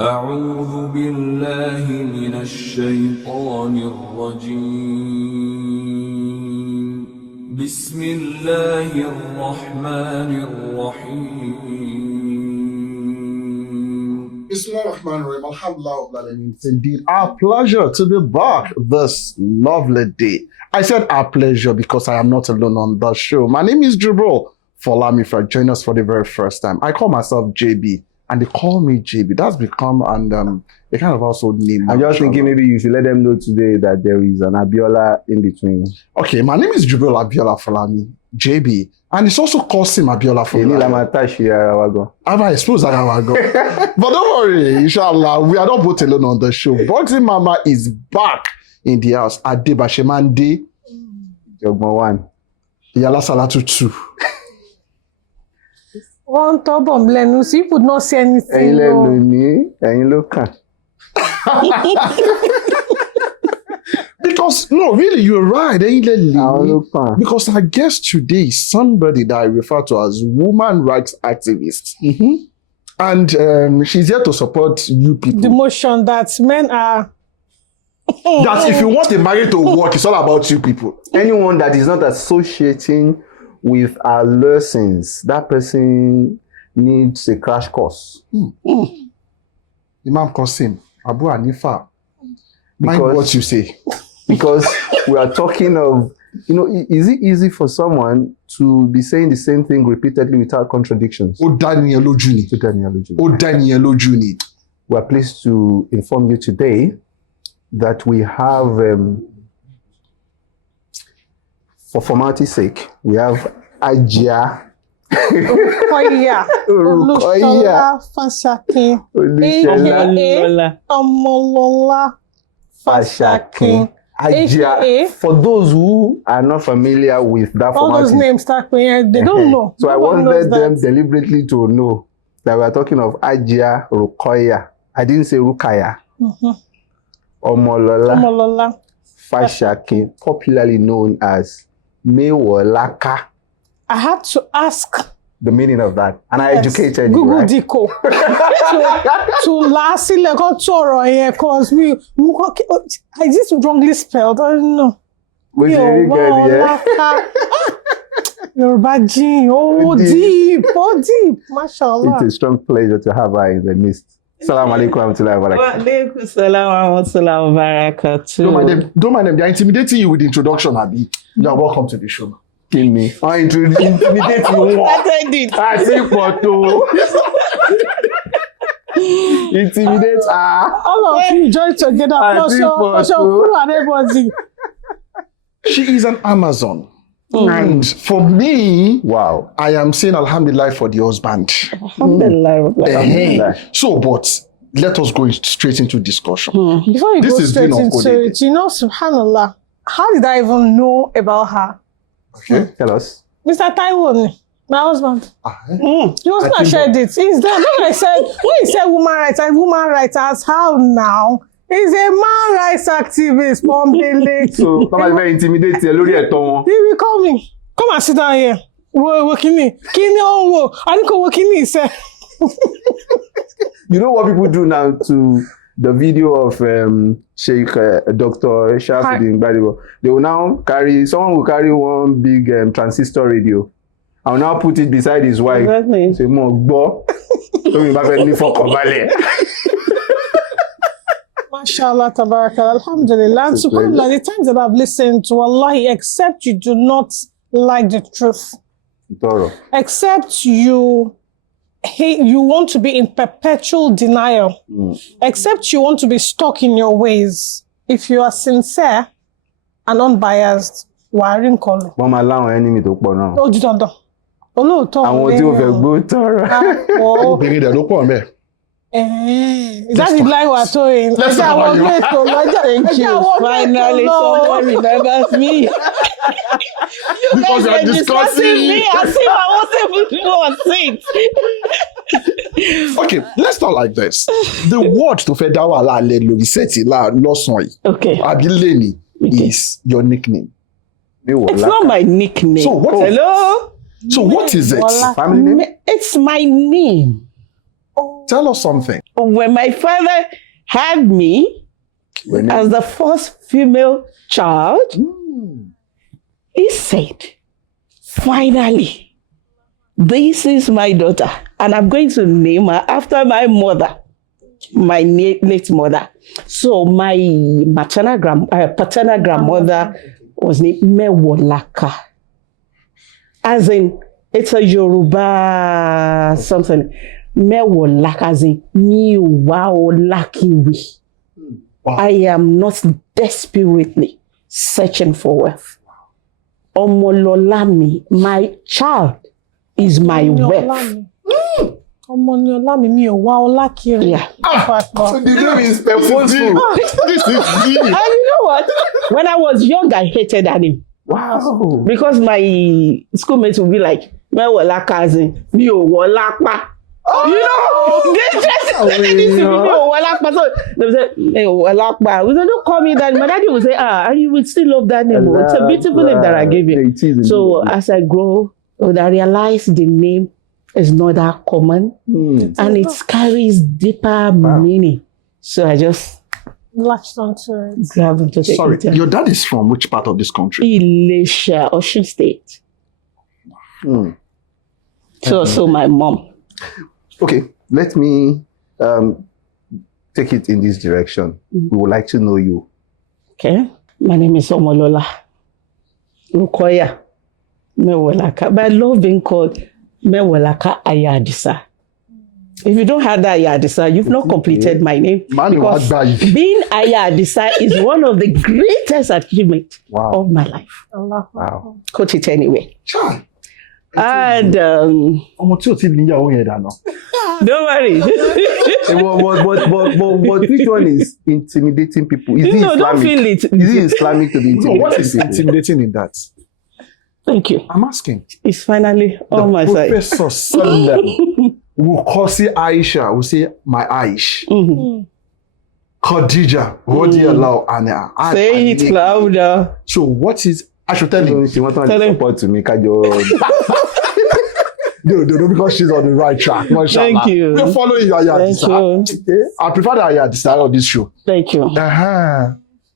أعوذ بالله من الشيطان الرجيم بسم الله الرحمن الرحيم It's indeed our pleasure to be back this lovely day. I said our pleasure because I am not alone on the show. My name is Jibril. Follow if you join us for the very first time. I call myself JB. And they call me JB. That's become a kind of household name. I'm just thinking maybe you should let them know today that there is an Abiola in between. Okay, my name is Jibril Abiola Falami, JB. And it's also Qasim Abiola Falami. Have I exposed that I go? But don't worry, inshallah, we are not both alone on the show. Boxing Mama is back in the house. Adebashemande. Jogma 1. Yala Salatu 2. One top of Lenus, you could not say anything. Because, no, really, you're right. Because our guest today is somebody that I refer to as woman rights activist. Mm-hmm. And she's here to support you people. The motion that men are... that if you want a marriage to work, it's all about you people. Anyone that is not associating with our lessons, that person needs a crash course. Imam Qasim, Abu Hanifa, mind what you say. Because we are talking of, is it easy for someone to be saying the same thing repeatedly without contradictions? Oh, Daniel Ojuni. We are pleased to inform you today that we have, for formality's sake, we have Ajia. Rukoya Fashakin. Omolola Fashakin. Ajia. For those who are not familiar with that all formality, those names start playing, they don't know. So I wanted them deliberately to know that we are talking of Ajia Rukoya. I didn't say Rukaya. Omolola Fashakin, popularly known as Mewolaka. I had to ask the meaning of that, and I educated Google you, right? Dico to last because I just wrongly spelled. I don't know. Deep, mashallah. It's a strong pleasure to have her in the midst. Assalamu alaikum warahmatullahi wabarakatuh. Don't mind them. They're intimidating you with the introduction, Abi. You're welcome to the show. Kill me. I intimidate you. I think photo. Intimidate her. All of you join together. She is an Amazon. And for me, wow, I am saying Alhamdulillah for the husband. Alhamdulillah. So, but let us go straight into discussion. Before you go straight into it, subhanallah, how did I even know about her? Okay, tell us. Mr. Taiwan, my husband. He was not shared it. He's there. When he said woman rights, as how now? He's a man rights activist from the lake. So, come on, very intimidating. He will call me. Come and sit down here. Kini sir. You know what people do now to the video of Sheikh Dr. Shafiddin Gbadibo? They will now someone will carry one big transistor radio. I will now put it beside his wife. Exactly. Say, Mo, Mashallah, tabarakallah, alhamdulillah. And subhanallah, the times that I've listened to Allah, except you do not like the truth. Except you want to be in perpetual denial. Except you want to be stuck in your ways. If you are sincere and unbiased, why are you calling? Enemy to now. Oh, you don't know. Is that the line we're towing? Thank you. Finally, someone remembers me. Because you're discussing me as if I wasn't able to on Okay, let's start like this. The word to Fedawa la le set la losoi. Okay. Abileni is your nickname. It's not my nickname. So what? Hello? So what is it? Family name? It's my name. Tell us something. when my father had me as the first female child, he said, finally, this is my daughter, and I'm going to name her after my mother, my late mother. So my paternal grandmother was named Mewolaka. As in, it's a Yoruba something. Mewolaka, as in, Mewolaka. I am not desperately searching for wealth. Omololami, my child is my wealth. Yeah. So the name is purposeful. This is deep. And you know what? When I was young, I hated that name. Wow. Because my schoolmates would be like, Mewolaka, as in, Mewolaka. You know, they just said this to me, Mewolaka. So they would say, Mewolaka. We said, don't call me that. My daddy would say, and you would still love that name. It's a beautiful name that I gave you. So as I grow, I realize the name is not that common, and it carries deeper meaning. So I just latched onto it. grabbed into it. Sorry, your dad is from which part of this country? Ilesha, Osun State. So my mom. Okay, let me take it in this direction. We would like to know you. Okay, my name is Omolola Rukoya Mewolaka, but I love being called Mewolaka Aya Adisa. If you don't have that Aya Adisa, you've not completed my name. Because being Aya Adisa is one of the greatest achievements of my life. Wow. Quote it anyway. And don't worry. But which one is intimidating people? Is it No, Islamic? don't feel it. Is it Islamic to be intimidating? What is people? intimidating in that? Thank you. I'm asking. It's finally on my side. Professor Sallam will call say Aisha, will say my Aish. Khadija, what do you allow Anna? Say it louder. So what is, I should tell him. She wants to Tell him. support to me. Kajo. No, because she's on the right track. Thank you. We're following you, Aya Thank Adisa. you. Okay. I prefer the Aya Adisa on this show. Thank you.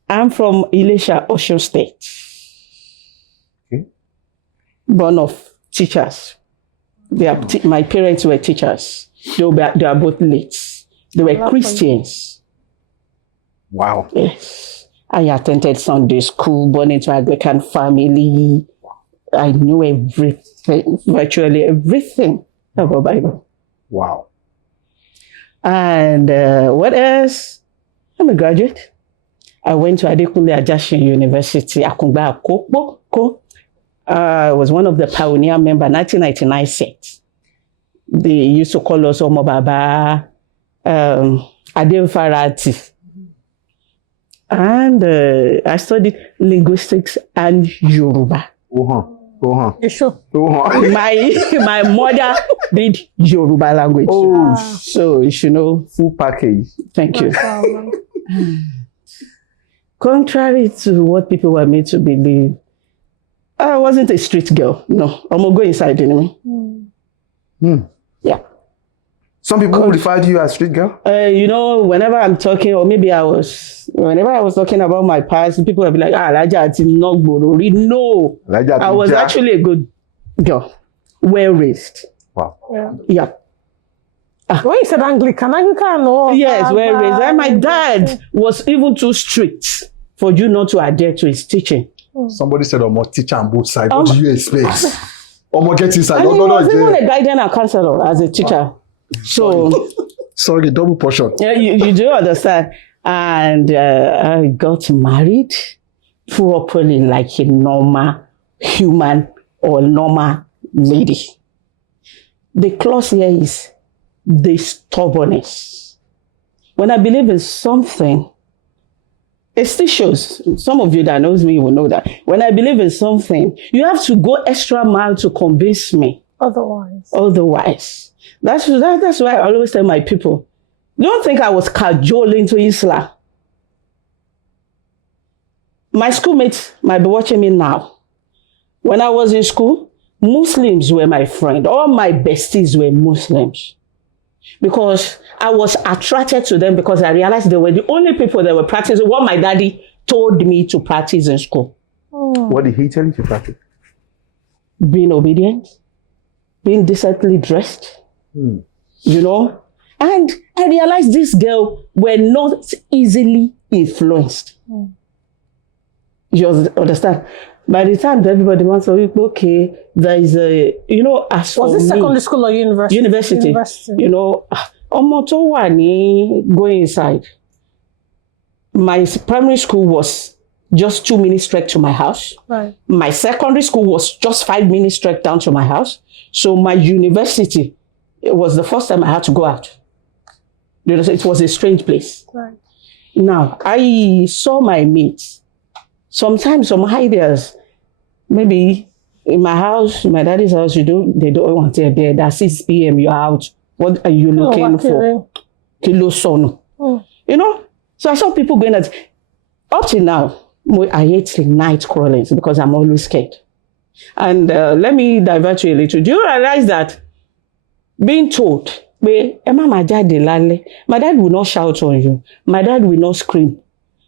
I'm from Ilesha, Osun State. Okay. Born of teachers. My parents were teachers. They are both late. They were Christians. Wow. Yes. I attended Sunday school, born into an Anglican family. I knew everything, virtually everything about Bible. Wow. And what else? I'm a graduate. I went to Adekunle Ajasin University, Akungba Akoko. I was one of the pioneer members, 1999 set. They used to call us Omobaba, Ademfarati. And I studied linguistics and Yoruba. You sure? My mother did Yoruba language. So you should know. Full package. Thank you. Contrary to what people were made to believe, I wasn't a street girl. No, I'm gonna go inside anyway. Yeah. Some people refer to you as street girl. Whenever I'm talking, or maybe whenever I was talking about my past, people would be like, Raja, it's not good. No, I was actually a good girl, well raised. Wow. Yeah. When you said Anglican or yes, well raised. And my dad was even too strict for you not to adhere to his teaching. Somebody said, I'm a teacher on both sides. What do you expect? Get inside. And he was even a guidance and counselor as a teacher. So, sorry, double portion. Yeah, you do understand. And I got married properly like a normal human or normal lady. The clause here is the stubbornness. When I believe in something, it still shows. Some of you that knows me will know that. When I believe in something, you have to go extra mile to convince me. Otherwise. That's why I always tell my people, don't think I was cajoling to Islam. My schoolmates might be watching me now. When I was in school, Muslims were my friend. All my besties were Muslims. because I was attracted to them because I realized they were the only people that were practicing what my daddy told me to practice in school. What did he tell you to practice? Being obedient, being decently dressed, you know. And I realized this girl were not easily influenced. You understand? By the time everybody wants to be okay, there is a, you know, as for me. Was it secondary school or university? University. You know, going inside. My primary school was just 2 minutes trek to my house. Right. My secondary school was just 5 minutes trek down to my house. So my university, it was the first time I had to go out. You know, it was a strange place. Right. Now, I saw my mates. Sometimes some ideas, maybe in my house, in my daddy's house, they don't want to be there. At 6 p.m. you're out. What are you looking for? Kilo sono. You know? So I saw people going at, up till now, I hate night crawling because I'm always scared. And let me divert you a little. Do you realize that being told, my dad will not shout on you. My dad will not scream.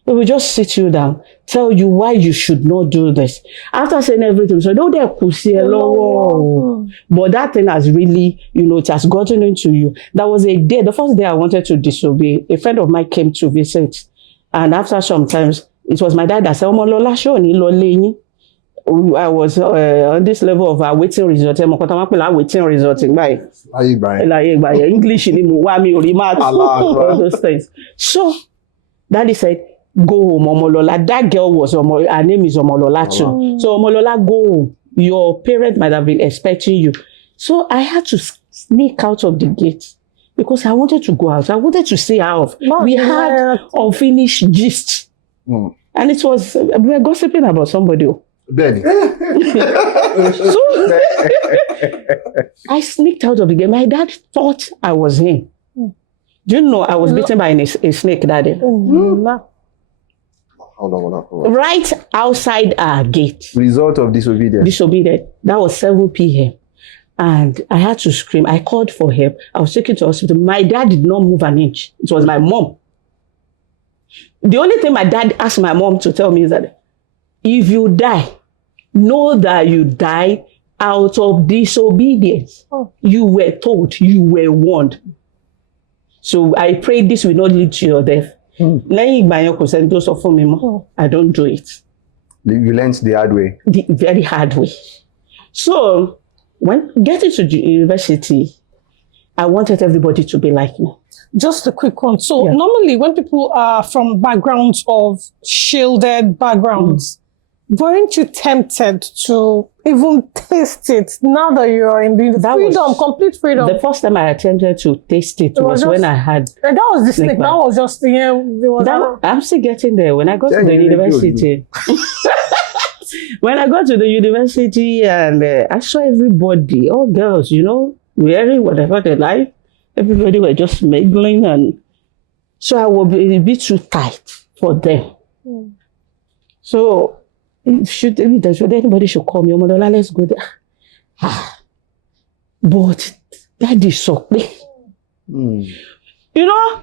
He will just sit you down, tell you why you should not do this. After saying everything, so no, they could say hello. But that thing has really, you know, it has gotten into you. That was a day, the first day I wanted to disobey. A friend of mine came to visit. And after some times, it was my dad that said, I was on this level of awaiting result. Awaiting result. English all those things. So, daddy said, go home, Omolola. That girl was her name is Omolola too. So Omolola, go home. Your parent might have been expecting you. So I had to sneak out of the gate because I wanted to go out. I wanted to see her off. We had unfinished gist. And it was, we were gossiping about somebody. Benny. So I sneaked out of the gate. My dad thought I was him. Do you know I was bitten by a snake that day? Right outside our gate. Result of disobedience. Disobedient. That was 7 p.m. And I had to scream. I called for help. I was taken to hospital. My dad did not move an inch. It was my mom. The only thing my dad asked my mom to tell me is that if you die, know that you die out of disobedience. You were told, you were warned. So I pray this will not lead to your death. I don't do it. You learned the hard way. The very hard way. So when getting to the university, I wanted everybody to be like me. Just a quick one. So normally when people are from backgrounds of shielded backgrounds, weren't you tempted to even taste it now that you are in the freedom, complete freedom? The first time I attempted to taste it was just, when I had... That was the snake. That was just, I'm still getting there. When I got to the university... When I got to the university and I saw everybody, all girls, you know, wearing whatever they like. Everybody were just mingling, and so I would be a bit too tight for them. So should anybody should call me, Omodola, let's go there. But Daddy Sokpe. You know,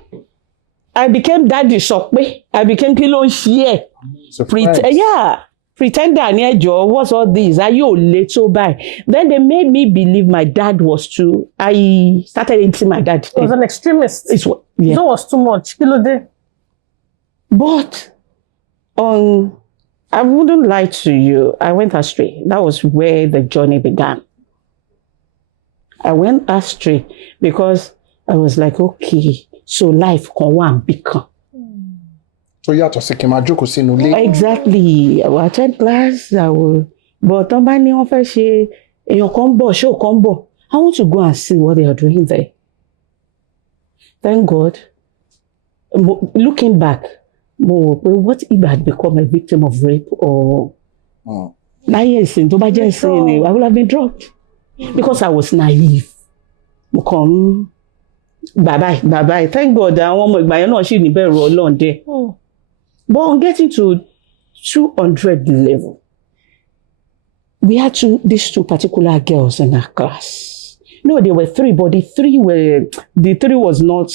I became Daddy Sokpe. I became Kilo Shie. Pretender near Joe, what's all this? Are you little by? Then they made me believe my dad was too. I started eating my dad. He was an extremist. That was too much. But I wouldn't lie to you. I went astray. That was where the journey began. I went astray because I was like, okay, so life can one become. So you have to say, exactly. I will attend class. I will. But I want to go and see what they are doing there. Thank God. Looking back, what if I had become a victim of rape or I would have been dropped because I was naive. Bye-bye. Thank God I want my alone there. But on getting to 200 level, we had these two particular girls in our class. No, there were 3, but the 3 was not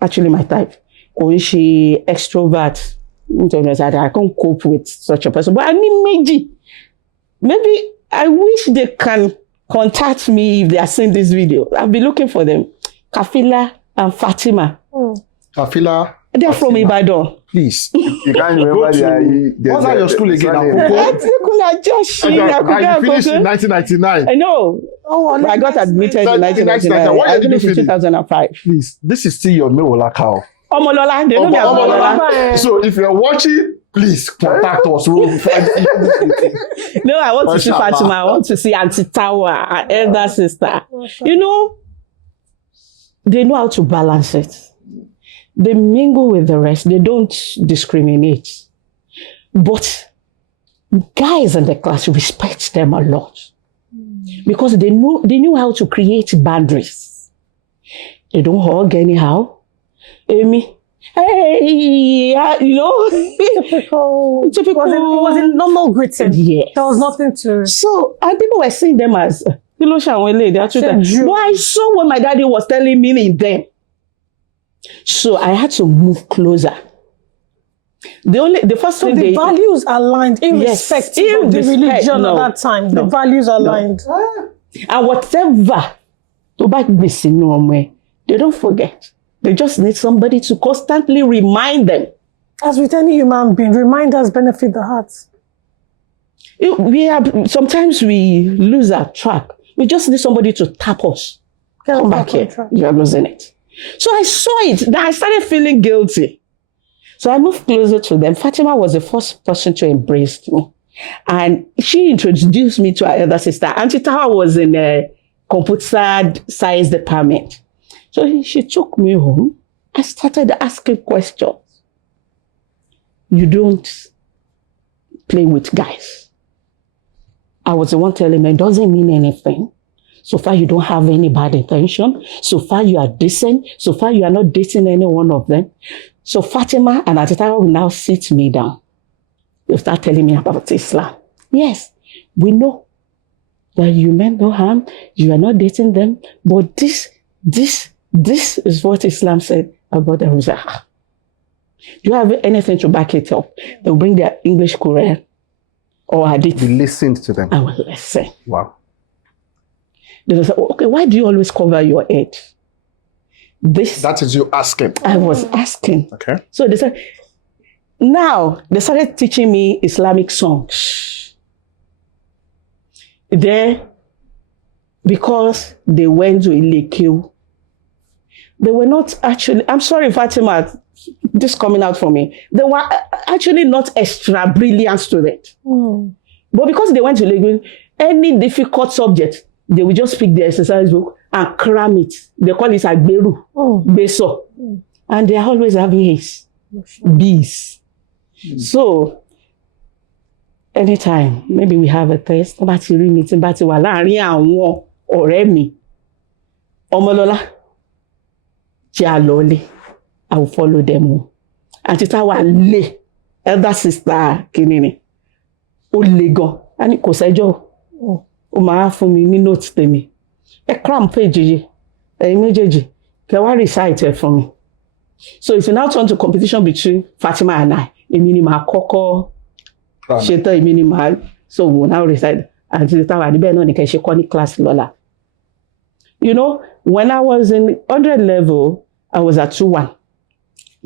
actually my type. When she extrovert, I can't cope with such a person. But I mean, maybe I wish they can contact me if they are seeing this video. I'll be looking for them. Kafila and Fatima. Kafila. They're from Ibadan. Please. You can't remember What's that your school again? I finished in 1999. I know. But I got admitted in 1999. Why I did you finished in finish? 2005. Please, this is still your Mewolaka. Omolola, they know me as Omolola. So if you're watching, please contact us. No, I want to see Fatima. I want to see Auntie Tawa, our elder sister. You know, they know how to balance it. They mingle with the rest. They don't discriminate. But guys in the class respect them a lot because they knew how to create boundaries. They don't hug anyhow. Amy, hey, you know, typical. It was a normal greeting. Yes. There was nothing to. So, and people were seeing them as but I saw what my daddy was telling me in them. So I had to move closer. The first thing the values aligned, irrespective of the religion at that time. The values aligned. And whatever, they don't forget. They just need somebody to constantly remind them. As with any human being, reminders benefit the heart. Sometimes we lose our track. We just need somebody to tap us. Come back here. You are losing it. So I saw it. Then I started feeling guilty. So I moved closer to them. Fatima was the first person to embrace me. And she introduced me to her elder sister. Auntie Tawa was in a computer science department. So she took me home. I started asking questions. You don't play with guys. I was the one telling them, it doesn't mean anything. So far, you don't have any bad intention. So far, you are decent. So far, you are not dating any one of them. So Fatima and Atita will now sit me down. They'll start telling me about Islam. Yes, we know that you meant no harm. You are not dating them. But this is what Islam said about the Rizah. Do you have anything to back it up? They'll bring their English Quran or Hadith. You listened to them. I will listen. Wow. They will say, okay, why do you always cover your head? That is you asking. I was asking. Okay. So they said, now they started teaching me Islamic songs. There, because they went to Ilekeu, they were not actually, I'm sorry, Fatima, this coming out for me. They were actually not extra brilliant students. But because they went to Ilekeu, any difficult subject, they will just pick the exercise book and cram it. They call it Agberu, Beso. And they are always having A's, B's. So, anytime, maybe we have a test, meeting, Omolola, I will follow them. And Titawa Le, elder sister, Kinini, Olegon, and Kosejo. For me, ni notes to me. A cram page, immediately, can I recite it for me? So it's now turned to competition between Fatima and I. A minima coco, Sheta, a minimal. So we'll now recite. And the time I didn't know the she called class Lola. You know, when I was in 100 level, I was at 2-1.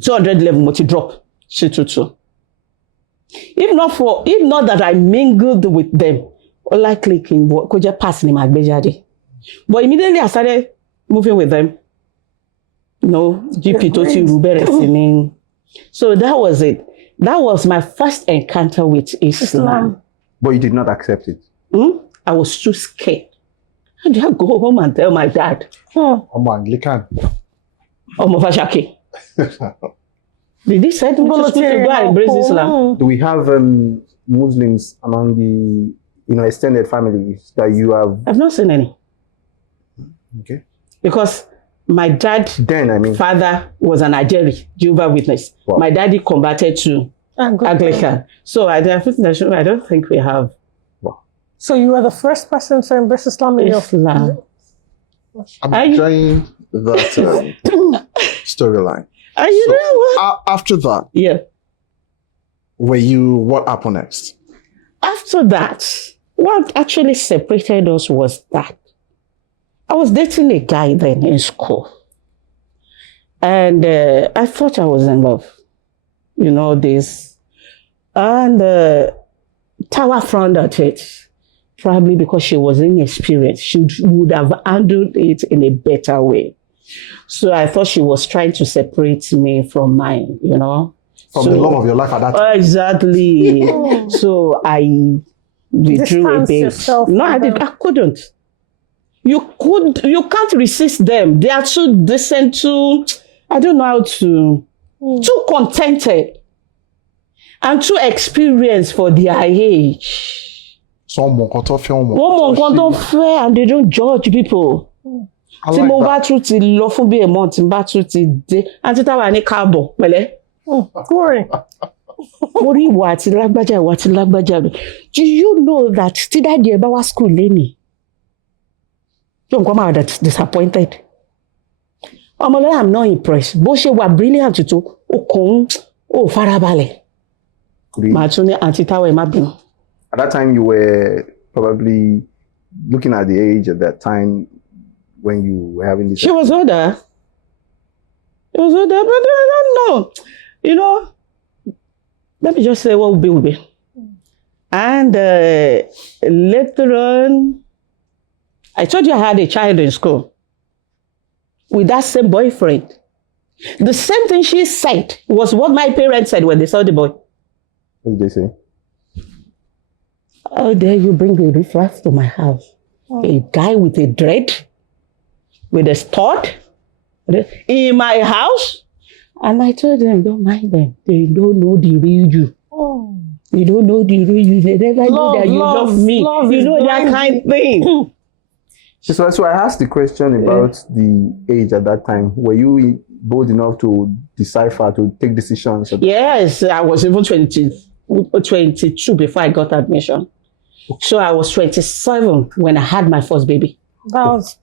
200 level, multi drop, she 2-2. If not that I mingled with them, or like clicking, could just pass me my bejade. But immediately I started moving with them. GP Toti Rubere. So that was it. That was my first encounter with Islam. But you did not accept it. I was too scared. How did I go home and tell my dad? Anglican. Fashaki. Did he say to me to go and embrace Islam? Do we have Muslims among the extended families that you have? I've not seen any. Okay. Because my dad, father was an Nigerian Jehovah's Witness. Wow. My daddy converted to Anglican. So I don't think we have. Wow. So you were the first person to embrace Islam in Islam. I'm enjoying that storyline. And you know what? After that, Yeah. what happened next? After that, what actually separated us was that I was dating a guy then in school. And I thought I was in love. You know, this. And Tawa frowned at it. Probably because she was inexperienced. She would have handled it in a better way. So I thought she was trying to separate me from mine, you know. From the love of your life at that time. Exactly. So I withdrew a Distance bit. yourself No, from them. I couldn't. You can't resist them. They are too decent, I don't know how to, too contented and too experienced for their age. One more fair and they don't judge people. I Tí like mo that. bá tún ti lọ fún bí ẹ̀mọ́ tí n bá tún ti dé. Àǹtí Táwa ní káàbọ̀ pẹ̀lẹ́. Glory. Mo rí ìwà àti lágbájá. Do you know that tí dáàdi ẹ bá wá school lénìí? Yóò nǹkan máa that disappointed. Ọmọlọ́lá, I'm not impressed. Bó ṣe wà brilliant tó, ó kàn ó farabalẹ̀. Màá tún ní Àǹtí Táwa ẹ má bínú. At that time, you were probably looking at the age at that time when you were having this. She was older. But I don't know. You know, let me just say what will be. And later on, I told you I had a child in school with that same boyfriend. The same thing she said was what my parents said when they saw the boy. What did they say? How dare you bring a riffraff to my house? A guy with a dread, with a stud, in my house? And I told them, don't mind them. They don't know the real you. You don't know the real you. They never know that you love me. You know that kind of thing. So I asked the question about the age at that time. Were you bold enough to decipher, to take decisions? Yes, I was even 22 before I got admission. So I was 27 when I had my first baby. That was.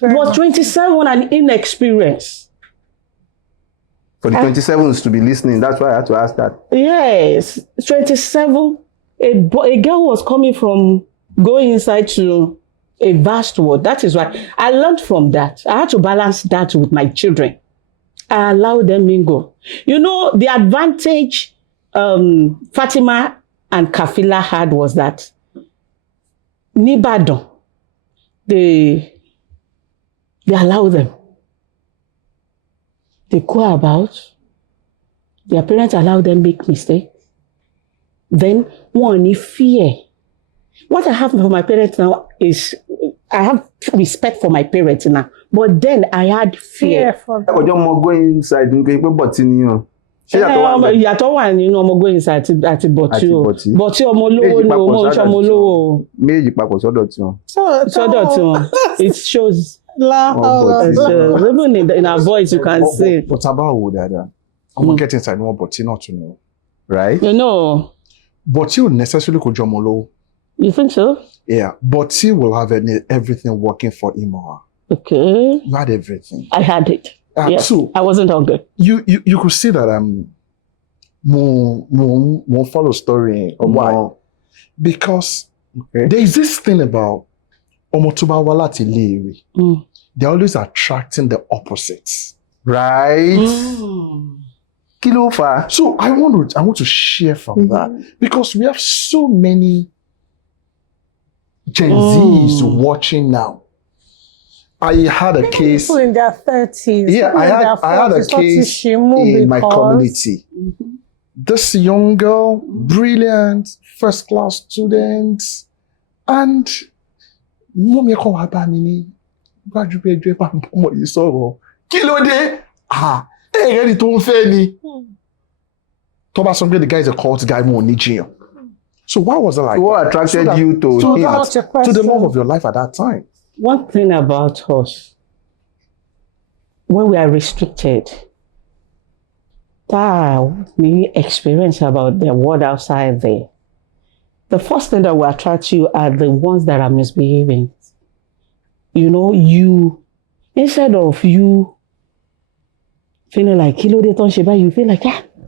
I was 27 and inexperienced. For the 27s to be listening, that's why I had to ask that. Yes, 27. A girl was coming from going inside to a vast world. That is why I learned from that. I had to balance that with my children. I allowed them mingle. You know, the advantage Fatima and Kafila had was that Nibadon, they allow them. They go about. Their parents allow them make mistakes. Then one fear. What I have for my parents now is I have respect for my parents now. But then I had fear. For I was just going inside and going, but in ìyàtọ̀ wà nínú ọmọ going inside àti bọ̀tí o. Bọ̀tí ọmọ olówó ni o, ọmọ oṣù ọmọ olówó o. Méjì papọ̀ sọ́dọ̀ tí wọn. Sọ́dọ̀ tí wọn. It shows. Even in our voice you can see. But about wo dada? I'm gonna get inside one bọ̀tí not to know. Right? You know. Bọ̀tí will necessarily kojú ọmọ olówó. You think so? Yeah, bọ̀tí will have everything working for him or her. Okay. You had everything. I had it. Yes, so I wasn't hungry. You could see that more follow story of why. Because there is this thing about Omotuba ti Lewe. They're always attracting the opposites. Right? Kí ló fà? So I want to share from that because we have so many Gen Zs watching now. I had a case. People in their 30s. Yeah, I had a case in my community. This young girl, brilliant, first class student, and mommy come wá mi ní graduate pa mo yìí sọ̀rọ̀. Kí ló dé? Ready tó ń fẹ́ ni. Tó bá sọ pé the guy is a cult guy mo ní jiyàn. So why was it like? What attracted you to him? To the love of your life at that time? One thing about us, when we are restricted, that we experience about the world outside there, the first thing that will attract you are the ones that are misbehaving. You know, you Instead of you feeling like kilo de ton sheba, you feel like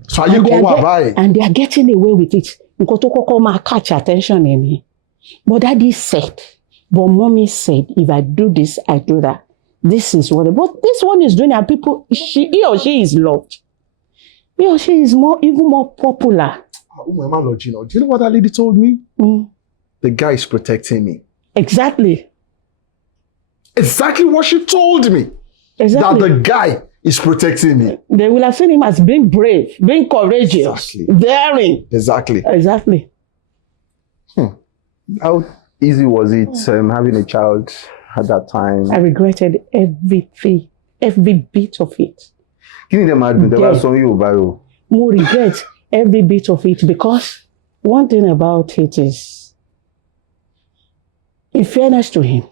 So ayé kan wà báyìí. and they are getting away with it. Nǹkan tó kọ́kọ́ máa catch attention ẹ̀. But daddy said, but mommy said, if I do this, I do that. This is what. But this one is doing, and people, he or she is loved. He or she is even more popular. Oh my man, do you know what that lady told me? The guy is protecting me. Exactly. Exactly what she told me. Exactly. That the guy is protecting me. They will have seen him as being brave, being courageous, daring. Exactly. Exactly. How easy was it having a child at that time? I regretted everything, every bit of it. Kí ni dem máa dùn tẹ́ bá sọ Yorùbá o? Mo regret every bit of it because one thing about it is, in fairness to him,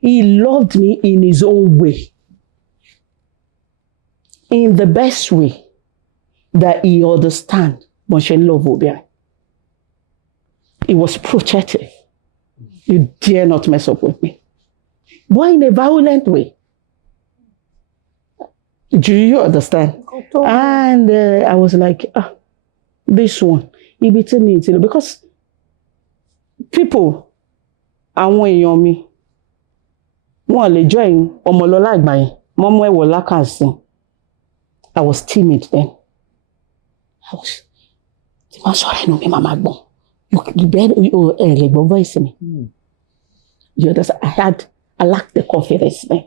he loved me in his own way, in the best way that he understands. Love Obia. He was protective. You dare not mess up with me. But in a violent way. Do you understand? And I was like, this one, he beat me because people, àwọn èèyàn mi, wọ́n lè join Ọmọlọ́lá àgbà yẹn, Mewolaka Aya. I was timid then. Tí máa sọ̀rọ̀ ẹnu mi máa máa gbọ́n. You better lè gbọ́ voice mi. You understand? I lacked the confidence then.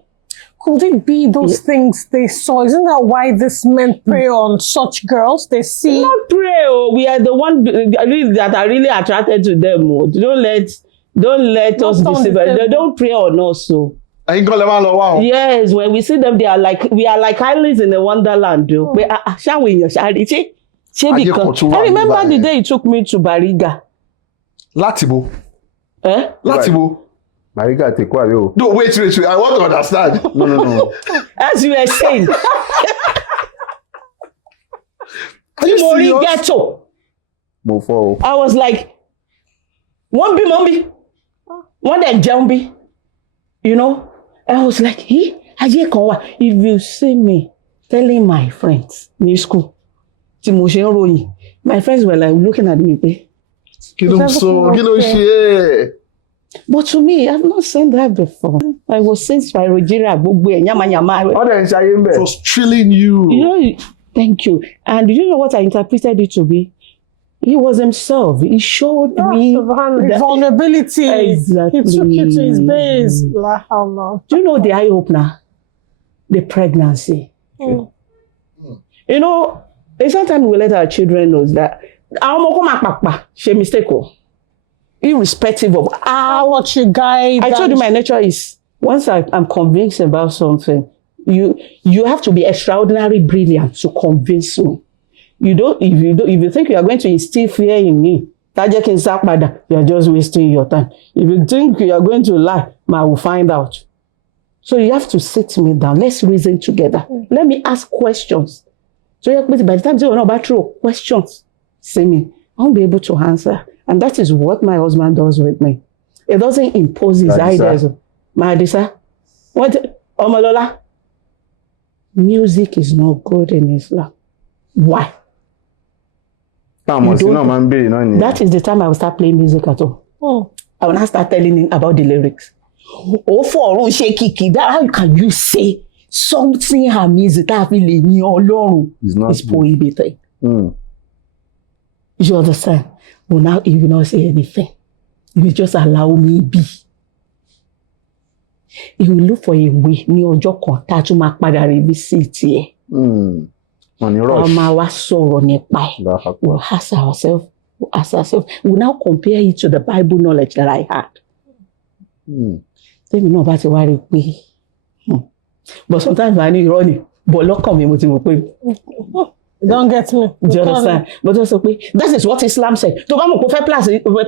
Could it be those things they saw? Isn't that why these men prey on such girls? They see. Not pray. We are the one that are really attracted to them. Don't let us deceive them. They don't pray on us. So. Yes, when we see them, we are like islands in a wonderland. Shall we? I remember the day he took me to Bariga. Latibo. Latibo. Bariga take what you? No, wait. I want to understand. No. As you were saying. Are you serious? Ghetto. Mofo. I was like, one be, one day jambi. You know? I was like, if you see me telling my friends in school, my friends were like looking at me. But to me, I've not seen that before. I was saying Spirogera, it was thrilling you. You know, thank you. And you know what I interpreted it to be? He was himself. He showed me his vulnerability. Exactly. He took you to his base. Do you know the eye opener? The pregnancy. You know, sometimes we let our children know that she mistake. Irrespective of how what you guide. I told you my nature is once I'm convinced about something, you have to be extraordinarily brilliant to convince me. If you think you are going to instill fear in me, you are just wasting your time. If you think you are going to lie, I will find out. So you have to sit me down. Let's reason together. Let me ask questions. So by the time you know about true questions, say me, I won't be able to answer. And that is what my husband does with me. It doesn't impose his ideas. My Adisa, what Omolola? Music is not good in Islam. Why? That is the time I will start playing music at all. I will not start telling him about the lyrics. How can you say something her music is prohibited? You understand? Well, now if you not say anything, you just allow me be. You will look for a way. Ní ọjọ́ kan tá tún máa padà revisit ẹ. Ọmọ wa sọ̀rọ̀ nípa ẹ̀. We'll ask ourselves. We'll now compare it to the Bible knowledge that I had. Tẹ́mi náà bá ti wá rí pé. But sometimes I need running. But lọ́kàn mi mo ti mọ̀ pé. Don't get me. Do you understand? But also, that is what Islam said. To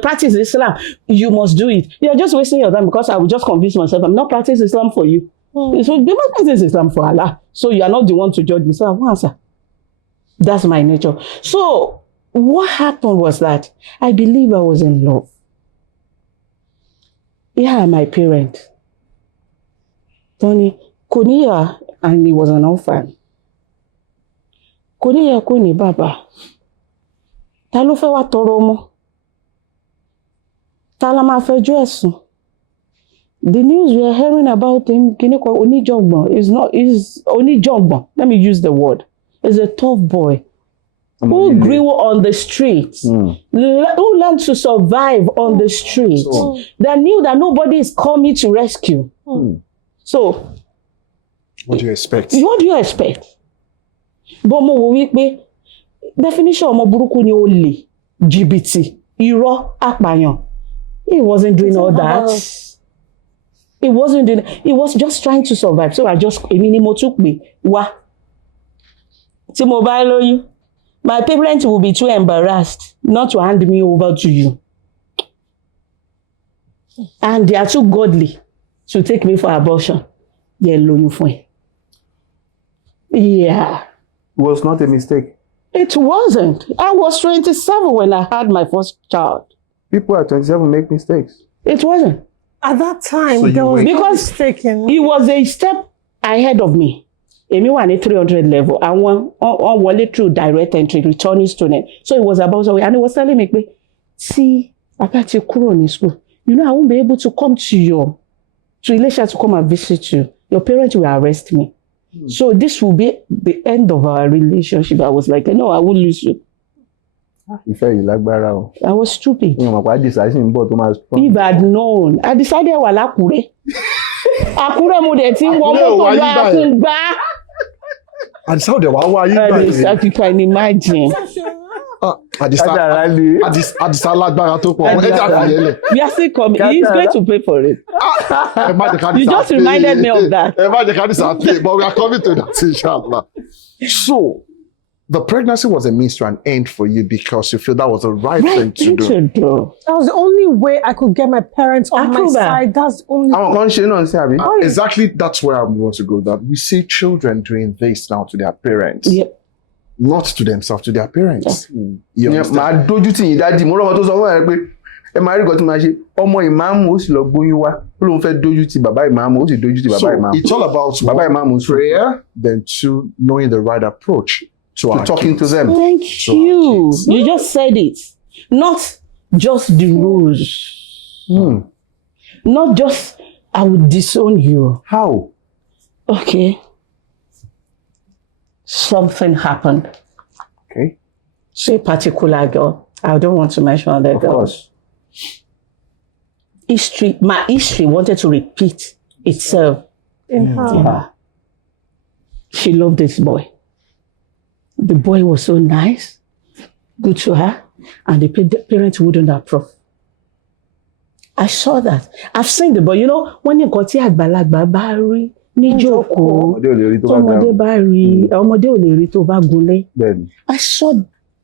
practice Islam, you must do it. You're just wasting your time because I will just convince myself I'm not practicing Islam for you. So they must practice Islam for Allah. So you are not the one to judge me. So I won't answer. That's my nature. So what happened was that I believe I was in love. Yeah, my parents. Tony, Konia, and he was an orphan. Konia Koni Baba. Ta ló fẹ́ wá tọrọ ọmọ? Ta la máa fẹjọ́ ẹ̀sùn? The news we are hearing about him, Kiniko Onijogbo, is Onijogbo. Let me use the word. Is a tough boy who grew on the streets, who learned to survive on the streets, that knew that nobody is coming to rescue. So, what do you expect? What do you expect? But mo wo wípé definition ọmọ burúkú ni olè, jìbìtì, irọ́, apàyàn. He wasn't doing all that. He wasn't doing. He was just trying to survive. So èmi ni mo tún pè wá. Tí mo bá lóyún, my parents will be too embarrassed not to hand me over to you. And they are too godly to take me for abortion. They're lóyún fún ẹ. Yeah. It was not a mistake. It wasn't. I was 27 when I had my first child. People at 27 make mistakes. It wasn't. At that time, So there was no because mistaken. he was a step ahead of me. Èmi wà ní 300 level. I won wọlé through direct entry, returning student. So it was about, and he was telling me, see, I got you kúrò ní school. You know, I won't be able to come to Ilesha to come and visit you. Your parents will arrest me. So this will be the end of our relationship. I was like, no, I won't lose you. Ìfẹ́ yìí lágbára o. I was stupid. Mo mọ̀ pé Adisa sì ń bọ̀ tó máa strong. If I had known, I decided wà l'Ákúrẹ́. Àkúrẹ́ mo dẹ̀ ti ń wọ mọ́tò lọ Àkúngbá. Adisa ò dẹ̀ wá wá yín báyìí. You can imagine. Adisa lágbára tó pọ̀. Ẹ jà fìyẹ́ lẹ̀. We are still coming. He's going to pay for it. Ẹ má jẹ́ ká Adisa You just pay. reminded me of that. Ẹ má jẹ́ ká Adisa pay, but we are coming to that inshallah. So, the pregnancy was a means to an end for you because you feel that was the right thing to do. That was the only way I could get my parents on my side. That's the only Àwọn kan ṣe náà sí àbí. Exactly, that's where I want to go. That we see children doing this now to their parents. Yep. Not to themselves, to their parents. You understand? Màá dójú tì yín dájú. Mo rọ́mọ tó sọ fún ẹ pé ẹ máa rí nǹkan tí màá ṣe. Ọmọ ìmáàmù ó sì lọ gbóyún wá. Ó lóun fẹ́ dójú tì bàbá ìmáàmù, ó sì dójú tì bàbá So ìmáàmù. it's all about Bàbá ìmáàmù prayer, then to knowing the right approach to our talking to kids. them. Thank you. You just said it. Not just the rules. Not just, I would disown you. How? Okay. Something happened. Okay. To a particular girl. I don't want to mention the Of girl. course. My history wanted to repeat itself. in her. Yeah. She loved this boy. The boy was so nice, good to her, and the parents wouldn't approve. I saw that. I've seen the boy. You know, when you got here àgbàlagbà bá rí níjókòó, Ọmọdé ò lè rí tó bá ọmọdé dáhùn. bá rí, ọmọdé ò lè rí tó bá gúnlé. Bẹ́ẹ̀ni. I saw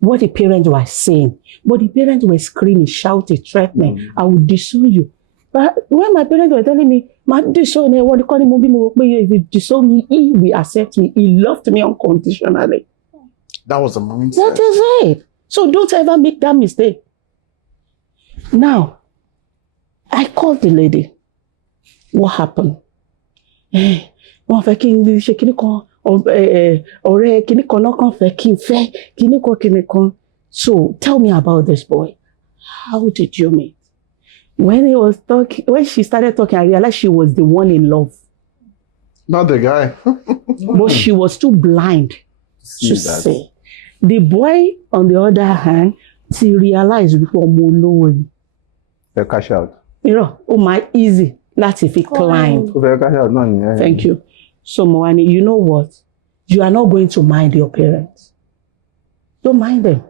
what the parents were saying, but the parents were screaming, shouting, threatening, I will disown you. But when my parents were telling me, "Ma disown what they call him, if you disown me, he will accept me. He loved me unconditionally." That was the mindset. That is it. So don't ever make that mistake. Now, I called the lady. What happened? Wọ́n fẹ́ kí n ṣe kíní kan, ọ̀rẹ́ kíní kan náà kàn fẹ́ kí n fẹ́ kíní kan. So tell me about this boy. How did you meet? When she started talking, I realized she was the one in love. Not the guy. But she was too blind to see. The boy, on the other hand, she realized before ọmọ olówó ni. Fẹ́ cash out. You know, my easy láti fi climb. Ó fẹ́ cash out náà nìyẹn. Thank you. So Moani, you know what? You are not going to mind your parents. Don't mind them.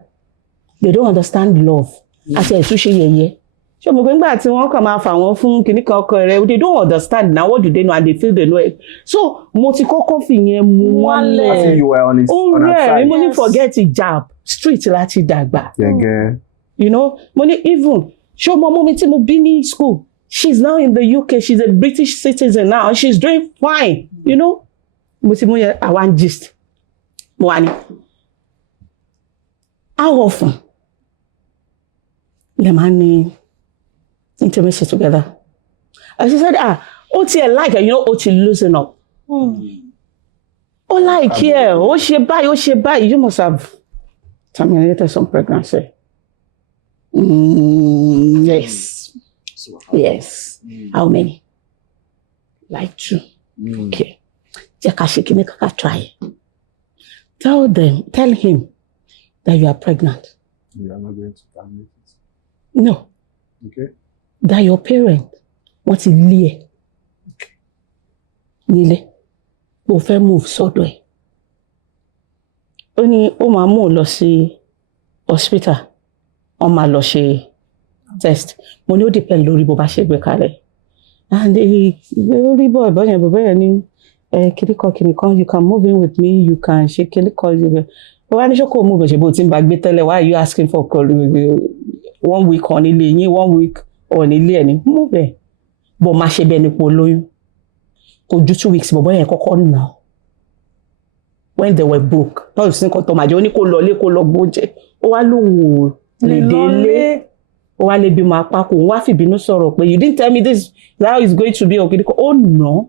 They don't understand love. Àti ẹ̀sùn ṣe yẹ̀yẹ́. Ṣé mo gbé ńgbà tí wọ́n kàn máa fà wọ́n fún kíní kan ọkọ rẹ̀, they don't understand now. What do they know? And they feel they know it. So mo ti kọ́kọ́ fi yẹn mú wọn lẹ̀. I think you were on her side. Mo ní forget hijab. Street láti dàgbà. Gẹ́gẹ́. You know, mo ní even ṣé ọmọ ọmọ mi tí mo bí ní school. She's now in the UK. She's a British citizen now. And she's doing fine. You know? Mo ti mú yẹn àwọn gist. Mo wà ní. How often? The man intimacy together. And she said, ó tiẹ̀ like you know ó ti loosen up. Ó like here, ó ṣe báyìí, you must have terminated some pregnancy. Yes. Yes. How many? Like 2. Okay. Try. Tell him that you are pregnant. You are not going to terminate it. No. Okay. That your parent want to leave. Nílé. Bó fẹ́ move sọ́dọ̀ ẹ̀. Ó ní ó máa mú lọ sí hospital. Ó máa lọ ṣe test. Mo ní ó depend lórí bó bá ṣe gbé kalẹ̀. And orí bọ̀bọ̀ yẹn ní kìnìkan, you can move in with me, you can ṣe kìnìkan. Why ní ṣókò move ṣe bó ti ń bá gbé tẹ́lẹ̀? Why are you asking for 1 week on ilé yín, 1 week on ilé ẹni? Move ẹ̀. Bó máa ṣe bẹ́ẹ̀ nípò lóyún. Kò ju 2 weeks bọ̀bọ̀ yẹn kọ́kọ́ nà. When they were broke. Náà sì ń kọ́ tọ́ màjẹ́ ó ní kó lọ lé kó lọ gbóúnjẹ. Ó wá lóhùn lè délé. Ó wá lè bímọ apá kò wá fìbínú sọ̀rọ̀ pé you didn't tell me this how it's going to be okay. Ó nà.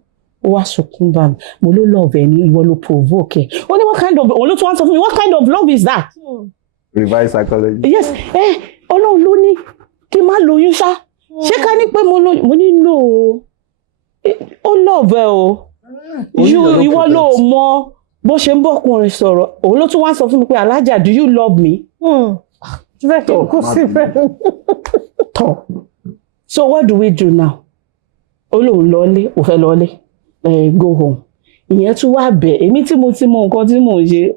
Ó wá sunkún bá mi. Mo ló love ẹ̀ ní ìwọ ló provoke ẹ̀. Ó ní what kind of òun ló tún wá sọ fún mi what kind of love is that? Reverse psychology. Yes. Ọlọ́run ló ní kí n má lóyún ṣá. Ṣé ká ní pé mo lóyún? Mo ní no o. Ó love ẹ o. Ìwọ ló mọ bó ṣe ń bọ́kùnrin sọ̀rọ̀. Òun ló tún wá sọ fún mi pé Alájà, do you love me? So what do we do now? Ó lóun lọlé, ó fẹ́ lọlé. Go home. Ìyẹn tún wá bẹ̀. Èmi tí mo ti mọ nǹkan tí mò ń ṣe.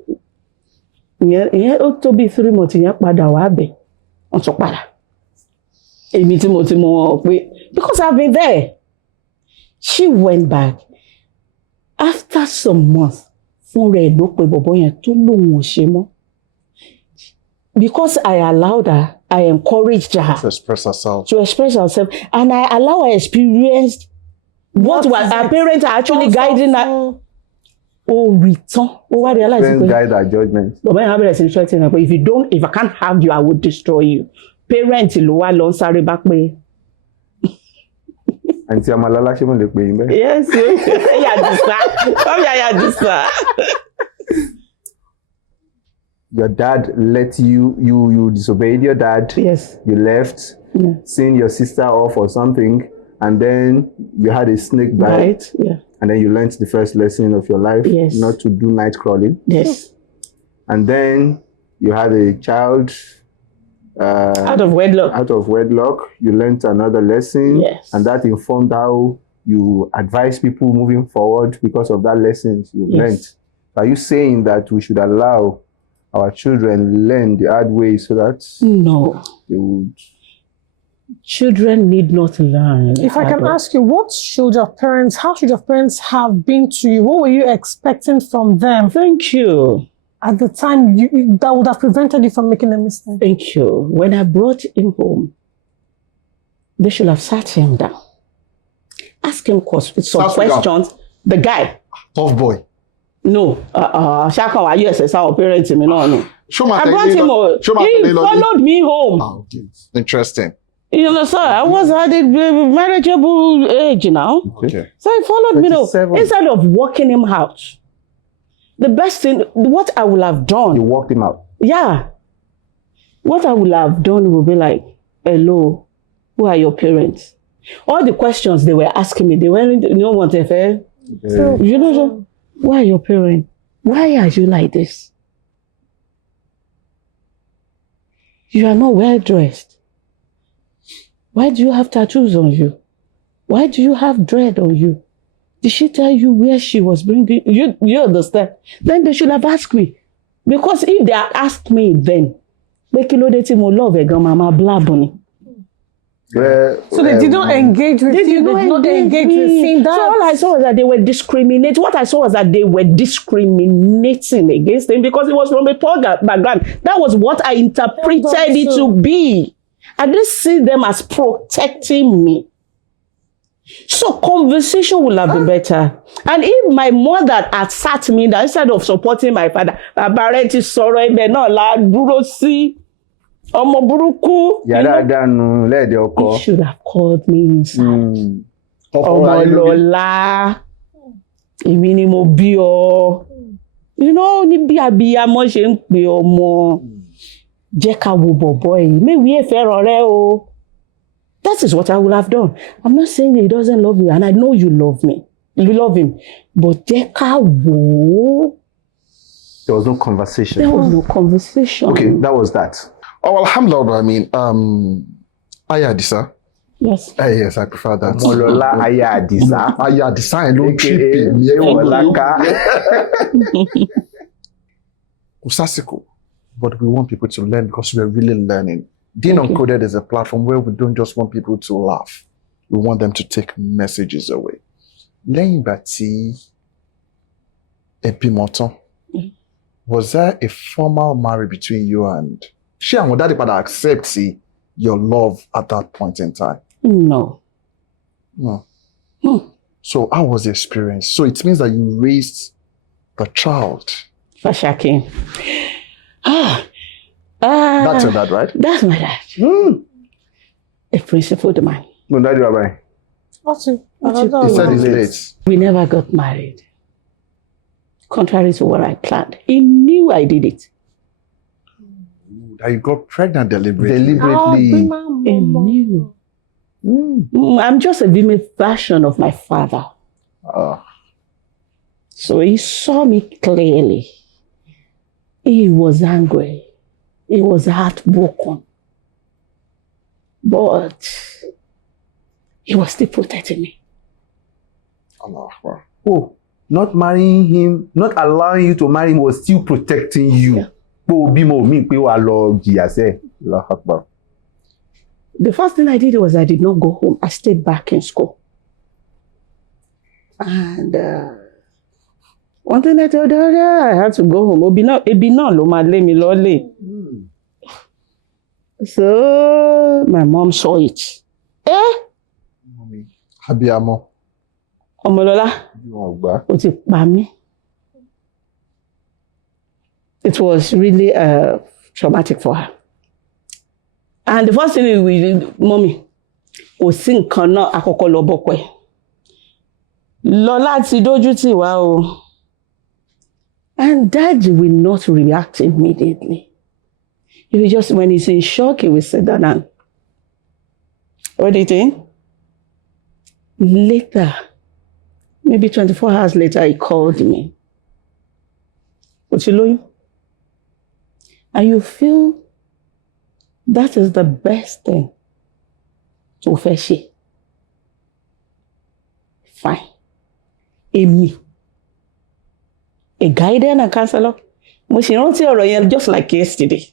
Ìyẹn ó tó bí 3 months ìyẹn padà wá bẹ̀. Wọ́n tún padà. Èmi tí mo ti mọ pé because I've been there. She went back. After some months, fún rẹ̀ ló pe bọ̀bọ̀ yẹn tó lóun ò ṣe mọ́. Because I allowed her, I encouraged her to express herself. And I allow her experience what was her parents are actually guiding her. Oh, return. Oh, what realize? Parents guide her judgment. But when I have a threatening, if I can't have you, I will destroy you. Parents ló wá lọ sáré bá pé. Àǹtí Amalala ṣé mo lè pè yín bẹ́ẹ̀? Yes. Aya Adisa. Your dad let you disobeyed your dad. Yes. You left, seeing your sister off or something, and then you had a snake bite. Right. Yeah. And then you learned the first lesson of your life, not to do night crawling. Yes. And then you had a child. Out of wedlock. You learned another lesson. Yes. And that informed how you advise people moving forward because of that lessons you learned. Are you saying that we should allow our children learn the hard way so that no, they would? Children need not learn. If I can ask you, how should your parents have been to you? What were you expecting from them? Thank you. At the time, that would have prevented you from making a mistake. Thank you. When I brought him home, they should have sat him down. Ask him some questions. The guy. Tough boy. No. Shaka, are you our parents? No. I brought him home. He followed me home. Oh, okay. Interesting. You know, sir, I was at a marriageable age now. Okay. So he followed me home. Instead of walking him out. The best thing, what I would have done. You walked him out. Yeah. What I would have done would be like, hello, who are your parents? All the questions they were asking me, they weren't, what if, So, who are your parents? Why are you like this? You are not well dressed. Why do you have tattoos on you? Why do you have dread on you? Did she tell you where she was bringing you? You understand? Then they should have asked me. Because if they had asked me then, so they did not engage with you. They did not engage with seeing that. So all I saw was that they were discriminating. What I saw was that they were discriminating against them because it was from a poor background. That was what I interpreted it to be. I didn't see them as protecting me. So conversation would have been better. And if my mother had sat me down instead of supporting my father, he should have called me inside. Ọmọlọ́lá, èmi ni mo bí ọ. You know, ní bí abiyamọ ṣe ń pè ọmọ. Jẹ́ ká wo bọ̀bọ́ yìí. Maybe ẹ fẹ́ràn rẹ o. That is what I would have done. I'm not saying he doesn't love you, and I know you love me. You love him. But jẹ́ ká wò. There was no conversation. There was no conversation. Okay, that was that. Oh, alhamdulillah, I mean, Aya Adisa. Yes. Yes, I prefer that. Mewolaka Aya Adisa. Aya Adisa, I don't trip AKA him. Mewolaka. Usasiko. But we want people to learn because we're really learning. Deen Uncoded is a platform where we don't just want people to laugh. We want them to take messages away. Lẹ́yìn ìgbà tí ẹ bímọ tán, was there a formal marriage between you and... Ṣé àwọn daddy padà accept your love at that point in time? No. No. So how was the experience? So it means that you raised the child. Fashaki. That's your dad, right? That's my dad. A principled man. No, Daddy Rabbi. He said he's late. We never got married. Contrary to what I planned. He knew I did it. That you got pregnant deliberately. Deliberately. He knew. I'm just a female version of my father. So he saw me clearly. He was angry. He was heartbroken. But he was still protecting me. Allah. Oh, not marrying him, not allowing you to marry him was still protecting you. Yeah. The first thing I did was I did not go home. I stayed back in school. And one thing I told her, I had to go home. So my mom saw it. Abiyamo. Ọmọlọ́lá, ó ti pa mí. It was really traumatic for her. And the first thing we did, Mommy, kò sí nǹkan náà àkọ́kọ́ lọ bọ́kọ ẹ̀. Lọ́lá ti dójú tì wá o. And Dad will not react immediately. He will just, when he's in shock, he will sit down and, what do you think? Later, maybe 24 hours later, he called me. What you doing? And you feel that is the best thing to fetch it. Fine. Èmi, a guide and a counselor. Mo ṣe rántí ọ̀rọ̀ yẹn just like yesterday.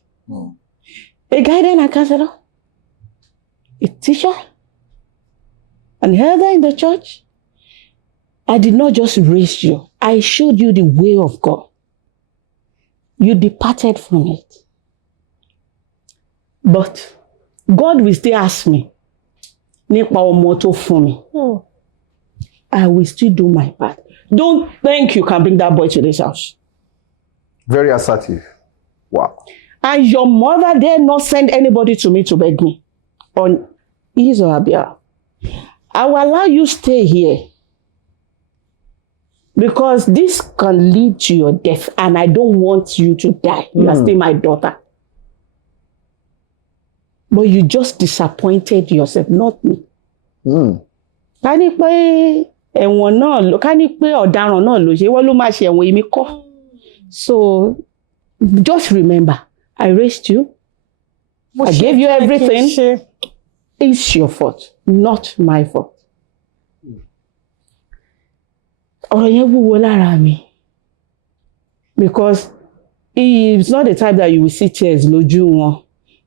A guide and a counselor, a teacher, an elder in the church. I did not just raise you. I showed you the way of God. You departed from it. But God will still ask me, nípa ọmọ tó fún mi. I will still do my part. Don't think you can bring that boy to this house. Very assertive. Wow. And your mother dare not send anybody to me to beg me on his or her behalf. I will allow you stay here because this can lead to your death and I don't want you to die. You are still my daughter. But you just disappointed yourself, not me. Ká ní pé ẹ̀wọ̀n náà, ká ní pé ọ̀daràn náà ló ṣe, wọ́n ló máa ṣe ẹ̀wọ̀n èmi kọ́. So just remember, I raised you. I gave you everything. It's your fault, not my fault. Ọ̀rọ̀ yẹn wúwo lára mi. Because it's not the type that you will see tears lójú wọn.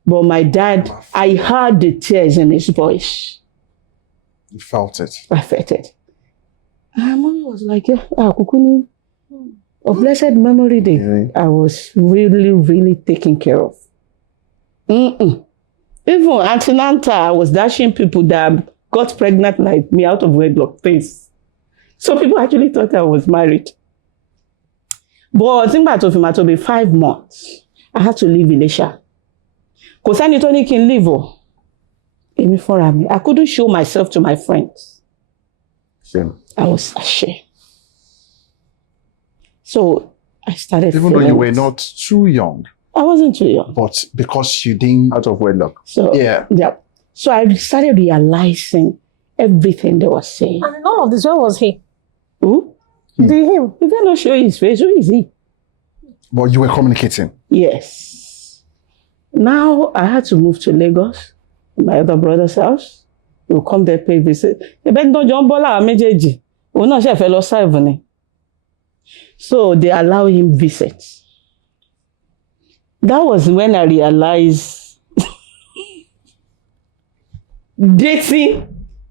But my dad, I heard the tears in his voice. You felt it. I felt it. And Mommy was like, yeah, Kukuni, of blessed memory day, I was really, really taken care of. Even Auntie Nanta, I was dashing people that got pregnant like me out of wedlock things. So people actually thought I was married. But I think about it to be 5 months. I had to leave Ilesha. Because I need to leave. I couldn't show myself to my friends. Shame. I was ashamed. So I started Even though feeling you were it. not too young, I wasn't too young. but because you didn't. Out of wedlock. So Yeah. So I started realizing everything they were saying. And in all of this, where was he? Who? Him. He cannot show his face. Who is he? But you were communicating. Yes. Now I had to move to Lagos, my other brother's house. He will come there, pay visit. So they allow him visit. That was when I realized dating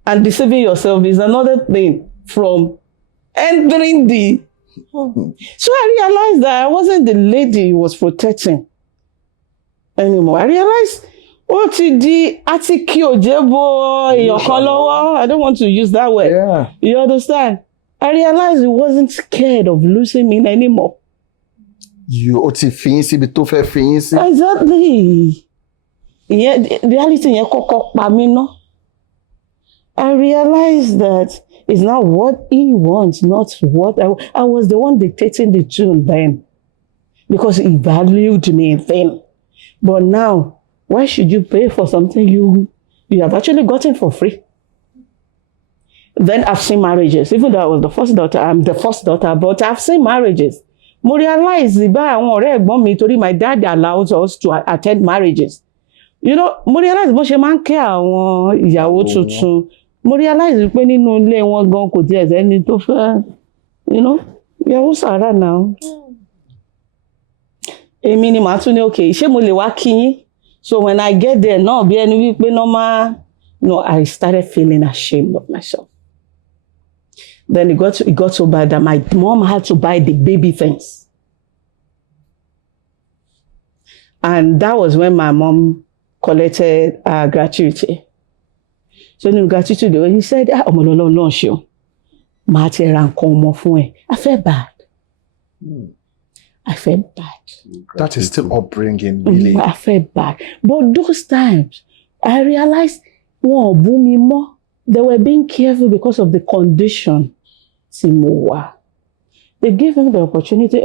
and deceiving yourself is another thing from entering the. So I realized that I wasn't the lady he was protecting anymore. I realized, I don't want to use that word. Yeah. You understand? I realized he wasn't scared of losing me anymore. You fancy be too fancy. Exactly. Yeah, the reality I realized that it's not what he wants, not what I was the one dictating the tune then. Because he valued me then. But now, why should you pay for something you have actually gotten for free? Then I've seen marriages. Even though I was the first daughter, I'm the first daughter, but I've seen marriages. Mo realize my dad allows us to attend marriages. You know, mo realize mo ṣe máa ń kẹ́ àwọn ìyàwó tuntun. Mo realize pé nínú ilé wọn gan kò tiẹ̀ sẹ́ni tó fẹ́, you know, ìyàwó sàrà now. Èmi ni màá tún ní okay, ṣé mo lè wá kí yín? So when I get there, no, bí ẹni wípé normal, no, I started feeling ashamed of myself. Then it got so bad that my mom had to buy the baby things. And that was when my mom collected gratuity. So in gratuity, he said, I felt bad. I felt bad. That is still upbringing, really. I felt bad. But those times, I realized, they were being careful because of the condition. They gave him the opportunity.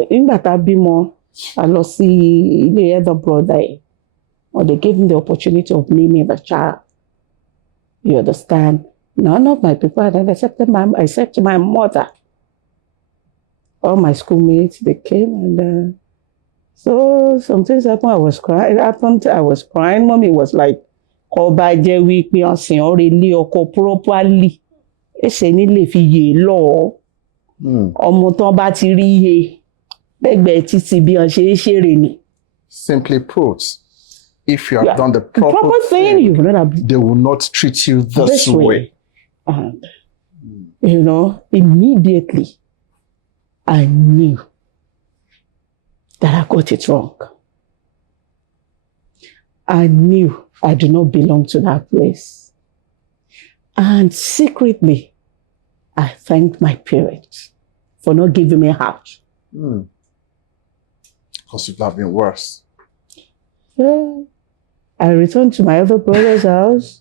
I lost the other brother. Or they gave him the opportunity of naming the child. You understand? None of my people had accepted except my mother. All my schoolmates, they came and so some things happened. I was crying. I was crying. Mommy was like, properly. Simply put, if you have done the proper thing, they will not treat you this way. And, you know, immediately, I knew that I got it wrong. I knew I do not belong to that place. And secretly, I thanked my parents for not giving me a house. Because it would have been worse. So I returned to my other brother's house.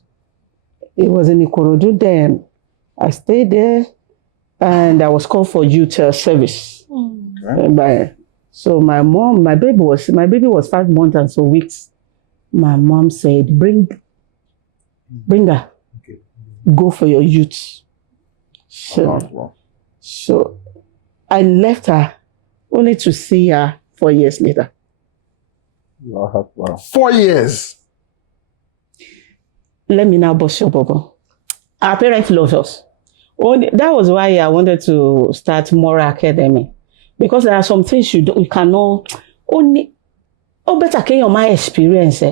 It was in Ikorodu then. I stayed there and I was called for youth service. Okay. So my baby was 5 months and so weeks. My mom said, bring her. Okay. Go for your youth. So I left her only to see her 4 years later. Wow. 4 years. Let me now bust your bubble. Our parents loved us. That was why I wanted to start Moral Academy. Because there are some things you cannot only. Better can your experience.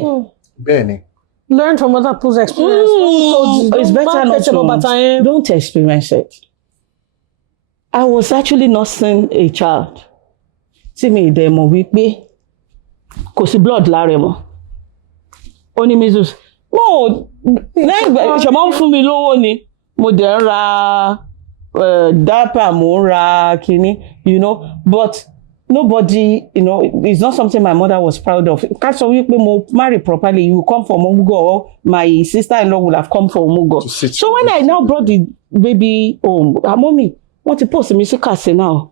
Benny. Learn from other people's experience. It's better not to. Don't experience it. I was actually nursing a child. See me, they mo wípé kò sí blood lára mọ́. Ó ní measles. No, ṣe máa ń fún mi lówó ni. Mo dẹ̀ ń ra diaper, mo ń ra kíní, you know, but nobody, you know, it's not something my mother was proud of. Ká sọ wípé mo marry properly, you come from Omugo, or my sister-in-law would have come from Omugo. So when I now brought the baby home. Mommy, wọ́n ti post mi sí Katsina.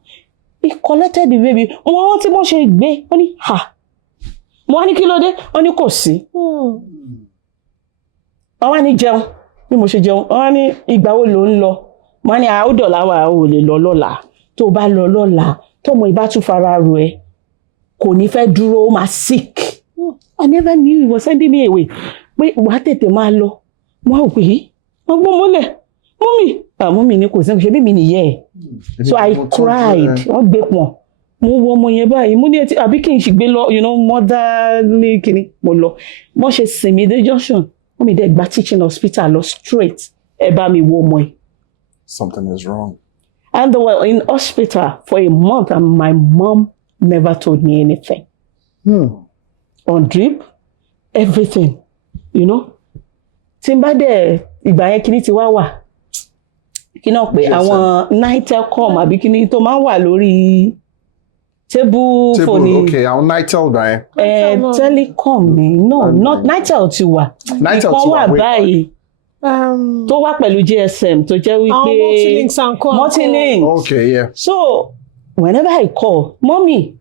He collected the baby. Wọ́n tí wọ́n ṣe gbé. Wọ́n ní, ha. Mo wá ní kí ló dé? Wọ́n ní kò sí. Wọ́n wá ní jẹun. Bí mo ṣe jẹun. Wọ́n wá ní ìgbà wo ló ń lọ. Mo wá ní ó dọ̀la wà ó lè lọ lọ́la. Tó bá lọ lọ́la, tọ́mọ ìbá tún fara ro ẹ. Kò ní fẹ́ dúró, ó máa sick. I never knew he was sending me away. Pé wàá tètè máa lọ. Mo wá wò pé, wọ́n gbọ́ mọ́lẹ̀. Mommy ní kò sí ṣe bí mi nìyẹn. So I cried. Wọ́n gbé pọ̀n. Mo wo ọmọ yẹn báyìí. Mo ní àbí kí n sì gbé lọ, motherly kìíní. Mo lọ. Wọ́n ṣe sinmi dé junction. Wọ́n mi dẹ̀ gba teaching hospital lọ straight. Ẹ bá mi wo ọmọ yìí. Something is wrong. And they were in hospital for a month and my mom never told me anything. On drip, everything, Tí n bá dẹ̀ ìgbà yẹn kíní ti wá wà. Kí náà pé àwọn nitel com àbí kíní tó máa ń wà lórí table phone. Okay, àwọn nitel báyìí. Telecom ni. No, not nitel ti wà. Nitel ti wà báyìí. Tó wà pẹ̀lú GSM tó jẹ́ wípé multilink. Okay, yeah. So whenever I call, mommy,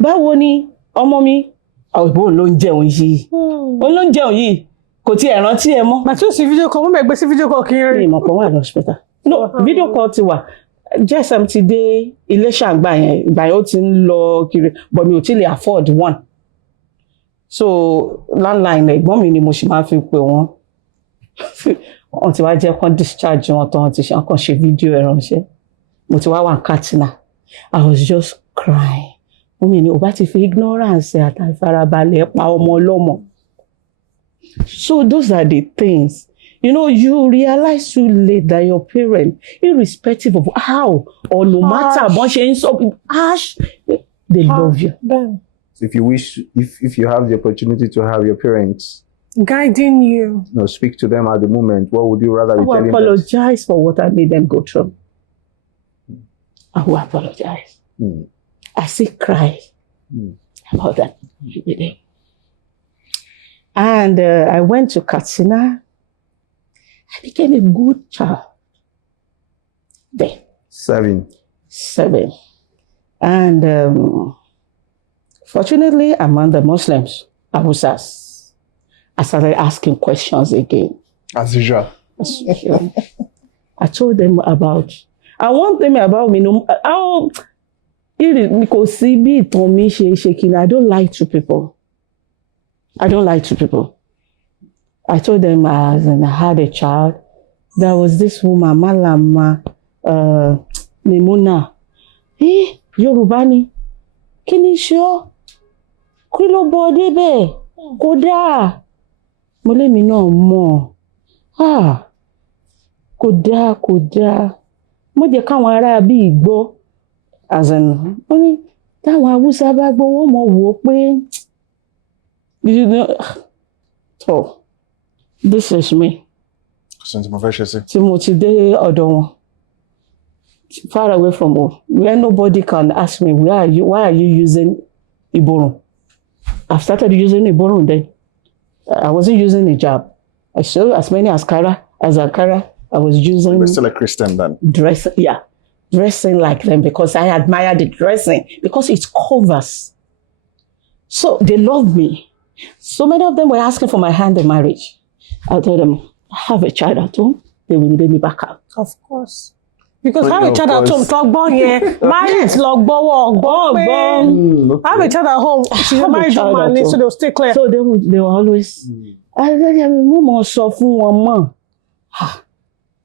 báwo ni ọmọ mi? Ìbò ló ń jẹun yìí. Ó ló ń jẹun yìí. Kò tí ẹ̀ rántí ẹ mọ́. Màtí ó sì fídíò kan, mo mẹ́gbẹ́ sí fídíò kan kí n rí. Ìmọ̀ pọ̀ wà lọ́sítà. No, fídíò kan ti wà. GSM ti dé Iléṣà ìgbà yẹn ó ti ń lọ kiri, but mi ò tí lè afford one. So landline ẹ̀gbọ́n mi ni mo ṣì máa fi pè wọ́n. Wọ́n ti wá jẹ́ kán discharge wọn tán, ti ṣe kán ṣe fídíò ẹ̀ ránṣẹ́. Mo ti wá wà ní Katsina. I was just crying. Mommy ni ó bá ti fi ignorance àtàìfarabalẹ̀ pa ọmọ ọlọ́mọ. So those are the things. You realize too late that your parents, irrespective of how or no matter what they love you. So if you have the opportunity to have your parents guiding you, speak to them at the moment, what would you rather be telling them? I will apologize for what I made them go through. I will apologize. I still cry about that. And I went to Katsina. I became a good child there. 7. And fortunately, among the Muslims, Awusas, I started asking questions again. As usual. I told them about, I want them about me. Because I don't lie to people. I told them as I had a child, there was this woman, Malama Memuna. Yorùbá ni. Kí ni ṣe ọ́? Kí ló bọ́ débẹ̀? Kódà. Mo lé mi náà mọ̀. Kódà. Mo jẹ́ káwọn ará bí gbọ́. As in, táwọn Awúsá bá gbọ́ wọ́n mọ̀ wò pé so this is me. Tí mo ti dé ọ̀dọ̀ wọn. Far away from home, where nobody can ask me, why are you using Iborun? I've started using Iborun then. I wasn't using hijab. I saw as many Ankara. I was using. You were still a Christian then? Dressing like them because I admire the dressing because it covers. So they love me. So many of them were asking for my hand in marriage. I told them, I have a child at home. They will need me back out. Of course. Because have a child at home, talk about marriage, log have a child at home, she's a married woman, so they'll stay clear. So they will always, mo sọ fún wọn mọ́.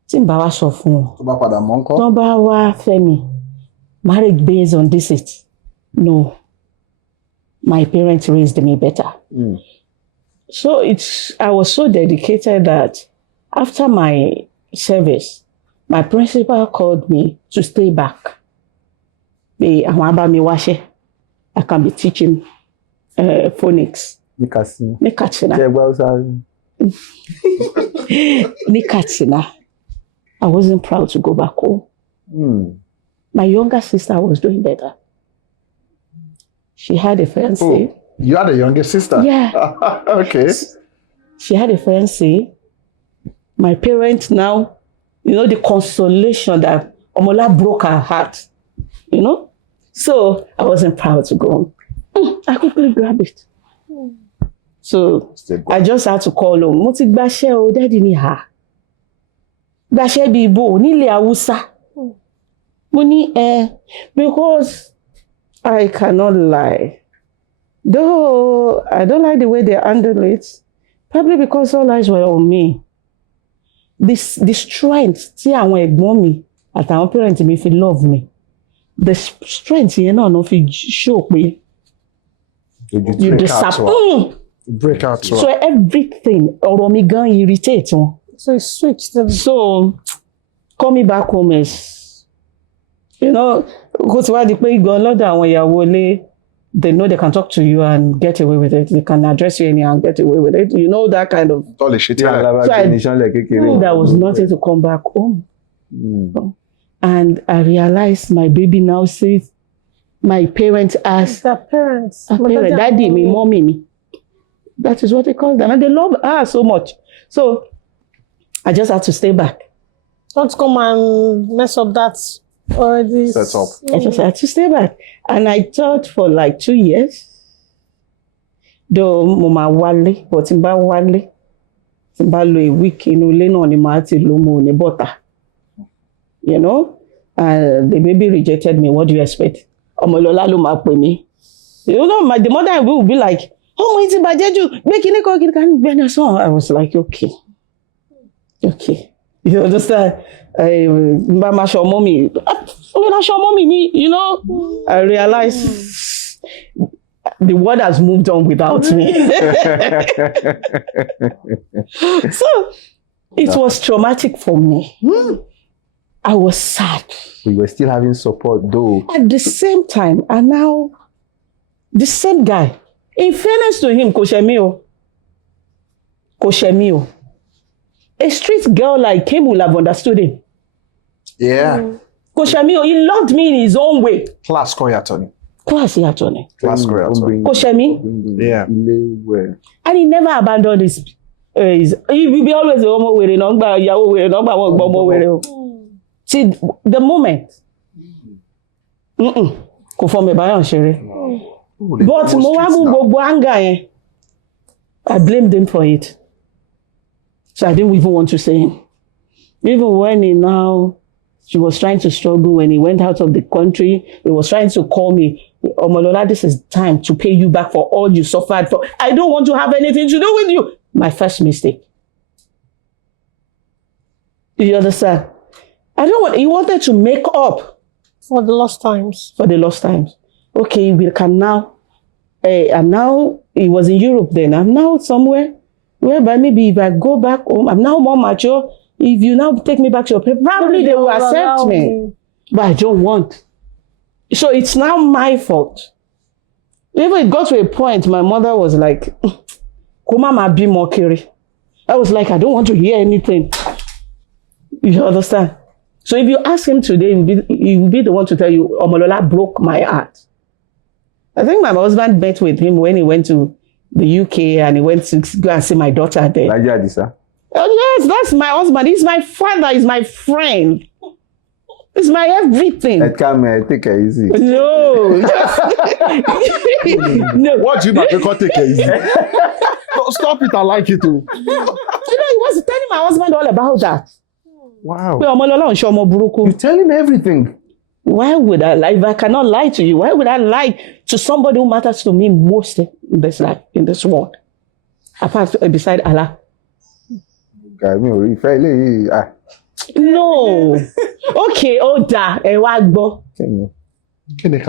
Tí n bá wá sọ fún wọn. Tó bá padà mọ́ ńkọ́? Tó bá wá fẹ́ mi, marriage based on this it. No. My parents raised me better. So I was so dedicated that after my service, my principal called me to stay back. I can be teaching phonics. Ní Katsina. I wasn't proud to go back home. My younger sister was doing better. She had a fiancé. Oh, you had a younger sister? Yeah. Okay. She had a fiancé. My parents now the consolation that Omola broke her heart, So I wasn't proud to go. I quickly grabbed it. So I just had to call home. Mo ti gbaṣẹ́ o, daddy ni ha. Gbaṣẹ́ bí ibo nílé Hausa. Mo ní because I cannot lie. Though I don't like the way they handle it, probably because all eyes were on me. The strength tí àwọn ẹ̀gbọ́n mi àtàwọn parents mi fi love me. The strength yẹn náà no fi show pé you disappoint. Break out. So everything ọ̀rọ̀ mi gan irritate wọn. So it switched them. So coming back home is, kò tí wá di pé gan lọ́dọ̀ àwọn ìyàwó ilé, they know they can talk to you and get away with it. They can address you anyhow and get away with it. That kind of. So I was nothing to come back home. And I realized my baby now says, my parents ask. Their parents. Daddy, me, mommy, me. That is what they call them. And they love her so much. So I just had to stay back. Don't come and mess up that already set up. I just had to stay back. And I thought for like 2 years, though Mama Wale, but Timba Wale, Timba lo a week in Uleno ni Marti Lumo ni butter. And they maybe rejected me. What do you expect? Omolola lo ma pe me. The mother will be like, oh, my Tibajeju, making it go. I was like, okay. You understand? Mama show mommy. I realized the world has moved on without me. So it was traumatic for me. I was sad. We were still having support though. At the same time, and now the same guy, in fairness to him, Koshemio. A street girl like him would have understood him. Yeah. Koshemio, he loved me in his own way. Class Koyatoni. Koshemi. Yeah. And he never abandoned his he will be always the homo wearing number, Yahoo wearing number one bombo wearing. See the moment. Kò fọ́ mi báyọ̀ ṣeré. But mo wá mú gbogbo anger yẹn. I blamed him for it. So I didn't even want to say him. Even when she was trying to struggle when he went out of the country, he was trying to call me, Omolola, this is time to pay you back for all you suffered for. I don't want to have anything to do with you. My first mistake. You understand? He wanted to make up. For the lost times. Okay, we can now, and now he was in Europe then. I'm now somewhere whereby maybe if I go back home, I'm now more mature. If you now take me back to your place, probably they will accept me. But I don't want. So it's now my fault. Even it got to a point, my mother was like, Kumama be mockery. I was like, I don't want to hear anything. You understand? So if you ask him today, he will be the one to tell you, Omolola broke my heart. I think my husband met with him when he went to the UK and he went to go and see my daughter there. Aya Adisa. Oh, yes, that's my husband. He's my father. He's my friend. It's my everything. Take it easy. No. No. What do you mean? Take it easy. Stop it. I like it too. He was telling my husband all about that. Wow. You tell him everything. Why would I lie? If I cannot lie to you, why would I lie to somebody who matters to me most in this life, in this world? Apart beside Allah. No. Okay, Oda, Ewagbo.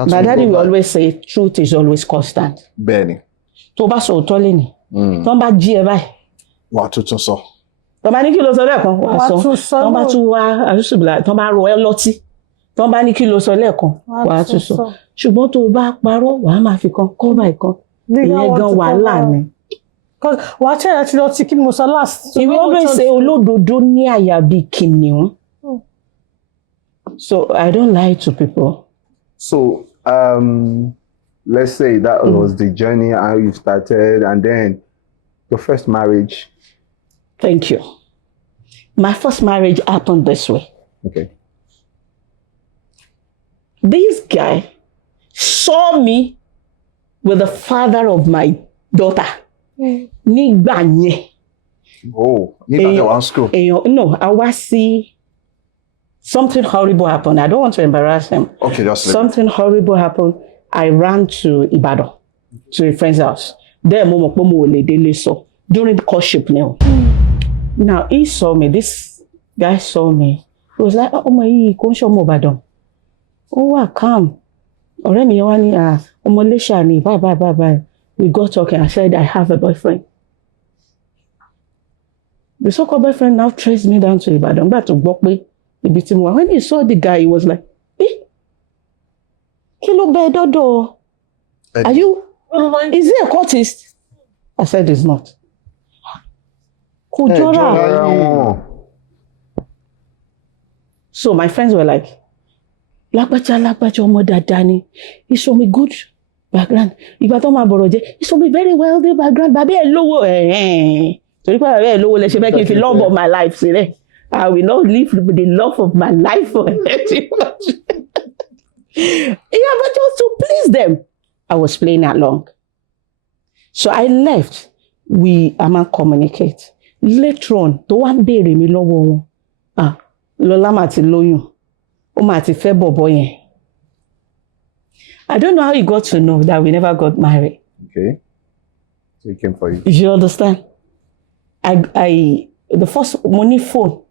My daddy will always say, truth is always constant. Benny. Tó bá sọ òótọ́ lẹ́ni. Tó bá jí ẹ báyìí. Wà á tuntun sọ. Tó bá ní kí ló sọ lẹ́ẹ̀kan, wà á sọ. Tó bá tún wá àṣùṣùbìlà, tó bá ro ẹ lọ́tí. Tó bá ní kí ló sọ lẹ́ẹ̀kan, wà á tún sọ. Ṣùgbọ́n tó bá parọ́, wà á máa fi kan kọ́ báyìí kan. Ìyẹn gan wàhálà ni. Wà á tẹ̀lé ti lọ tí kí ni mo sọ last. Ìwé always say olódodo ní àyà bí kìnìún. So I don't lie to people. So let's say that was the journey, how you started, and then your first marriage. Thank you. My first marriage happened this way. Okay. This guy saw me with the father of my daughter. Nígbà yẹn. Oh, neither one school. No, I was see something horrible happened. I don't want to embarrass him. Okay, just something horrible happened. I ran to Ibadan, to a friend's house. There, mo mọ̀ pé mo lè délé sọ during the courtship now. Now he saw me. This guy saw me. He was like, "Oh my, kò ń ṣe ọmọ Ìbàdàn." Oh, I calm. Ọ̀rẹ́ mi yẹn wá ní ọmọ Iléṣà ni bye. We got talking. I said, I have a boyfriend. The so-called boyfriend now traced me down to Ibadan. But to gbọ́ pé ibi tí mo wà. When he saw the guy, he was like, kí ló bẹ dọ́dọ̀? Are you? Is he a cultist? I said, it's not. Kò jọra. So my friends were like, lágbájá ọmọ dáadáa ni. He showed me good background. Ìgbà tó máa bọ̀rọ̀ jẹ́, he showed me very wealthy background. Bàbá ẹ̀ lówó. Torí pé bàbá ẹ̀ lówó lẹ ṣe fẹ́ kí n fi love of my life sílẹ̀. I will not live with the love of my life for anyone. Yeah, but just to please them, I was playing along. So I left. We am communicate. Later on, tó wá ń béèrè mi lọ́wọ́ wọn. Lọ́lá mà ti lóyún. Ó mà ti fẹ́ bọ̀bọ̀ yẹn. I don't know how he got to know that we never got married. Okay. So he came for you. You understand? The first money phone.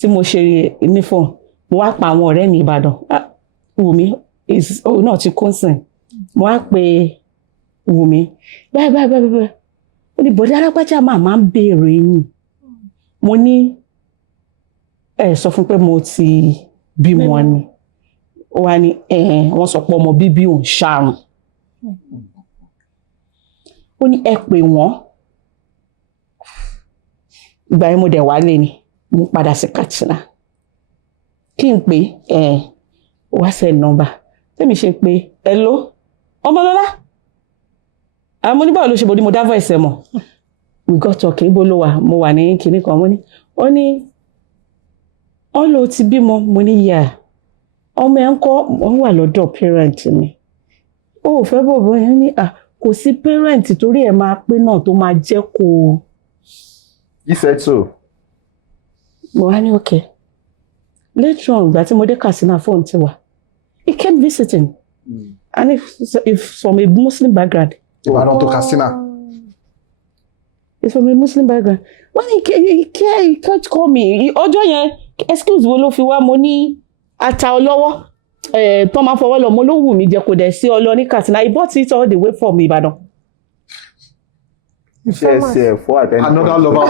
Tí mo ṣe ní phone. Mo wá pa àwọn ọ̀rẹ́ mi Ìbàdàn. Wùmí is náà ti kóńsìn. Mo wá pe Wùmí. Báyìí. Ó ní bọ̀dá alápájá máa ń béèrè yín. Mo ní sọ fún pé mo ti bímọ ni. Ó wá ní wọ́n sọ pé ọmọ bíbí òun ṣàrùn. Ó ní ẹ pè wọ́n. Ìgbà yẹn mo dẹ̀ wálé ni. Mo padà sí Katsina. Kí n pè wá send number. Tẹ́mi ṣe pé hello Ọmọlọ́lá. Mo ní báwo ló ṣe bò ní mo dá voice ẹ̀ mọ̀. We got talking. Ibo ló wà? Mo wà ní kinní kan. Ó ní ló ti bímọ. Mo ní yà. Ọmọ ẹ̀ ń kọ́ wọ́n wà lọ́dọ̀ parent mi. Ó fẹ́ bọ̀bọ̀ yẹn ní kò sí parent torí ẹ̀ máa pé náà tó máa jẹ́ kó. He said so. Mo wá ní okay. Later on, ìgbà tí mo dé Katsina phone ti wà. He kept visiting. And if from a Muslim background. Ìbàdàn to Katsina. It's from a Muslim background. When he can't call me. Ọjọ́ yẹn, excuse wo ló fi wá mo ní ata ọlọ́wọ́. Tó máa fọwọ́ lọ mo ló wù mí jẹ kò dẹ̀ sí ọlọ́ ní Katsina. He bought it all the way from Ìbàdàn. Another lover.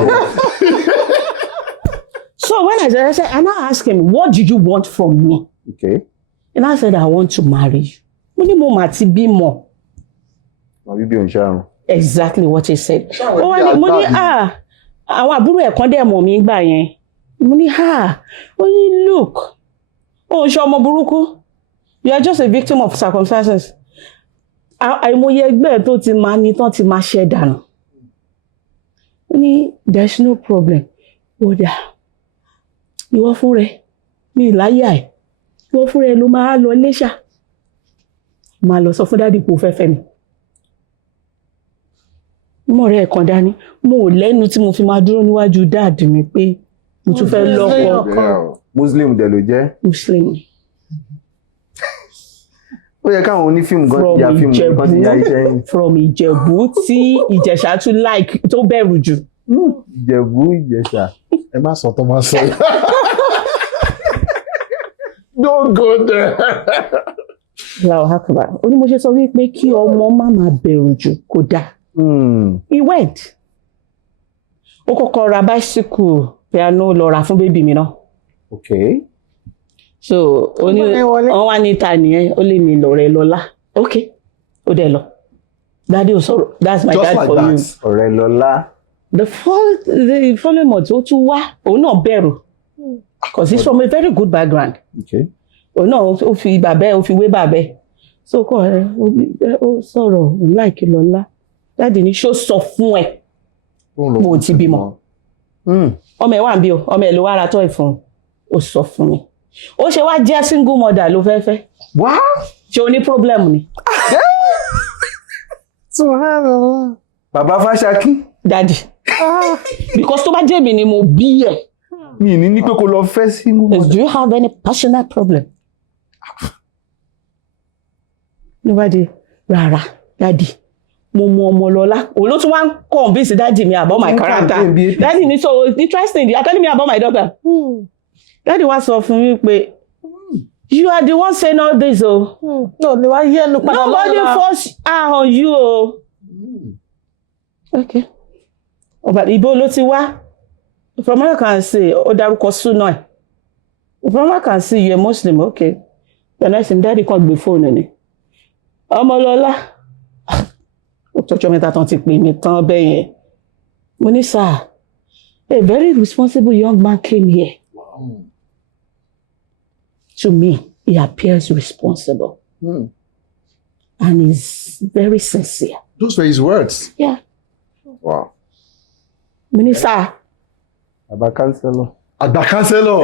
So when I said, and I asked him, what did you want from me? Okay. And I said, I want to marry you. Mo ní mo mà ti bímọ. Exactly what he said. Mo ní àwọn àbúrò ẹ̀ kan dẹ̀ mọ̀ mí gbà yẹn. Mo ní ó ní look. Ṣe ọmọ burúkú. You are just a victim of circumstances. Àìmọye ẹgbẹ́ tó ti máa ní tán ti máa ṣẹ́ dànù. Ó ní there's no problem. Ó dà. Ìwọ fún rẹ mi láyà ẹ̀. Ìwọ fún rẹ ló máa lọ Iléṣà. Máa lọ sọ fún dádì pé ó fẹ́ fẹ́ mi. Mo rẹ̀ kan dání. Mo ò lẹ́nu tí mo fi máa dúró níwájú dáàdì mi pé mo tún fẹ́ lọ́kọ. Muslim dẹ̀ ló jẹ́. Muslim. Ó yẹ káwọn onífíìmù gan ya fíìmù kan ti ya iṣẹ́. From Ìjẹ̀bú tí Ìjẹ̀ṣà tún like tó bẹ̀rù jù. Ìjẹ̀ṣà. Ẹ má sọ tó máa sọ. Don't go there. Allahu Akbar. Ó ní mo ṣe sọ wípé kí ọmọ má máa bẹ̀rù jù kò dáa. He went. Ó kọ́kọ́ ra bicycle piano lọ ra fún baby mi náà. Okay. So ó ní wọ́n wá ní ta nìyẹn ó lè mi lọ rẹ lọ́lá. Okay. Ó dẹ̀ lọ. Daddy ò sọ̀rọ̀. That's my dad for you. Ọ̀rẹ́ lọ́lá. The following month ó tún wá òun náà bẹ̀rù. Because he's from a very good background. Okay. Òun náà ó fi bàbẹ́ ó fi wé bàbẹ́. So kọ́ ó sọ̀rọ̀ òun láìkí lọ́lá. Daddy ní ṣó sọ fún ẹ. Mo ti bímọ. ọmọ ẹ̀ wà ń bí o ọmọ ẹ̀ ló wá ra tọ́ ìfún ó sọ fún mi ó ṣe wá jẹ́ single mother ló fẹ́ fẹ́ ṣé o ní problem ni. Bàbá Fáṣákí. Daddy because tó bá jẹ́ mi ni mo bí ẹ̀. Mi ní pé kó lọ fẹ́ single mother. Do you have any personal problem? Nobody rárá Daddy mo mọ Ọmọlọ́lá òun ló tún wá ń convince Daddy mi about my character. Daddy ni so interesting you are telling me about my daughter. Daddy wá sọ fún mi pé you are the one saying all this o. No ni wá yé ẹnu padà lọ́la. Nobody force her on you o. Okay. Ọba ibo ló ti wá. From what I can see, ó dárúkọ súnà ẹ̀. From what I can see, you're a Muslim, okay. The next time, Daddy kan gbé fóònù ni. Ọmọlọ́lá. Ó tọ́jọ́ mẹ́ta tán ti pè mí tán bẹ́ẹ̀ yẹn. Mo ní sir, a very responsible young man came here. Wow. To me, he appears responsible. And he's very sincere. Those were his words. Yeah. Wow. Minister. Àgbà counselor.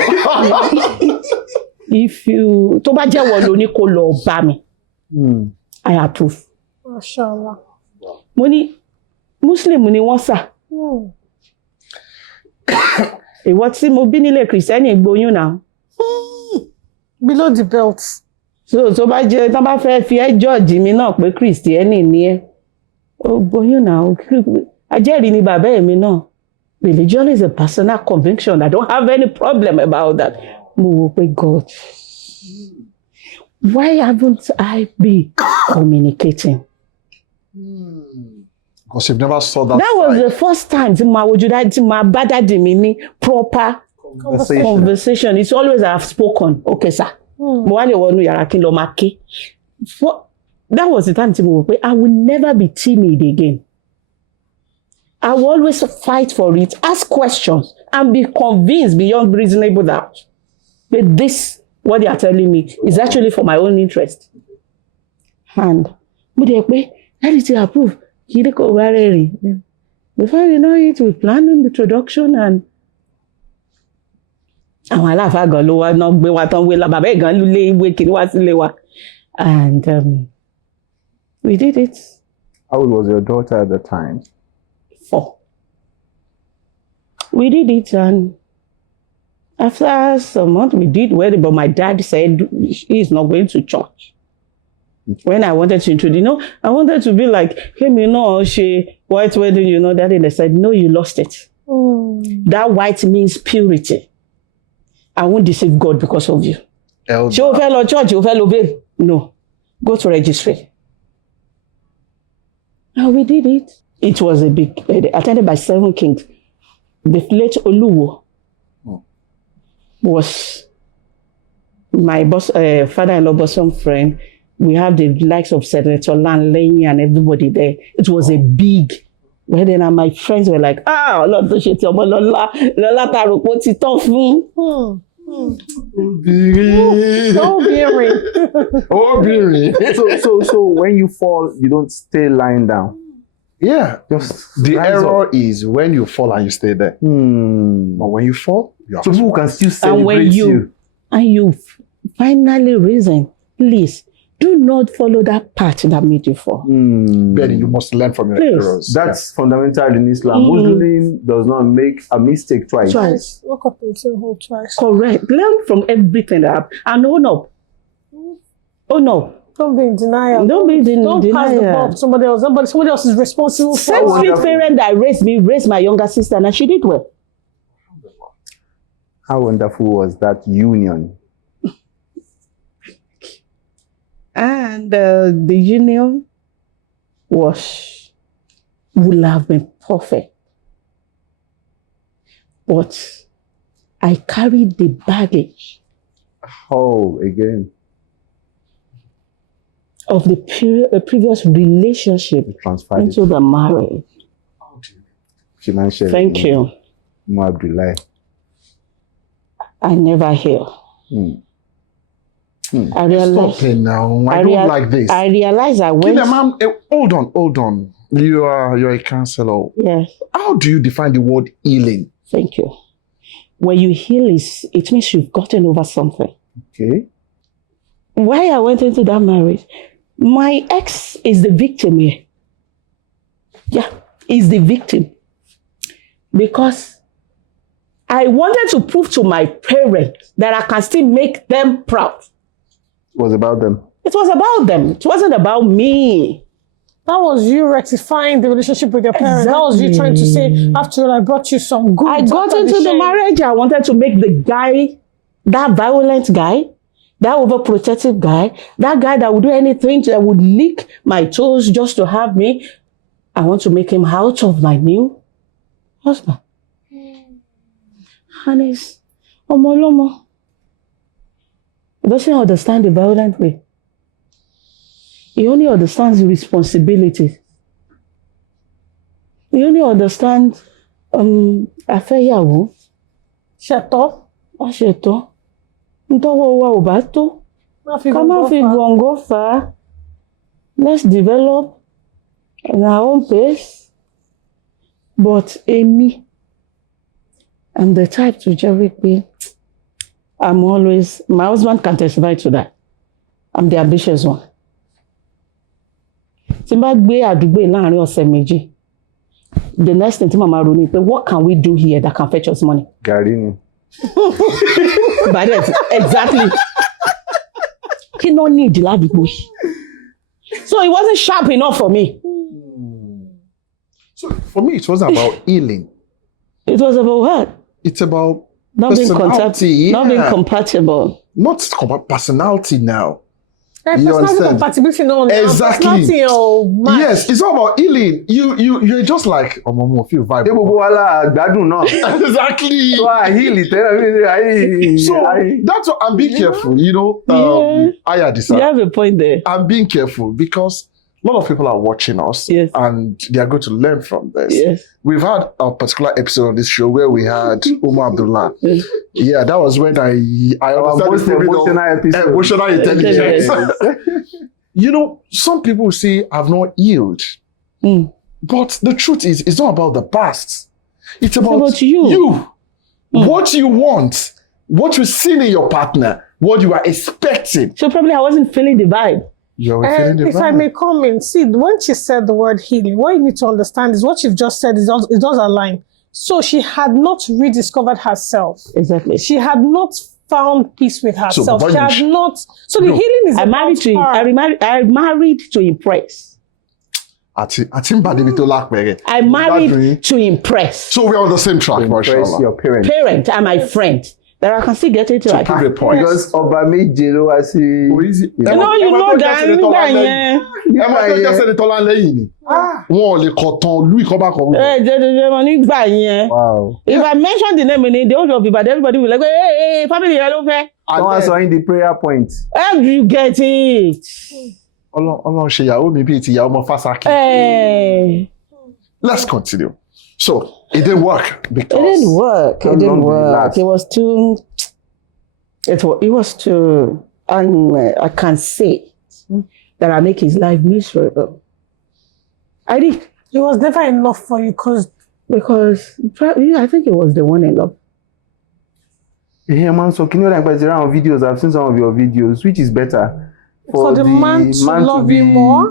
If you tó bá jẹ́wọ́ ló ní kó lọ bá mi. I approve. Mashallah. Mo ní Muslim ni wọ́n sà. Ìwọ tí mo bí nílé Kristẹni gbóyún náà. Below the belt. So tó bá jẹ́ tán bá fẹ́ fi ẹ́ judge mi náà pé Kristẹni ni ẹ́. Ó gbóyún náà. Ajẹ́rìí ni bàbá mi náà. Religion is a personal conviction. I don't have any problem about that. Mo wò pé God. Why haven't I been communicating? Because you've never saw that. That was the first time tí ma wojú dájú tí ma bá dájú mi ní proper conversation. It's always I have spoken. Okay, sir. Mo wá lè wọnú yàrá kí n lọ máa ké. That was the time tí mo wò pé I will never be timid again. I will always fight for it, ask questions, and be convinced beyond reasonable doubt that this, what they are telling me, is actually for my own interest. And mo dẹ̀ pé láti ti approve kí lè kó wá rẹ́rìn. Before you know it, we plan the introduction and àwọn aláàfáà gan ló wá náà gbé wa tán wé la bàbá ẹ̀ gan lé ìwé kìíní wá sílé wa. And we did it. How old was your daughter at the time? 4. We did it, and after some months we did well, but my dad said he's not going to church. When I wanted to introduce, I wanted to be like, hey, she white wedding, Daddy. They said, no, you lost it. That white means purity. I won't deceive God because of you. She will fellow church, you fellow babe. No, go to registry. And we did it. It was a big, attended by 7 kings. The late Oluwo was my boss, father-in-law bosom friend. We have the likes of Senator Lanley and everybody there. It was a big wedding, and my friends were like, Lord, don't you tell me, Lola Taroko ti tán fún. So when you fall, you don't stay lying down. Yeah, the error is when you fall and you stay there. But when you fall, you have so people can still celebrate you. And you finally reason, please do not follow that path that made you fall. Benny, you must learn from your errors. That's fundamental in Islam. Muslim does not make a mistake twice. Woke up and say whole twice. Correct. Learn from everything that happened and own up. Own up. Don't be in denial. Don't be in denial. Don't pass the ball to somebody else. Somebody else is responsible for it. Same parent that raised my younger sister, and she did well. How wonderful was that union? And the union would have been perfect. But I carried the baggage. Oh, again. Of the previous relationship into the marriage. Thank you. I never heal. I realize. Stop it now. I don't like this. I realize I went. Hold on. You're a counselor. Yes. How do you define the word healing? Thank you. When you heal, it means you've gotten over something. Okay. Why I went into that marriage, my ex is the victim here. Yeah, he's the victim. Because I wanted to prove to my parents that I can still make them proud. It was about them. It was about them. It wasn't about me. That was you rectifying the relationship with your parents. Exactly. That was you trying to say, after all, I brought you some good. I got into the marriage. I wanted to make the guy, that violent guy, that overprotective guy, that guy that would do anything, that would lick my toes just to have me. I want to make him out of my new husband. And he's Omolomo. He doesn't understand the violent way. He only understands the responsibilities. He only understands afẹ́yàwó. Ṣètò. Wá ṣètò. Ntọ́wọ́ wa ò bá tó. Ká má fi gbọ̀ngàn fà á. Let's develop at our own pace. But Amy, I'm the type to jerry pé my husband can testify to that. I'm the ambitious one. Tí n bá gbé àdúgbò láàrin ọ̀sẹ̀ méjì, the next thing tí màmá ronú ni pé what can we do here that can fetch us money? Gàrí ni. But exactly. Kí ló ní ìdí ládùúgbò yìí? So it wasn't sharp enough for me. So for me, it wasn't about healing. It was about what? It's about Not being personality. not being compatible. Not about personality now. You Personality understand? compatibility, no. Exactly. Personality, match. Yes, it's all about healing. You're just like, oh, mama, feel vibe. Ṣé gbogbo wa la gbádùn náà? Exactly. So I heal it. So that's what I'm being careful, Aya Adisa. You have a point there. I'm being careful because a lot of people are watching us, Yes. and they are going to learn from this. Yes. We've had a particular episode of this show where we had Umar Abdullah. Yes. Yeah, that was when I understand most the emotional episode. emotional intelligence. Yes. Some people say I've not healed. But the truth is, it's not about the past. It's about you. What you want, what you see in your partner, what you are expecting. So probably I wasn't feeling the vibe. You're feeling the If I vibe. may comment, see, when she said the word healing, what you need to understand is what you've just said it does align. So she had not rediscovered herself. Exactly. She had not found peace with herself. but She had not. So the healing is I married to I married to impress. I married to impress. So we're on the same track, Impress mashallah. your parents. Parent and my friend. That I can still get into To like prove a point. Because ọba méje ló wá sí. you know that nígbà yẹn. Ẹ máa tó jẹ́ sẹ́nitọ́lá lẹ́yìn ni. Wọ́n ò lè kọ̀ tán lú ìkọ́ bá kọ̀ wọ́n. Jẹjẹrẹ nígbà yẹn. Wow. If I mention the name in the whole of Ibadan, everybody will like, hey, family yẹn ló fẹ́. Someone saw in the prayer point. How do you get it? Ọlọ́run ṣe ìyàwó mi bíi ti ìyàwó ọmọ Fásákì. Hey. Let's continue. So it didn't work because It didn't work. It didn't work. It was too. It was too. And I can say that I make his life miserable. I did It was never enough for you because I think it was the one in love. Hey man, so can you like around videos? I've seen some of your videos. Which is better? For the man to love you more?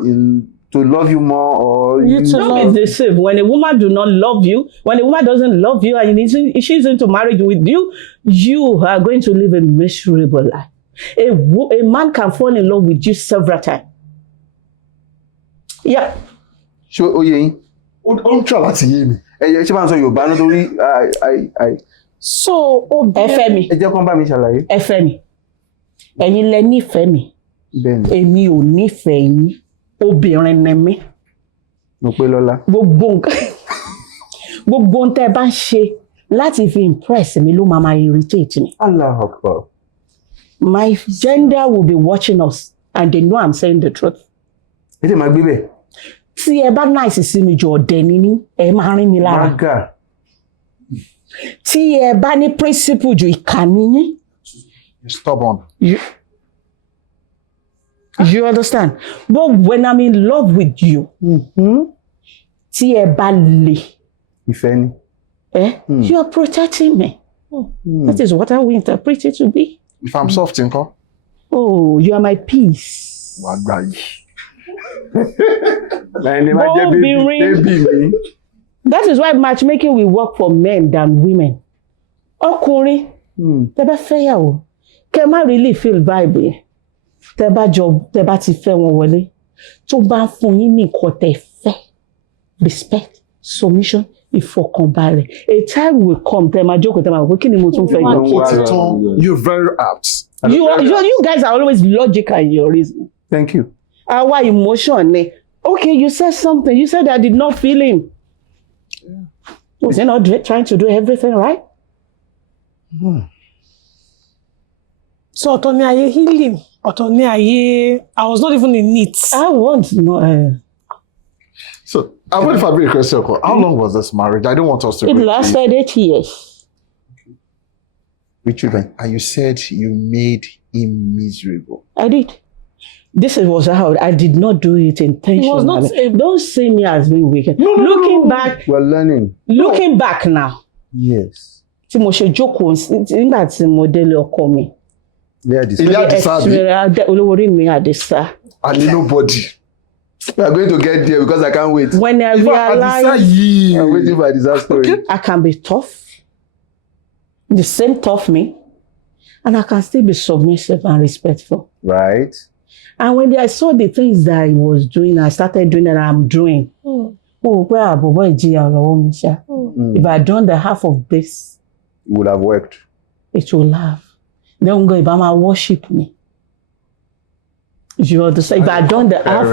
To love you more, or You to Don't love. be deceived. When a woman do not love you, when a woman doesn't love you and she's into marriage with you, you are going to live a miserable life. A man can fall in love with you several times. Yeah. ṣé ó yé yín? ó ń try láti yé mi. Ṣé bá ń sọ Yorùbá nítorí So, Ẹ fẹ́ mi. ẹ jẹ́ kán bá mi ṣàlàyé. Ẹ fẹ́ mi. Ẹ̀yin lẹ nífẹ̀ẹ́ mi. Bẹ́ẹ̀ni, Èmi ò nífẹ̀ẹ́ yín. Obìnrin ni mí. mo pé lọ́lá. Gbogbo ohun tẹ́ ẹ bá ń ṣe láti fi impress mi ló máa irritate mi. Allahu Akbar. My gender will be watching us and they know I'm saying the truth. Ẹ tẹ̀ máa gbé bẹ̀. Tí ẹ bá nice sí mi jù ọ̀dẹ̀ ni ní ẹ máa rin mi lára. Mága. Tí ẹ bá ní principle jù ìkà ni yín. You're stubborn. You understand? But when I'm in love with you, tí ẹ bá le, Ìfẹ́ ni. You are protecting me. That is what I will interpret it to be. If I'm soft, Inko. Oh, you are my peace. That is why matchmaking will work for men than women. Ọkùnrin, tẹ́ bá fẹ́ yàwó, kẹ́ má really feel vibe yẹn. Tẹ́ bá ti fẹ́ wọn wọlé, tó bá fún yín ní nǹkan tẹ́ fẹ́, respect, submission, ìfọkànbalẹ̀. A time will come, tẹ́ máa jókòó, tẹ́ máa wò pé kí ni mo tún fẹ́ yọ. You're very apt. You guys are always logical in your reasoning. Thank you. Our emotion, okay, you said something. You said I did not feel him. Was he not trying to do everything right? So ọ̀tọ̀ ni ayé healing, ọ̀tọ̀ ni ayé, I was not even in it. I want to know. So, I wonder if I be a question. How long was this marriage? I don't want us to. It lasted 8 years. With children, and you said you made him miserable. I did. This was how I did not do it intentionally. Don't see me as being wicked. Looking back, we're learning. Looking back now. Yes. Tí mo ṣe jókòó nígbà tí mo délé ọkọ mi. Ilé Adisa bi. Olówórí mi Adisa. And nobody. We are going to get there because I can't wait. When I realized I'm waiting for a disaster story. I can be tough, the same tough me, and I can still be submissive and respectful. Right. And when I saw the things that I was doing, I started doing that I'm doing. If I had done the half of this, it would have worked. It will have. Then go Ibama worship me. You understand? If I had done the half,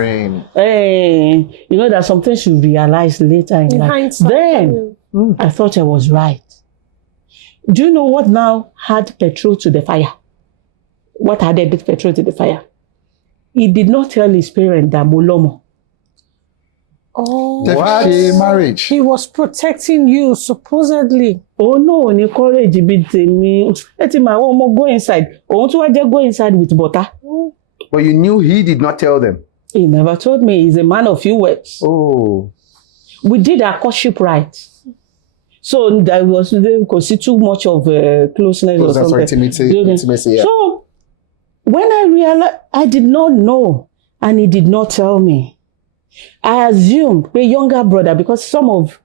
you know that some things you realize later in life. Then I thought I was right. Do you know what now had petrol to the fire? What added petrol to the fire? He did not tell his parents that Molomo. Oh, what? Marriage. He was protecting you, supposedly. Oh no, ni courage beat me. Let him go inside. I want to go inside with butter. But you knew he did not tell them. He never told me. He's a man of few words. Oh. We did our courtship right. So there was too much of closeness or something. Intimacy, yeah. So when I realized I did not know and he did not tell me, I assumed a younger brother, because some of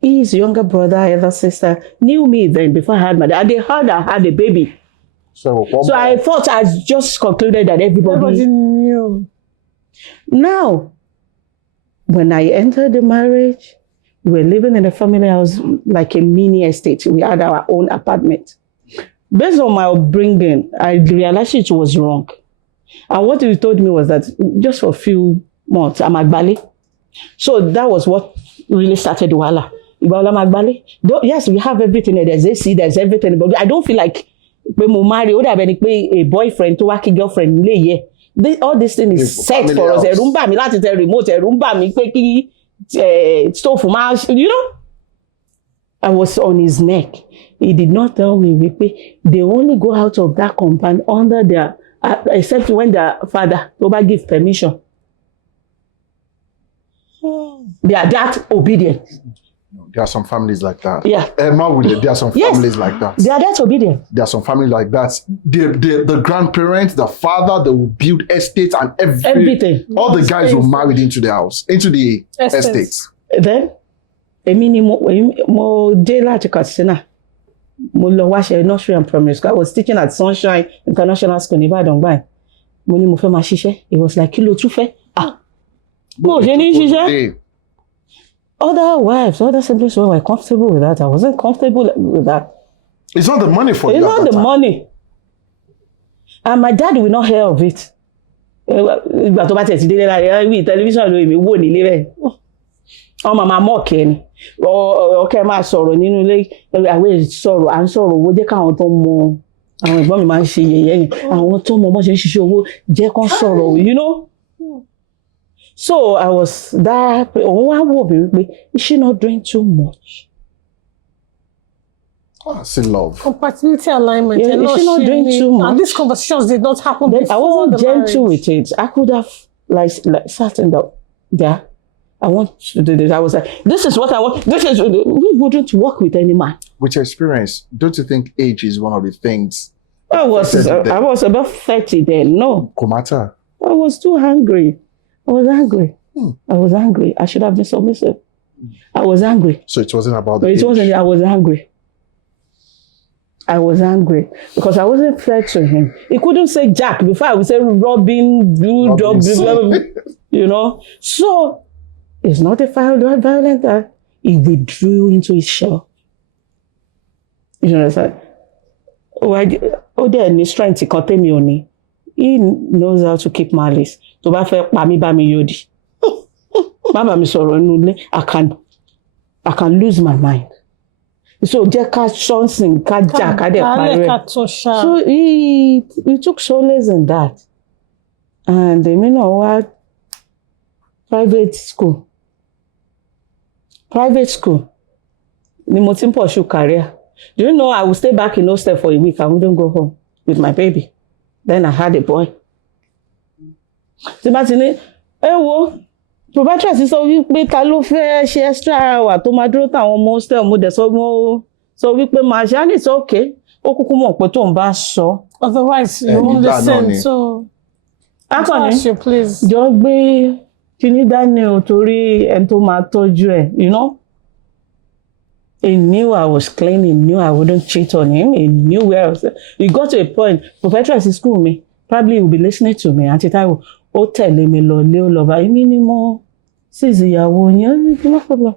his younger brother, elder sister, knew me then before I had my dad. They heard I had a baby. So I thought I just concluded that everybody knew. Now, when I entered the marriage, we were living in a family house like a mini estate. We had our own apartment. Based on my upbringing, I realized it was wrong. And what he told me was that just for a few months, I'm Agbali. So that was what really started the Wala. Yes, we have everything. There's AC, there's everything. But I don't feel like when we marry, would have a boyfriend to work a girlfriend. All this thing is set for us. A room me, that's a remote, a room me, stove, you know? I was on his neck. He did not tell me, they only go out of that compound under their, except when the father over give permission. They are that obedient. There are some families like that. Yeah. There are some families like that. They are that obedient. There are some families like that. The grandparents, the father, they will build estates and everything. All the guys were married into the house, into the estates. Then, mo dé láti Katsina. Mo lọ wá ṣe nursery and primary school. I was teaching at Sunshine International School in Ibadan báyìí. Mo ní mo fẹ́ máa ṣiṣẹ́. It was like, kí ló tún fẹ́? Mo ṣe ní ṣiṣẹ́. Other wives, other siblings were comfortable with that. I wasn't comfortable with that. It's not the money for you. It's not the money. And my dad will not hear of it. Ìgbà tó bá tẹ̀ sí délé lára wí tẹlifíṣàn lórí mi wò nílé rẹ̀. Ọmọ màmá mọ̀ọ́kẹ́ ni. Ọkẹ́ máa sọ̀rọ̀ nínú ilé. Àwọn sọ̀rọ̀ à ń sọ̀rọ̀ owó jẹ́ káwọn tó mọ àwọn ẹ̀gbọ́n mi máa ń ṣe yẹ̀yẹ́ yẹn. Àwọn tó mọ bó ṣe ń ṣiṣẹ́ owó jẹ́ kán sọ̀rọ̀, you know. So I was that. Is she not doing too much? I still love. Compatibility alignment. Yeah, is she not doing too much? And these conversations did not happen then before I wasn't the gentle marriage. with it. I could have like sat in there I want to do this. I was like, this is what I want. We wouldn't work with any man. With your experience, don't you think age is one of the things? I was about 30 then. No. No matter. I was too hungry. I was angry. I was angry. I should have been submissive. I was angry. So it wasn't about the But age. it wasn't. I was angry. I was angry because I wasn't fair to him. He couldn't say Jack before I would say Robin, you know. So it's not a violent that he withdrew into his shell. You understand? There is strength to contain me only. He knows how to keep malice. To ba fe pa mi ba mi yodi. Baba mi sọ̀rọ̀ nínú ilé. I can lose my mind. So jẹ́ ká something ká jà ká dẹ̀ parí. So he took solace in that. And èmi náà wá private school. Ni mo ti ń pursue career. Do you know I would stay back in hostel for a week. I wouldn't go home with my baby. Then I had a boy. Tí bá ti ní, provider sọ wípé ta ló fẹ́ ṣe extra hour tó máa dúró táwọn ọmọ hostel mo dẹ̀ sọ wípé màá ṣe á ní sọ okay. Ó kúkú mọ̀ pé tóun bá sọ. Otherwise, you won't listen. So, Akọni, please. Jọ gbé kíní dání o torí ẹni tó máa tọ́jú ẹ̀, you know. He knew I was clean. He knew I wouldn't cheat on him. He knew where I was. He got to a point. Professor in school me. Probably he will be listening to me. Auntie Taiwo, ó tẹ̀lé mi lọ lé ó lọ bá èmi ni mo sì ìyàwó yẹn no problem.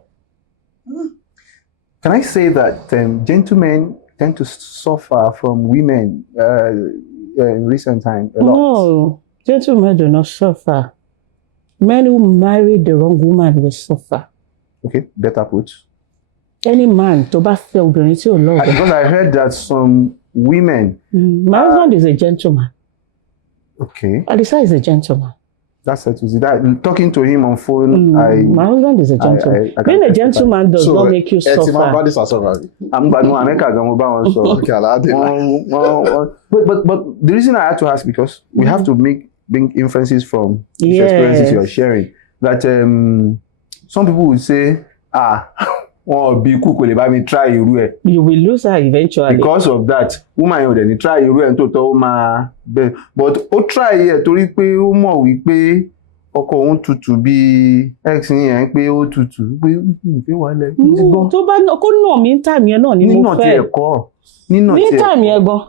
Can I say that gentlemen tend to suffer from women in recent times a lot? No, gentlemen do not suffer. Men who marry the wrong woman will suffer. Okay, better put. Any man tó bá fẹ́ obìnrin tí ò love. Because I heard that some women. My husband is a gentleman. Okay. Adisa is a gentleman. That's it. That talking to him on phone. My husband is a gentleman. Being a gentleman does not make you suffer. I'm but the reason I had to ask because we have to bring inferences from these experiences you're sharing. That some people would say, oh, be cool, let me try you. You will lose her eventually. Because of that, woman then try you and to ma but o try here torí pé ó mọ̀ wí pé ọkọ òun tutù bí ex yẹn pé ó tutù pé ìfẹ́ wà lẹ. Tó bá kó nà mí time yẹn náà ni mo fẹ́. Nínà tí ẹ̀kọ́. Nínà tí ẹ̀kọ́. Ní time yẹn gan.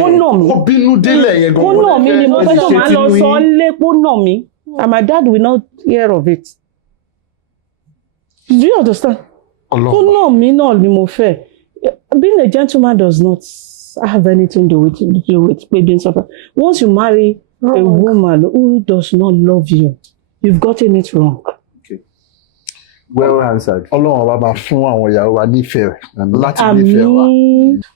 Kó nà mí. Ó bínú délẹ̀ yẹn gan. Kó nà mí ni mo fẹ́ tó máa lọ sọ lé kó nà mí. And my dad will not hear of it. Do you understand? Kó nà mí náà ni mo fẹ́. Being a gentleman does not have anything to do with being suffer. Once you marry a woman who does not love you, you've gotten it wrong. Okay. Well answered. Ọlọ́run wa máa fún àwọn ìyàwó wa nífẹ̀ẹ́ láti nífẹ̀ẹ́ wa.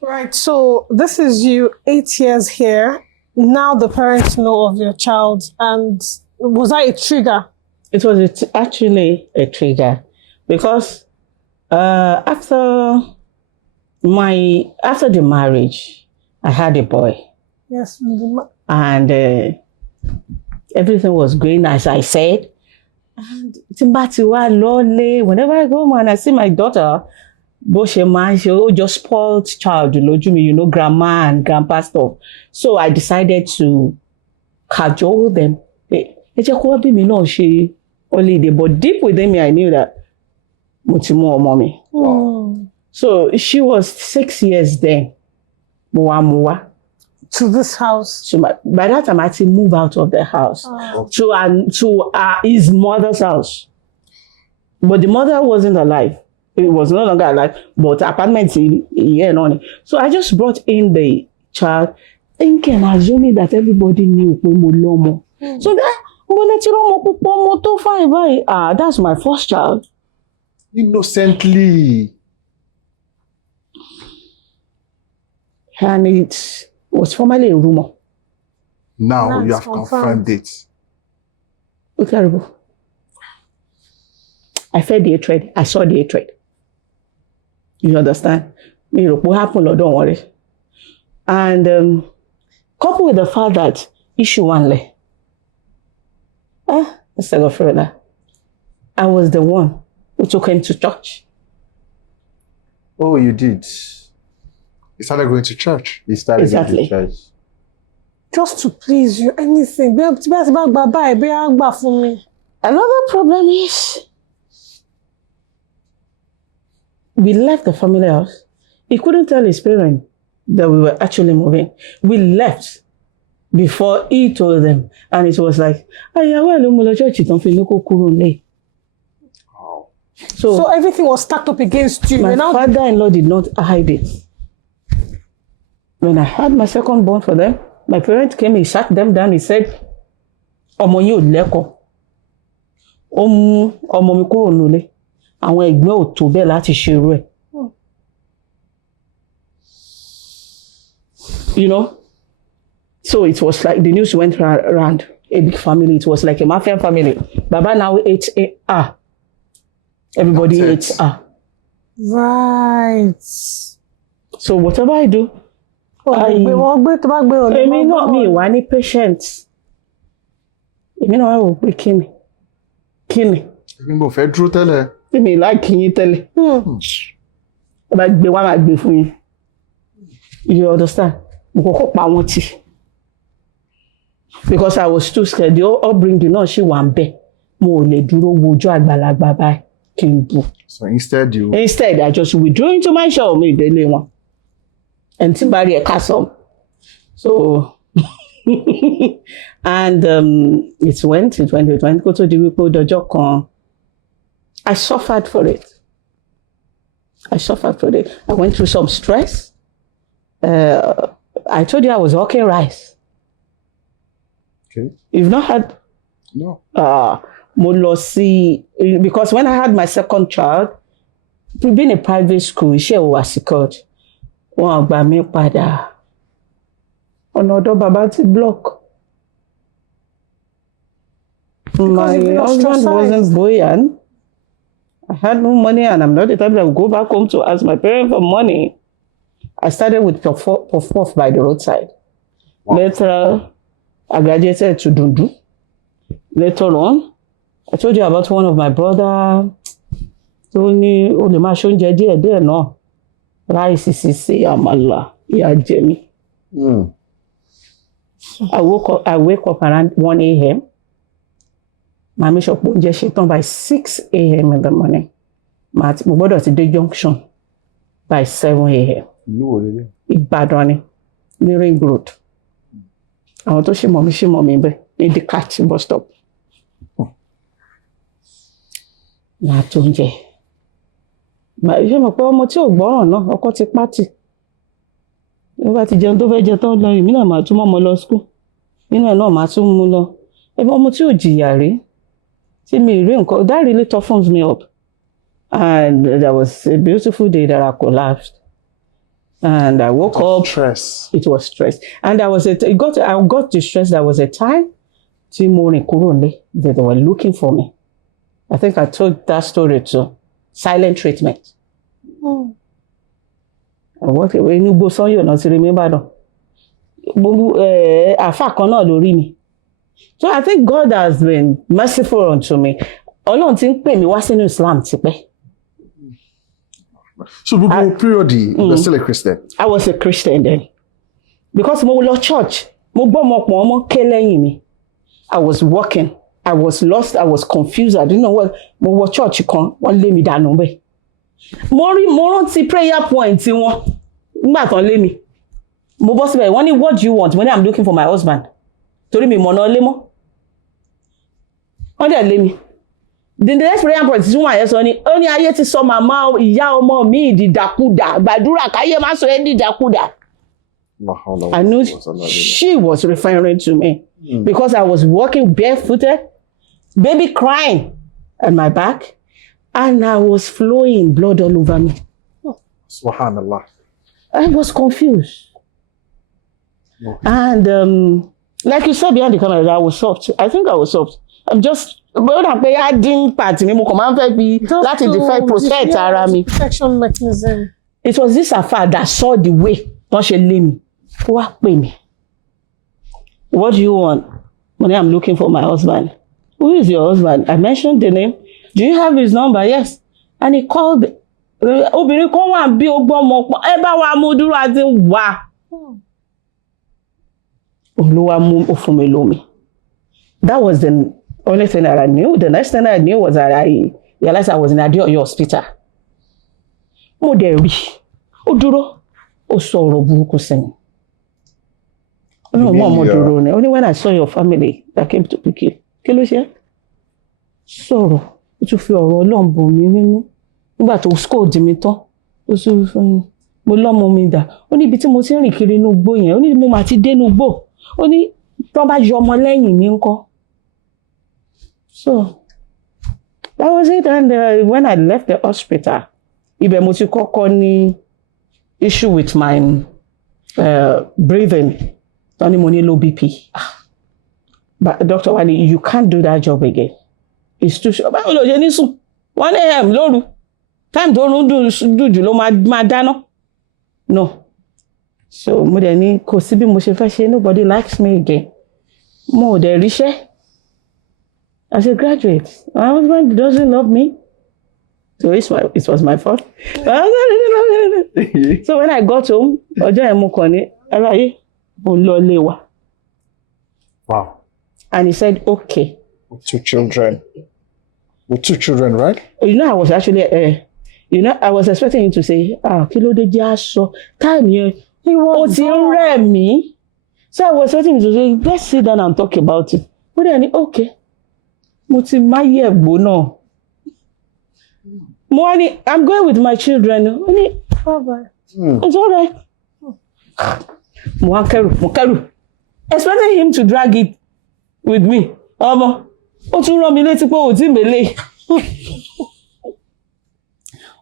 Right, so this is you 8 years here. Now the parents know of your child, and was that a trigger? It was actually a trigger because after the marriage, I had a boy. Yes. And everything was going as I said. And whenever I go home and I see my daughter, just spoiled child, you know, grandma and grandpa stuff. So I decided to cajole them. But deep within me, I knew that mommy. So she was 6 years then. To this house. So by that time, I had to move out of the house to his mother's house. But the mother wasn't alive. It was no longer alive, but apartments here and so I just brought in the child, thinking, assuming that everybody knew Lomo. So that's my first child. Innocently. And it was formerly a rumor. Now you have confirmed it. It's terrible. I felt the hatred. I saw the hatred. You understand? What happened? Don't worry. And coupled with the fact that issue one lay. Mr. Gofreda. I was the one who took him to church. Oh, you did. He started going to church. He started Exactly. going to church. Just to please you, anything. Another problem is, we left the family house. He couldn't tell his parents that we were actually moving. We left before he told them. And it was like, So everything was stacked up against you. My father-in-law did not hide it. When I had my second born for them, my parents came, he sat them down, he said, ọmọ yín ò lẹ́kọ̀ọ́. Ó mú ọmọ mi kúrò nílé. Àwọn ẹ̀gbọ́n ò tó bẹ́ẹ̀ láti ṣe irú ẹ̀. You know? So it was like the news went around a big family. It was like a mafia family. Baba now ate everybody ate Right. So whatever I do, èmi náà mi wà ní patient. Èmi náà wà wò pé kíni. Èmi mo fẹ́ dúró tẹ́lẹ̀. Èmi like yín tẹ́lẹ̀. Ó bá gbé wá máa gbé fún yín. You understand? Mo kọ́kọ́ pa wọ́n tì. Because I was too scared. The upbringing náà ṣì wà ń bẹ̀. Mo ò lè dúró wojú àgbàlagbà báyìí kí n bú. So instead I just withdrew into my shell. Mi ìdílé wọn. And Timbari a castle. So and it went. Go to the Wipo Dojo Con. I suffered for it. I went through some stress. I told you I was hawking rice. Okay. You've not had? No. Because when I had my second child, being a private school, she was secured. Wọ́n gbà mí padà. Ọ̀nà ọ̀dọ̀ bàbá ti block. My husband wasn't buoyant. I had no money and I'm not the type that would go back home to ask my parents for money. I started with puff by the roadside. Wow. Later, I graduated to Dundu. Later on, I told you about one of my brother. Told me, oh, the machine jẹ́ there no. Rice sisi amala ya Jamie. I wake up around 1 a.m. Mami shop oúnjẹ ṣetán by 6 a.m. in the morning. Mo gbọ́dọ̀ ti dé junction by 7 a.m. Ìbàdàn ni ní Ring Road. Àwọn tó ṣì mọ̀ mí bẹ́ẹ̀ ní the catch bus stop. Màá tó oúnjẹ. Ṣé mo pé ọmọ tí ò gbọ́ràn náà ọkọ ti pátì. Bí bá ti jẹun tó fẹ́ jẹ tán lọ èmi náà máa tún mọ́ ọmọ lọ school. Nínú ẹ̀ náà máa tún mú lọ. Ẹbí ọmọ tí ò jìyà rí. Tí mi rí nǹkan, that really toughens me up. And there was a beautiful day that I collapsed. And I woke up. Stress. It was stress. And I got distressed. There was a time tí mo rìn kúrò nílé that they were looking for me. I think I told that story too. Silent treatment. Inú gbó Sanyo náà ti rí mi Ìbàdàn. Àfà kan náà ló rí mi. So I think God has been merciful unto me. Ọlọ́run ti ń pè mí wá sínú Islam tipẹ́. So gbogbo period you were still a Christian? I was a Christian then. Because mo lọ church, mo gbọ́ ọmọ ké lẹ́yìn mi. I was walking. I was lost. I was confused. I didn't know what. Mo wọ church kan, wọ́n lé mi dànù bẹ́ẹ̀. Mo rántí prayer point wọn. Nígbà tán lé mi. Mo bọ́ síbẹ̀, wọ́n ní what do you want? Mo ní I'm looking for my husband. Torí mi mọ̀nà lé mọ́. Wọ́n dẹ̀ lé mi. The next prayer point tí wọ́n àyẹ́ sọ ni, ó ní ayé ti sọ màmá ìyá ọmọ mi ìdìdàkudà. Gbàdúrà káyé má sọ ẹ́ dìdàkudà. I knew she was referring to me because I was walking barefooted, baby crying at my back, and I was flowing blood all over me. Subhanallah. I was confused. Okay. And like you said behind the camera, I was soft. I think I was soft. I'm just adding part mi mo kàn máa ń fẹ́ fi láti protect ara mi. Protection mechanism. It was this affair that saw the way wọ́n ṣe lé mi. Wá pè mí. What do you want? Money, I'm looking for my husband. Who is your husband? I mentioned the name. Do you have his number? Yes. And he called. Obìnrin kan wà bí ogbó ọmọ pọ̀ ẹ bá wa mú dúró àti wà. Olúwa mú ó fún mi lómi. That was the only thing that I knew. The next thing I knew was that I realized I was in Adeoyo hospital. Mo dẹ̀ rí. Ó dúró. Ó sọ ọ̀rọ̀ burúkú sí mi. Only when I saw your family that came to pick you. Kí ló ṣe? Sọ̀rọ̀. Ó tún fi ọ̀rọ̀ Ọlọ́run bò mí nínú. Nígbà tó scold mi tán. Ó sọ fún mi. Mo lọ́mọ mi dà. Ó ní ibi tí mo ti rìn kiri inú igbó yẹn. Ó ní mo máa ti dé inú igbó. Ó ní tó bá yọ ọmọ lẹ́yìn mi ńkọ́. So that was it. And when I left the hospital, ibẹ̀ mo ti kọ́kọ́ ní issue with my breathing. Tony mo ní low BP. But Dr. Wani, you can't do that job again. It's too short. Báwo ló ṣe ní sùn? 1 a.m. lóru. Time tó ń dùn jù ló máa dáná. No. So mo dẹ̀ ní kò sí bí mo ṣe fẹ́ ṣe, nobody likes me again. Mo dẹ̀ ríṣẹ́. As a graduate, my husband doesn't love me. So it was my fault. So when I got home, ọjọ́ yẹn mo kàn ní aláyé mo lọ lé wa. Wow. And he said, okay. With 2 children. With 2 children, right? You know, I was actually, I was expecting him to say, kí ló dé jẹ́ aṣọ. Time yẹn, ó ti rẹ̀ mí. So I was expecting him to say, let's sit down and talk about it. But then, okay. Mo ti máyé ẹ̀gbó náà. Mo wá ní, I'm going with my children. Ó ní, bye-bye. It's all right. Mo wá kẹ́rù. Expecting him to drag it with me. Ọmọ, ó tún rán mi létí pé ó ti mèlé.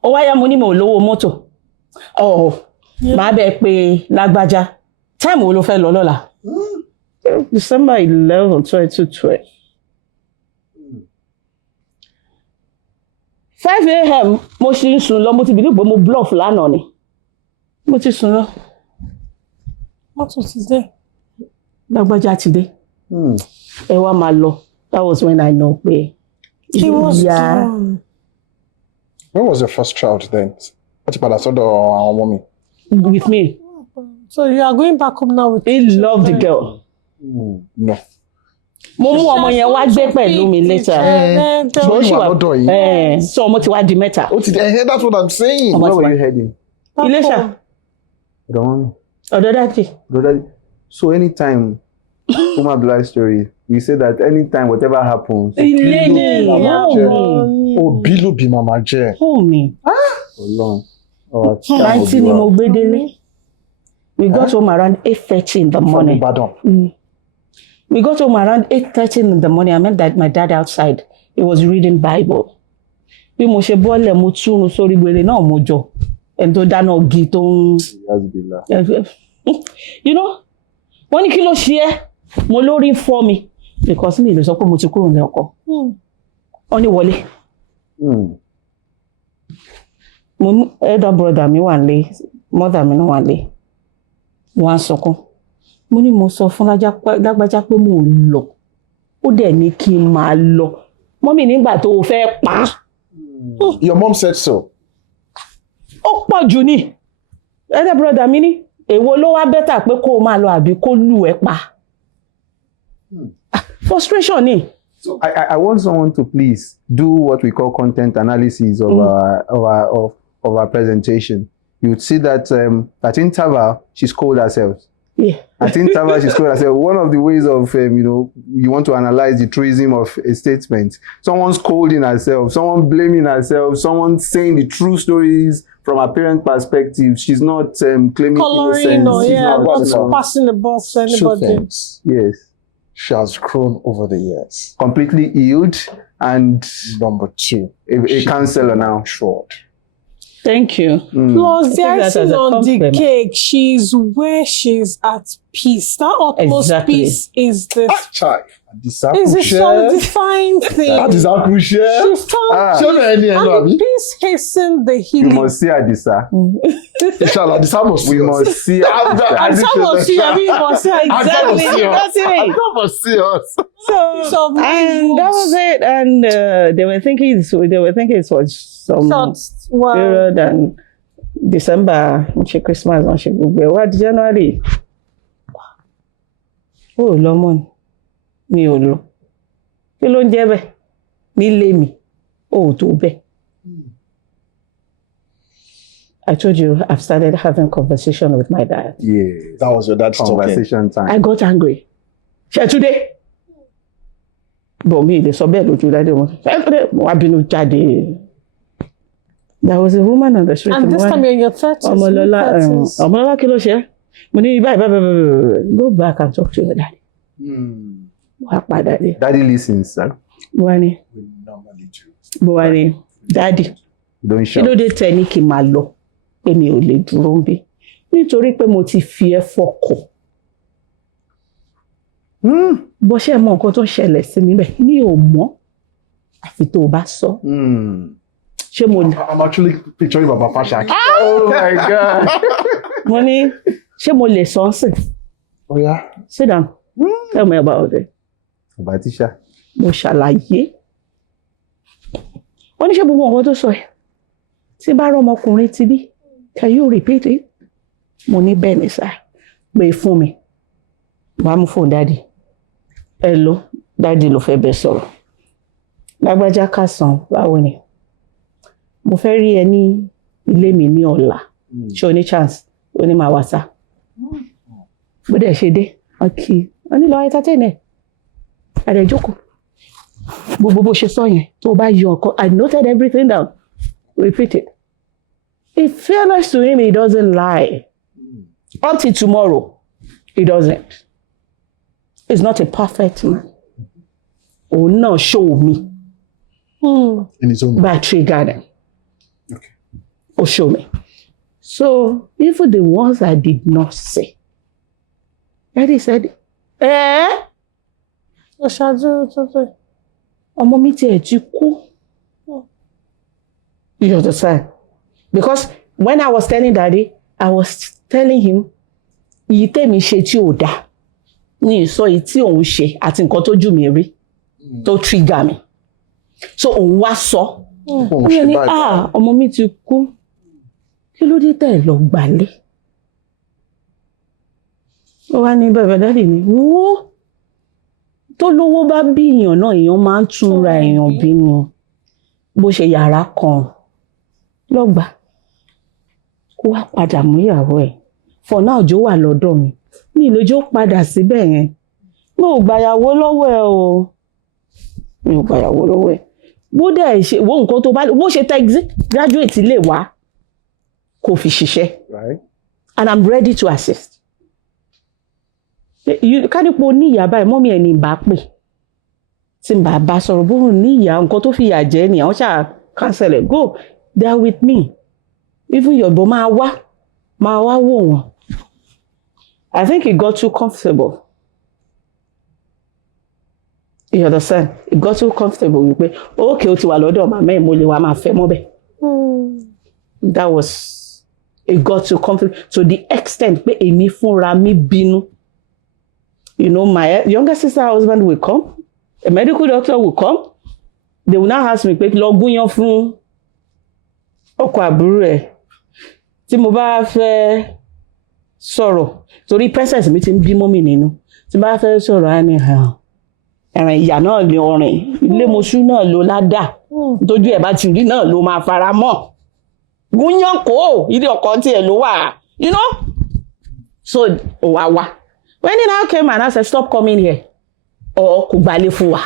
Ó wá yá mo ní mo lówó mọ́tò. Màá bẹ̀ pé lágbájá. Time wo ló fẹ́ lọ lọ́la? December 11, 2012. 5 a.m. mo ṣì ń sùn lọ, mo ti believe pé mo bluff lánàá ni. Mo ti sùn lọ. Mọ́tò ti dé. Lágbájá ti dé. Ẹ wá máa lọ. That was when I know pé. He was done. When was your first child then? What padà sọ́dọ̀ àwọn ọmọ mi? With me. So you are going back home now with He loved the girl. No. Mo mú ọmọ yẹn wá gbé pẹ̀lú mi later. So you are lọ́dọ̀ yìí. So ọmọ ti wá di mẹ́ta. That's what I'm saying. Where were you heading? Iléṣà. Ọ̀dọ̀ dájú. So anytime, Uma Blind story, we say that anytime, whatever happens, Ilé ni Òbí ló bí màmá jẹ́. mi. long. 90 ni mo gbé délé. We got home around 8:30 in the morning. We got home around 8:30 in the morning. I met my dad outside. He was reading Bible. Bí mo ṣe bọ́lẹ̀ mo túnú sórí gbèrè náà mo jọ. Ẹni tó dáná ọ̀gì tó ń. You know, wọ́n ní kí ló ṣe ẹ́? Mo lórí ń fọ́ mi. Because mi lè sọ pé mo ti kúrò ní ọkọ. Ó ní wọlé. Mo elder brother mi wà nílé, mother mi náà wà nílé. Mo wá sọkún. Mo ní mo sọ fún lágbájá pé mo lọ. Ó dẹ̀ ní kí n máa lọ. Mọ́mì nígbà tó o fẹ́ pa. Your mom said so. Ó pọ̀ jù ni. Elder brother mi ní èwo ló wá better pé kó o máa lọ àbí kó lù ẹ́ pa. Frustration ni. So I want someone to please do what we call content analysis of our presentation. You would see that at interval she scolded herself. Yeah. At interval she scolded herself. One of the ways of you want to analyze the truism of a statement. Someone scolding herself, someone blaming herself, someone saying the true stories from a parent perspective. She's not claiming coloring innocence. not passing the ball to anybody. Yes. She has grown over the years. Completely healed, and Number 2, a counselor now. Short. Thank you. Plus, the I think that icing as a on the compliment. cake, she's where she's at peace. That utmost Exactly. peace is this. Chai. It's a soul-defined thing. That is how crucial. She's told me. Please hasten the You healing. must see Adisa. Inshallah, Adisa must see We us. must see And Adisa. some of you, I mean, must say exactly. That's it. Adisa must see us. So And that was it. And they were thinking it was some short. period and December, Christmas, what January. Oh, Lomon. Mi ò lọ. Kí ló ń jẹ́ bẹ́ẹ̀? Nílé mi. Oh, tó bẹ́ẹ̀. I told you I've started having conversation with my dad. Yeah. That was your dad's Conversation time. I got angry. Ṣé today? But me, they saw bẹ́ẹ̀ lójú dáadé wọn. Ṣé today? Mo wá bínú jáde. There was a woman on the street. And this time you're in your 30s. Ọmọlọ́lá kí ló ṣe? Mo ní báyìí. Go back and talk to your daddy. Wá padà dé. Daddy listens, sir. Buhari. We normally do. Buhari. Daddy. Don't Kí shout. ló dé tẹ ní kí n máa lọ pé mi ò lè dúró ń bí? Nítorí pé mo ti fi ẹ́ fọkọ̀. Bó ṣe mọ nǹkan tó ṣẹlẹ̀ sí mi bẹ́ẹ̀ mi ò mọ̀ àfi tó o bá sọ. Ṣé mo lè? I'm actually picturing Baba Fasha. Oh my God. Mo ní ṣé mo lè sọ ọ́ sìn? Oh yeah. Sit down. Tell me about it. Abatisha. Mo ṣàlàyé. Wọ́n ní ṣé gbogbo nǹkan tó sọ ẹ̀? Tí bá rọ́mọkùnrin ti bí, can you repeat it? Mo ní bẹ́ẹ̀ ni sá. Pé fún mi. Wàá mú fóònù dádì. Hello, dádì ló fẹ́ bẹ́ẹ̀ sọ̀rọ̀. Lágbájá kásán, báwo ni? Mo fẹ́ rí ẹ ní ilé mi ní ọ̀la. Ṣé o ní chance? O ní máa wá sá. Bó dẹ̀ ṣe dé, okay. Wọ́n ní lọ entertain ẹ̀. Àdẹ̀ jókòó. Gbogbo bó ṣe sọ yẹn, tó bá yọ ọkọ, I noted everything down. Repeat it. In fairness to him, he doesn't lie. Until tomorrow, he doesn't. He's not a perfect man. Oh no, show me. In his own way. By tree garden. Okay. Or show me. So, even the ones I did not say, Daddy said, ọmọ mi tiẹ̀ ti kú. You understand? Because when I was telling Daddy, I was telling him, èyí tèmi ṣe tí ò dáa, ní ìsọ èyí tí òun ṣe àti nǹkan tó jù mí rí, tó trigger mi. So òun wá sọ. Ó yẹ ní, ọmọ mi ti kú. Kí ló dé tẹ̀ lọ gbálẹ̀? Ó wá ní bàbá Daddy ni, wó. Tó lówó bá bí èèyàn náà, èèyàn máa ń túnra èèyàn bí ni. Bó ṣe yàrá kan lọ́gbà. Kó wá padà mú ìyàwó ẹ̀. For now, Joe wà lọ́dọ̀ mi. Mi lójó padà síbẹ̀ yẹn. Mi ò gbàyàwó lọ́wọ́ ẹ o. Mi ò gbàyàwó lọ́wọ́ ẹ. Bó dẹ̀ ṣe wo nǹkan tó bá bó ṣe tẹ́ graduate lè wá kò fi ṣiṣẹ́. Right. And I'm ready to assist. Ká nípo ní ìyá báyìí mọ́mí ẹ̀ ní ìbá pè. Tí n bá sọ̀rọ̀ bó ní ìyá nǹkan tó fi ìyà jẹ ni àwọn ṣáà cancel it. Go, they are with me. Even yọ̀bọ̀ máa wá wò wọ́n. I think he got too comfortable. You understand? He got too comfortable wípé okay ó ti wà lọ́dọ̀ màmá ẹ̀ mo lè wá máa fẹ́ mọ́ bẹ́ẹ̀. That was, it got too comfortable to the extent pé èmi fúnra mi bínú. You know, my younger sister husband will come, a medical doctor will come. They will now ask me pé lọ gúnyán fún ọkọ àbúrò ẹ̀. Tí mo bá fẹ́ sọ̀rọ̀ torí princess mi ti ń bímọ mi nínú. Tí mo bá fẹ́ sọ̀rọ̀ á ní ẹ̀rìn ìyá náà lè ọrìn ilé mọṣú náà ló ládà tójú ẹ̀ bá ti rí náà ló máa fara mọ́. Gúnyán kò ilé ọkọ tí ẹ̀ ló wà, you know. So wá. When he now came and I said, stop coming here. Or kò gbálẹ̀ fún wa.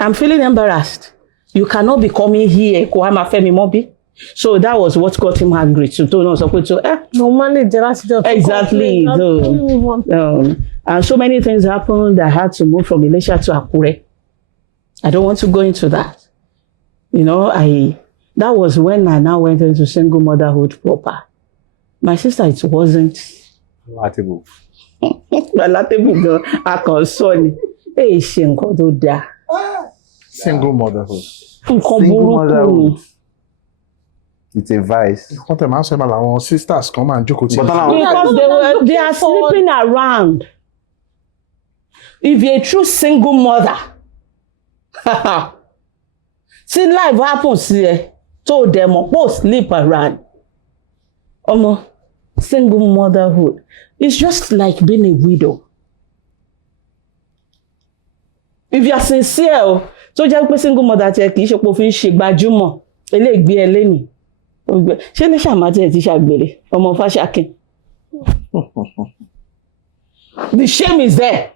I'm feeling embarrassed. You cannot be coming here. Kò wá máa fẹ́ mi mọ́ bí. So that was what got him angry. So tó náà sọ pé tó no manage láti jọ. Exactly. And so many things happened. I had to move from Ilesha to Akure. I don't want to go into that. You know, that was when I now went into single motherhood proper. My sister, it wasn't. Palatable. Relatable gan, a kàn sọ ni. Èyí ṣe nǹkan tó dáa. Single motherhood. Nǹkan Single burúkú ni. motherhood. It's a vice. Wọ́n tẹ̀ máa ń sọ ẹ̀ làwọn sisters kan máa ń jókòó tí. Because they are sleeping around. If you're a true single mother, see life happens here. So them both sleep around. Single motherhood. It's just like being a widow. If you are sincere, so jẹ́ pé single mother tẹ kì í ṣe pé ó fi ń ṣe gbajúmọ̀ eléègbé ẹlẹ́nì. Ṣé ní ṣàmátì ẹ̀ ti ṣàgbèrè ọmọ Fáṣákin? The shame is there.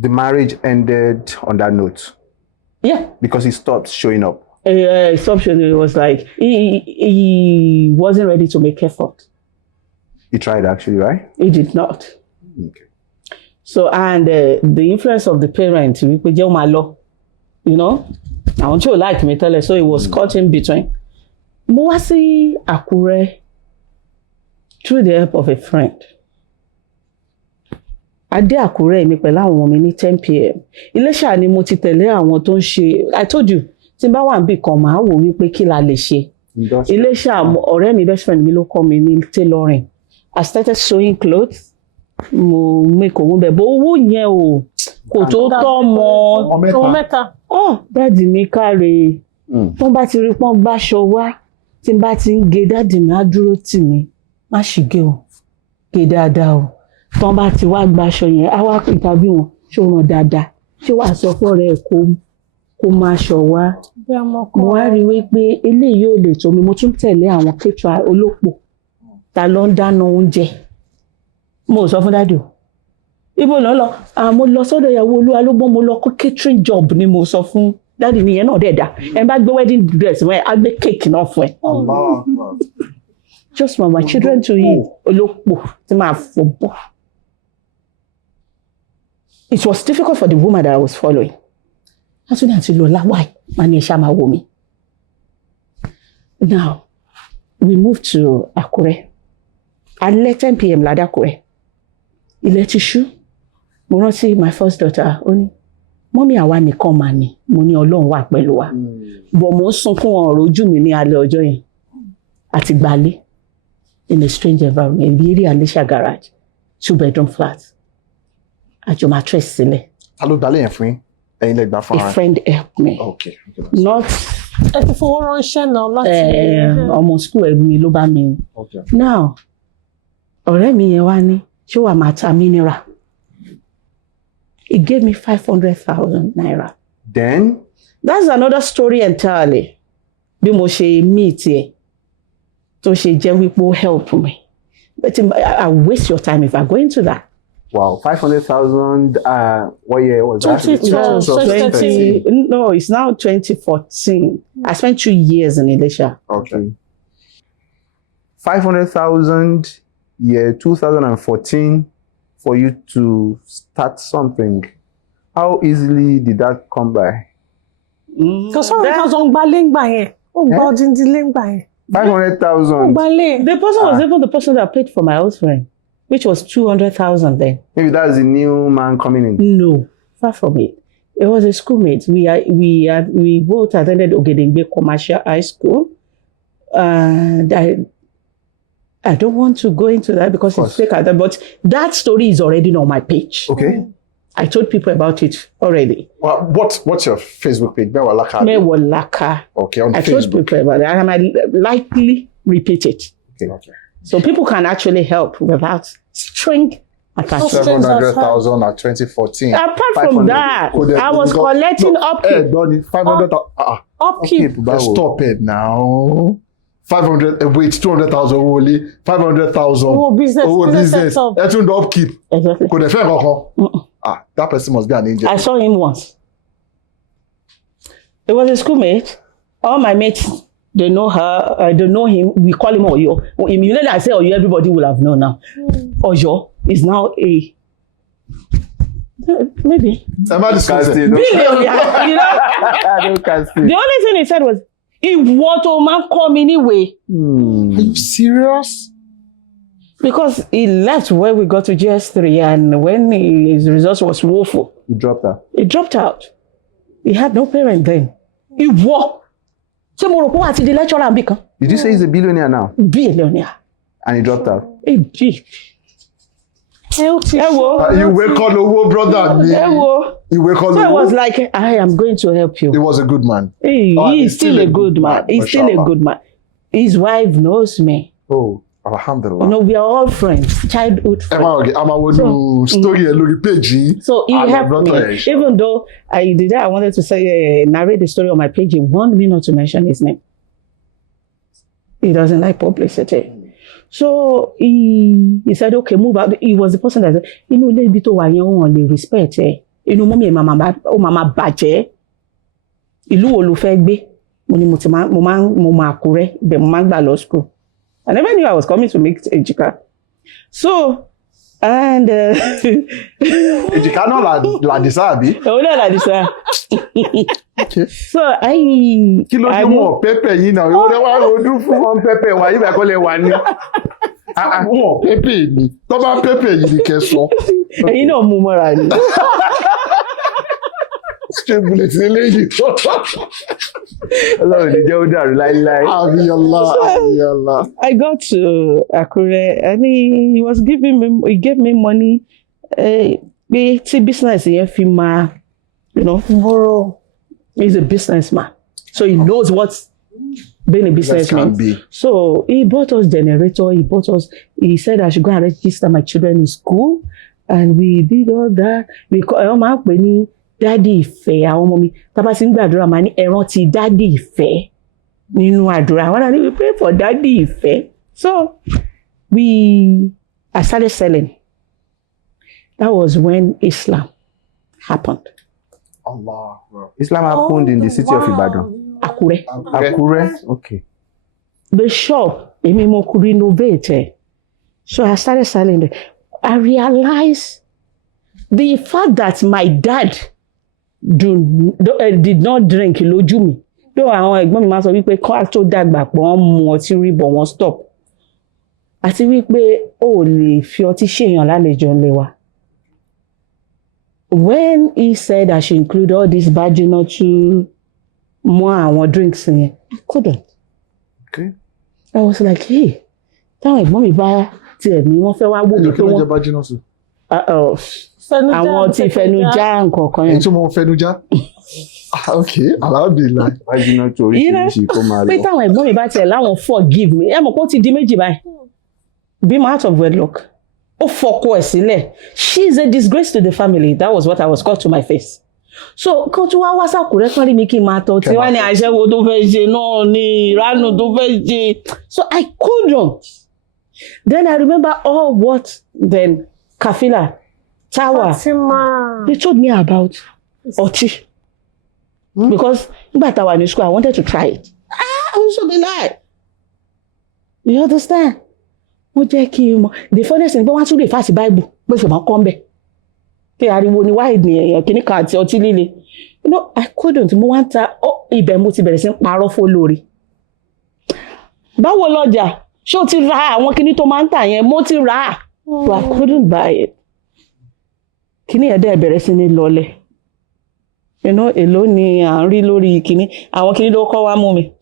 The marriage ended on that note. Yeah. Because he stopped showing up. Stopped showing. It was like he wasn't ready to make effort. He tried actually, right? He did not. Okay. So, and the influence of the parents, you know, I want you to like me, tell her. So it was caught in between. Mo wá sí Àkúrẹ́ through the help of a friend. Adé Àkúrẹ́ mi pẹ̀lú àwọn ọmọ mi ní 10 p.m. Iléṣà ni mo ti tẹ̀lé àwọn tó ń ṣe. I told you, tí n bá wà níbì kan màá wò wípé kí la lè ṣe. Iléṣà ọ̀rẹ́ mi best friend mi ló kọ́ mi ní tailoring. I started sewing clothes. Mo make owó bẹ́ẹ̀ bó owó yẹn o kò tó tọ́ mọ́. Ọmọ mẹ́ta. Dáàdì mi káre. Tó bá ti rí pọ́n gbáṣọ wá tí n bá ti ń ge dáàdì mi á dúró tì mí. Má ṣì gé o. Gé dáadáa o. Tó bá ti wá gbáṣọ yẹn á wá pè tàbí wọn ṣé ó ràn dáadáa. Ṣé wàá sọ fún ọ̀rẹ́ ẹ̀ kó máa ṣọ wá. Mo wá rí wípé eléyìí ò lè tó mi. Mo tún tẹ̀lé àwọn caterer olópò. Ta ló ń dáná oúnjẹ. Mo sọ fún dáàdì o. Ibo lọ mo lọ sọ́dọ̀ ìyàwó Olúwa ló gbọ́n mo lọ kó catering job ni mo sọ fún dáàdì mi yẹn náà dẹ̀ dá. Ẹ bá gbé wedding dress wọn á gbé cake náà fún ẹ. Just for my children to eat. Olópò tí máa fò bọ̀. It was difficult for the woman that I was following. Látúndì àti Lọ́lá why? Màá ní ẹ̀ṣá máa wò mí. Now, we moved to Àkúrẹ́. Alẹ́ 10 p.m. l'Àkúrẹ́. Ilẹ̀ ti ṣú. Mo rántí my first daughter, ó ní, mọ́mí àwa nìkan mà ní, mo ní Ọlọ́run wà pẹ̀lú wa. Bọ̀ mo ń sunkún ọ̀rọ̀ ojú mi ní alẹ́ ọjọ́ yẹn. Àti gbalé in a strange environment, bí eré Alisha garage, 2-bedroom flat. Àjọ mattress sílẹ̀. Ta ló gbalé yẹn fún yín? Ẹ̀yin lẹ gbà fún ara. A friend helped me. Okay. Not. Ẹ ti fowó ránṣẹ́ náà láti. Ọmọ school ẹ̀ mi ló bá mi. Okay. Now, ọ̀rẹ́ mi yẹn wá ní, ṣé wàá máa ta mineral? He gave me 500,000 naira. Then? That's another story entirely. Bí mo ṣe meet ẹ, tó ṣe jẹ́ wípé ó help me. But I waste your time if I go into that. Wow, 500,000. What year was that? 2020. No, it's now 2014. I spent 2 years in Elisha. Okay. 500,000 year 2014 for you to start something. How easily did that come by? Because some of us don't buy yẹn. Ó gbọ́ díndín lẹ́ngbà yẹn. 500,000. The person was even the person that paid for my house rent, which was 200,000 then. Maybe that's the new man coming in. No, far from it. It was a schoolmate. We both attended Ogedengbe Commercial High School. And I don't want to go into that because it's fake, but that story is already on my page. Okay. I told people about it already. Well, what's your Facebook page? Mewolaka. Mewolaka. Okay, on I Facebook. told people about it, and I might likely repeat it. Okay. So people can actually help without string attached. 700,000 at 2014. Apart from that, I was collecting upkeep. 500,000. Upkeep. Stop it now. 500. Wait, 200,000 only. 500,000. Oh, business. That's the upkeep. Exactly. Could that person must be an angel. I saw him once. It was a schoolmate. All my mates, they know her. I don't know him. We call him Oyo. Immediately I say Oyo, everybody will have known now. Oyo is now a maybe Casting. billionaire. You know. The only thing he said was, "If what a man come anyway." Are you serious? Because he left when we got to GS3, and when his results was woeful, He dropped her. he dropped out. He had no parent then. He walked. So Morocco had the lecturer and become Did you say he's a billionaire now? billionaire. And he dropped out. He did. You wake on Owo, brother. You wake on So I was Owo. like, I am going to help you. He was a good man. He's still a good man. He's still a Mashallah. good man. His wife knows me. Oh, alhamdulillah. You know, we are all friends, childhood friends. I'm a story lórí page. So he helped me. Even though I wanted to say, narrate the story on my page, he warned me not to mention his name. He doesn't like publicity. So he said, okay, move out. He was the person that said, ilé ibi tó wà yẹn wọn lè respect ẹ. Inú mọ́mí ẹ̀ máa bàjẹ́. Ìlú wo ló fẹ́ gbé? Mo ní mo máa Àkúrẹ́, ibẹ̀ mo máa gbà lọ school. I never knew I was coming to make Ejika. So, and Ejika náà l'Adisa àbí? òun náà l'Adisa. So Kí ló dé wọn pẹ́pẹ́ yìí náà? Ìwọ́n dẹ́ wá ọdún fún wọn pẹ́pẹ́ wà yìí bàkọ́ lè wà ní. Wọn pẹ́pẹ́ mi. Tó bá pẹ́pẹ́ yìí ni kẹ́ sọ. Ẹ̀yin náà mú mọ́ra ni. Straight bullet eléyìí. Ọlọ́run ní jẹ́ ó dàrú láíláí. Abiyallah. I got to Akure and he gave me money. Pé tí business yẹn fi máa, you know, borrow. He's a businessman. So he knows what being a businessman. So he bought us generator, he said I should go and register my children in school. And we did all that. We máa ń pè ní Daddy Ìfẹ́ àwọn ọmọ mi. Tá bá sì ń gbàdúrà máa ní ẹ rántí Daddy Ìfẹ́ nínú àdúrà. Wọ́n náà we pray for Daddy Ìfẹ́. So I started selling. That was when Islam happened. Allah. Islam happened in the city of Ibadan. Akure. Okay. The shop, èmi mo renovate. So I started selling it. I realized the fact that my dad did not drink lójú mi. Though àwọn ẹ̀gbọ́n mi máa sọ wípé kọ́ tó dàgbà pọ̀ wọ́n mu ọtí rí bọ̀ wọ́n stop. Àti wípé ó lè fi ọtí ṣèyàn lálejò ńlẹ̀ wa. When he said I should include all this virgin to more àwọn drinks yẹn, I couldn't. Okay. I was like, hey, táwọn ẹ̀gbọ́n mi bá tiẹ̀ ní wọ́n fẹ́ wá wò mí pé wọ́n. Àwọn tí fẹnujá nǹkan kan yẹn. Èyí tó mọ fẹnujá. Okay, alhamdulillah. Virgin to oríṣiríṣi kó máa lọ. Pé táwọn ẹ̀gbọ́n mi bá tiẹ̀ láwọn forgive me, ẹ mọ̀ pé ó ti di méjì báyìí. Be out of wedlock. Ó fọkọ ẹ̀ sílẹ̀. She is a disgrace to the family. That was what I was called to my face. So kan tó wá sàkúrẹ́ kan rí mi kí n máa tọ́ tí wá ní àṣẹwò tó fẹ́ ṣe náà ní ìránù tó fẹ́ ṣe. So I couldn't. Then I remember all what then Kafila, Tawa, they told me about ọtí. Because nígbà táwa ní school I wanted to try it. I also be like, you understand? Mo jẹ́ kí n mọ̀. The funniest thing, wọ́n tún lè fásitì Bible pé ṣe máa kọ́ ń bẹ̀. Kí ariwo ni wáìdì ni èèyàn kìíní kan àti ọtí líle. You know, I couldn't. Mo wá ń ta ibẹ̀ mo ti bẹ̀rẹ̀ sí ń parọ́ fólórí. Báwo lọ́jà? Ṣé o ti ra àwọn kíní tó máa ń tà yẹn? Mo ti rà á. But I couldn't buy it. Kíní yẹn dẹ̀ bẹ̀rẹ̀ sí ní lọlẹ̀. You know, èló ni à ń rí lórí kíní. Àwọn kíní ló kọ́ wá mú mi.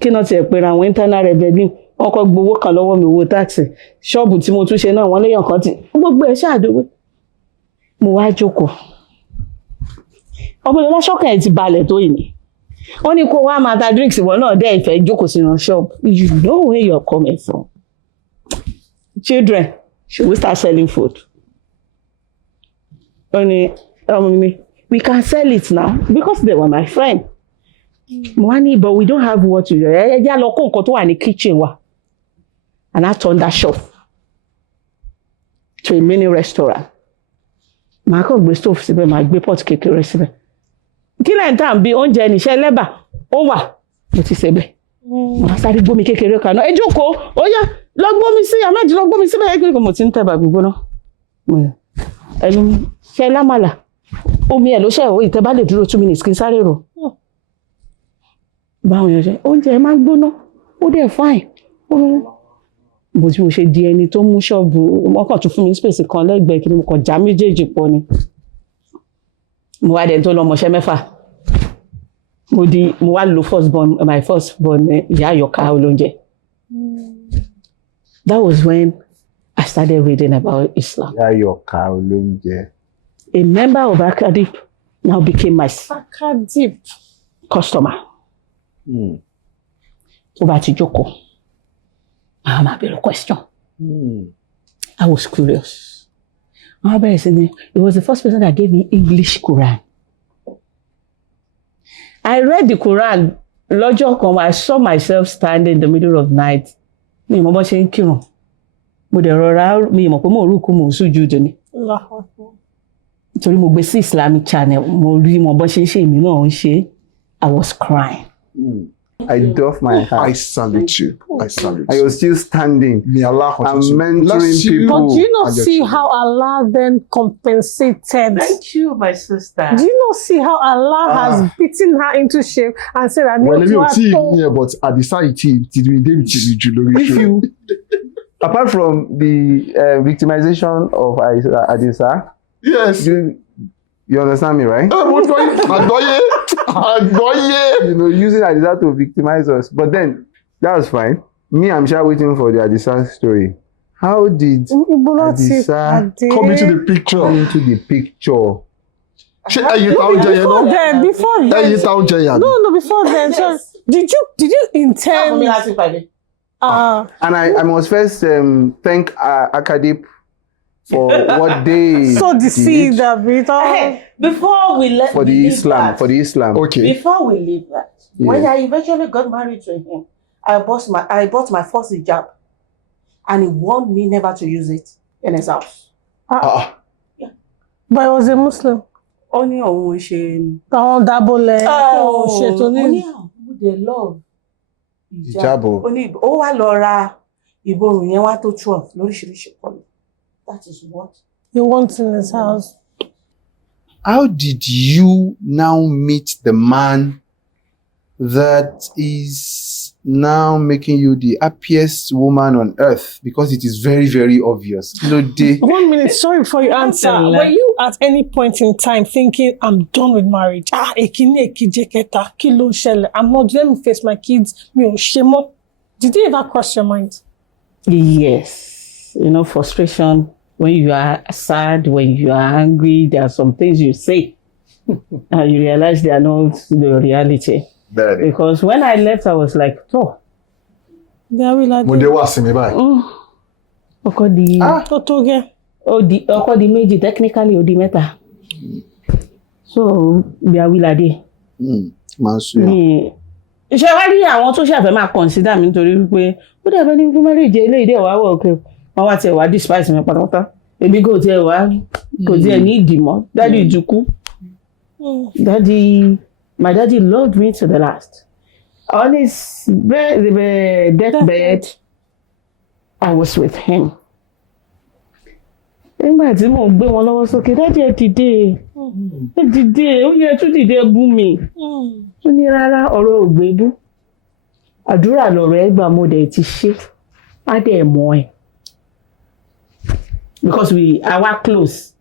Kí náà tiẹ̀ pera àwọn internal revenue. Wọ́n kọ́ gbowó kan lọ́wọ́ mi owó táàsì. Ṣọ́ọ̀bù tí mo tún ṣe náà wọ́n léèyàn kan tí gbogbo ẹ̀ ṣáàdúgbò. Mo wá jókòó. Ọmọ ìlú ṣọ́kàn ẹ̀ ti balẹ̀ tó yìí. Wọ́n ní kó wá máa ta drinks ìwọ náà dẹ́ ìfẹ́ jókòó sínú shop. You know where you're coming from. Children, should we start selling food? We can sell it now because they were my friend. Money, but we don't have what to do. Ẹ jẹ́ lọ kó nǹkan tó wà ní kitchen wa. And I turned that shop to a mini restaurant. Màá kàn gbé stove síbẹ̀, màá gbé pot kékeré síbẹ̀. Kí lẹ́yìn tá à ń bí oúnjẹ níṣẹ́ lẹ́bà ó wà mo ti ṣe bẹ́ẹ̀. Màá sáré gbómi kékeré kan náà. Ẹ jókòó, ó yá lọ gbómi sí àmẹ́jì lọ gbómi síbẹ̀ ẹgbẹ́ kan mo ti ń tẹ̀bà gbígbóná. Ẹnu ṣe lámàlà. Omi ẹ̀ ló ṣe ìwé ìtẹ́ bá lè dúró 2 minutes kí n sáré rò. Báwọn yẹn ṣe oúnjẹ ẹ máa ń gbóná ó dẹ̀ fine. bó ti mo ṣe di ẹni tó mú ṣọ́ọ̀bù wọ́n kàn tún fún mi space kan lẹ́gbẹ̀ẹ́ kí ni mo kàn já méjèèjì pọ̀ ni mo wá dẹni tó lọ mọṣẹ́ mẹ́fà mo wá lo my first born ìyá àyọkà olóúnjẹ. That was when I started reading about Islam. Ìyá àyọkà olóúnjẹ. A member of Akadip now became my Akadip customer. Tó bá ti jókòó, màá máa bẹ̀rẹ̀ question. I was curious. It was the first person that gave me English Quran. I read the Quran. Lọ́jọ́ kan, I saw myself standing in the middle of the night. Mi mọ̀ bó ṣe ń kírun. Mo dẹ̀ rọra mi mọ̀ pé mo rúkú mo sùjúdù ni. Nítorí mo gbé sí Islamic channel, mo rí mo bó ṣe ń ṣe èmi náà ń ṣe. I was crying. I doff my hat. I salute you. I salute you. I was still standing. May Allah I'm continue. mentoring people. But do you not see how Allah then compensated? Thank you, my sister. Do you not see how Allah has beaten her into shape and said, I Well, need to have yeah, but Adisa If you, apart from the victimization of Adisa, yes. You understand me, right? What's going on? You know, using Adisa to victimize us. But then, that was fine. Me, I'm sure waiting for the Adisa story. How did Adisa come into the picture? Before then. No, before then. So, did you intend? And I must first thank Akadip for what they so deceived did before we left for the Islam. Okay. Before we leave that, when I eventually got married to him, I bought my first hijab, and he warned me never to use it in his house. Yeah. But I was a Muslim. Only on shame. Double they love hijab. Only Laura ìborùn yẹn wá tó 12 lóríṣiríṣi kọlù. That is what he wants in his house. How did you now meet the man that is now making you the happiest woman on earth? Because it is very, very obvious. 1 minute, sorry before you answer. Were you at any point in time thinking, I'm done with marriage? I'm not, let me face my kids. Did it ever cross your mind? Yes. You know, frustration. When you are sad, when you are angry, there are some things you say and you realize they are not the reality. Because when I left, I was like, oh. Ọkọ di méjì, technically ó di mẹ́ta. So, bí a wí ládé. Ṣé wá rí àwọn tó ṣàfẹ́ máa consider mi nítorí wípé ó dàbẹ́ ní fún marriage eléyìí dẹ̀ wá wọ̀ okay. Wọ́n wá tiẹ̀ wá despise mi pátápátá. Èmi kò tiẹ̀ ní ìdì mọ́. Daddy ti kú. My daddy loved me to the last. On his deathbed, I was with him. Nígbà tí mò ń gbé wọn lọ́wọ́ sókè, daddy ẹ dìde, ó yẹ tún dìde bú mi. Ó ní rárá ọ̀rọ̀ ò gbé bú. Àdúrà lọ̀rọ̀ ẹ gbà mo dẹ̀ ti ṣe. Á dẹ̀ mọ̀ ẹ́. Because we are close.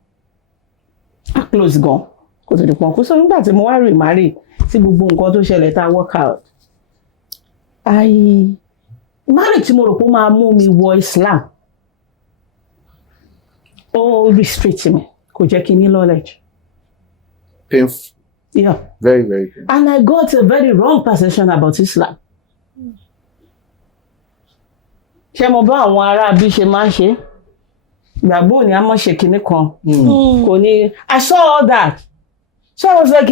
Close gan. Kò tó di pọn kó sọ nígbà tí mo wá remarry tí gbogbo nǹkan tó ṣẹlẹ̀ tá work out. Marriage tí mo rò pé ó máa mú mi wọ Islam. Ó restrict me. Kò jẹ́ kí n ní knowledge. Painful. Yeah. Very, very painful. And I got a very wrong perception about Islam. Ṣé mo bá àwọn ará bí ṣe máa ń ṣe? Gbàgbọ́ ni a mọ̀ ṣe kinní kan. Kò ní, I saw all that. So I was like,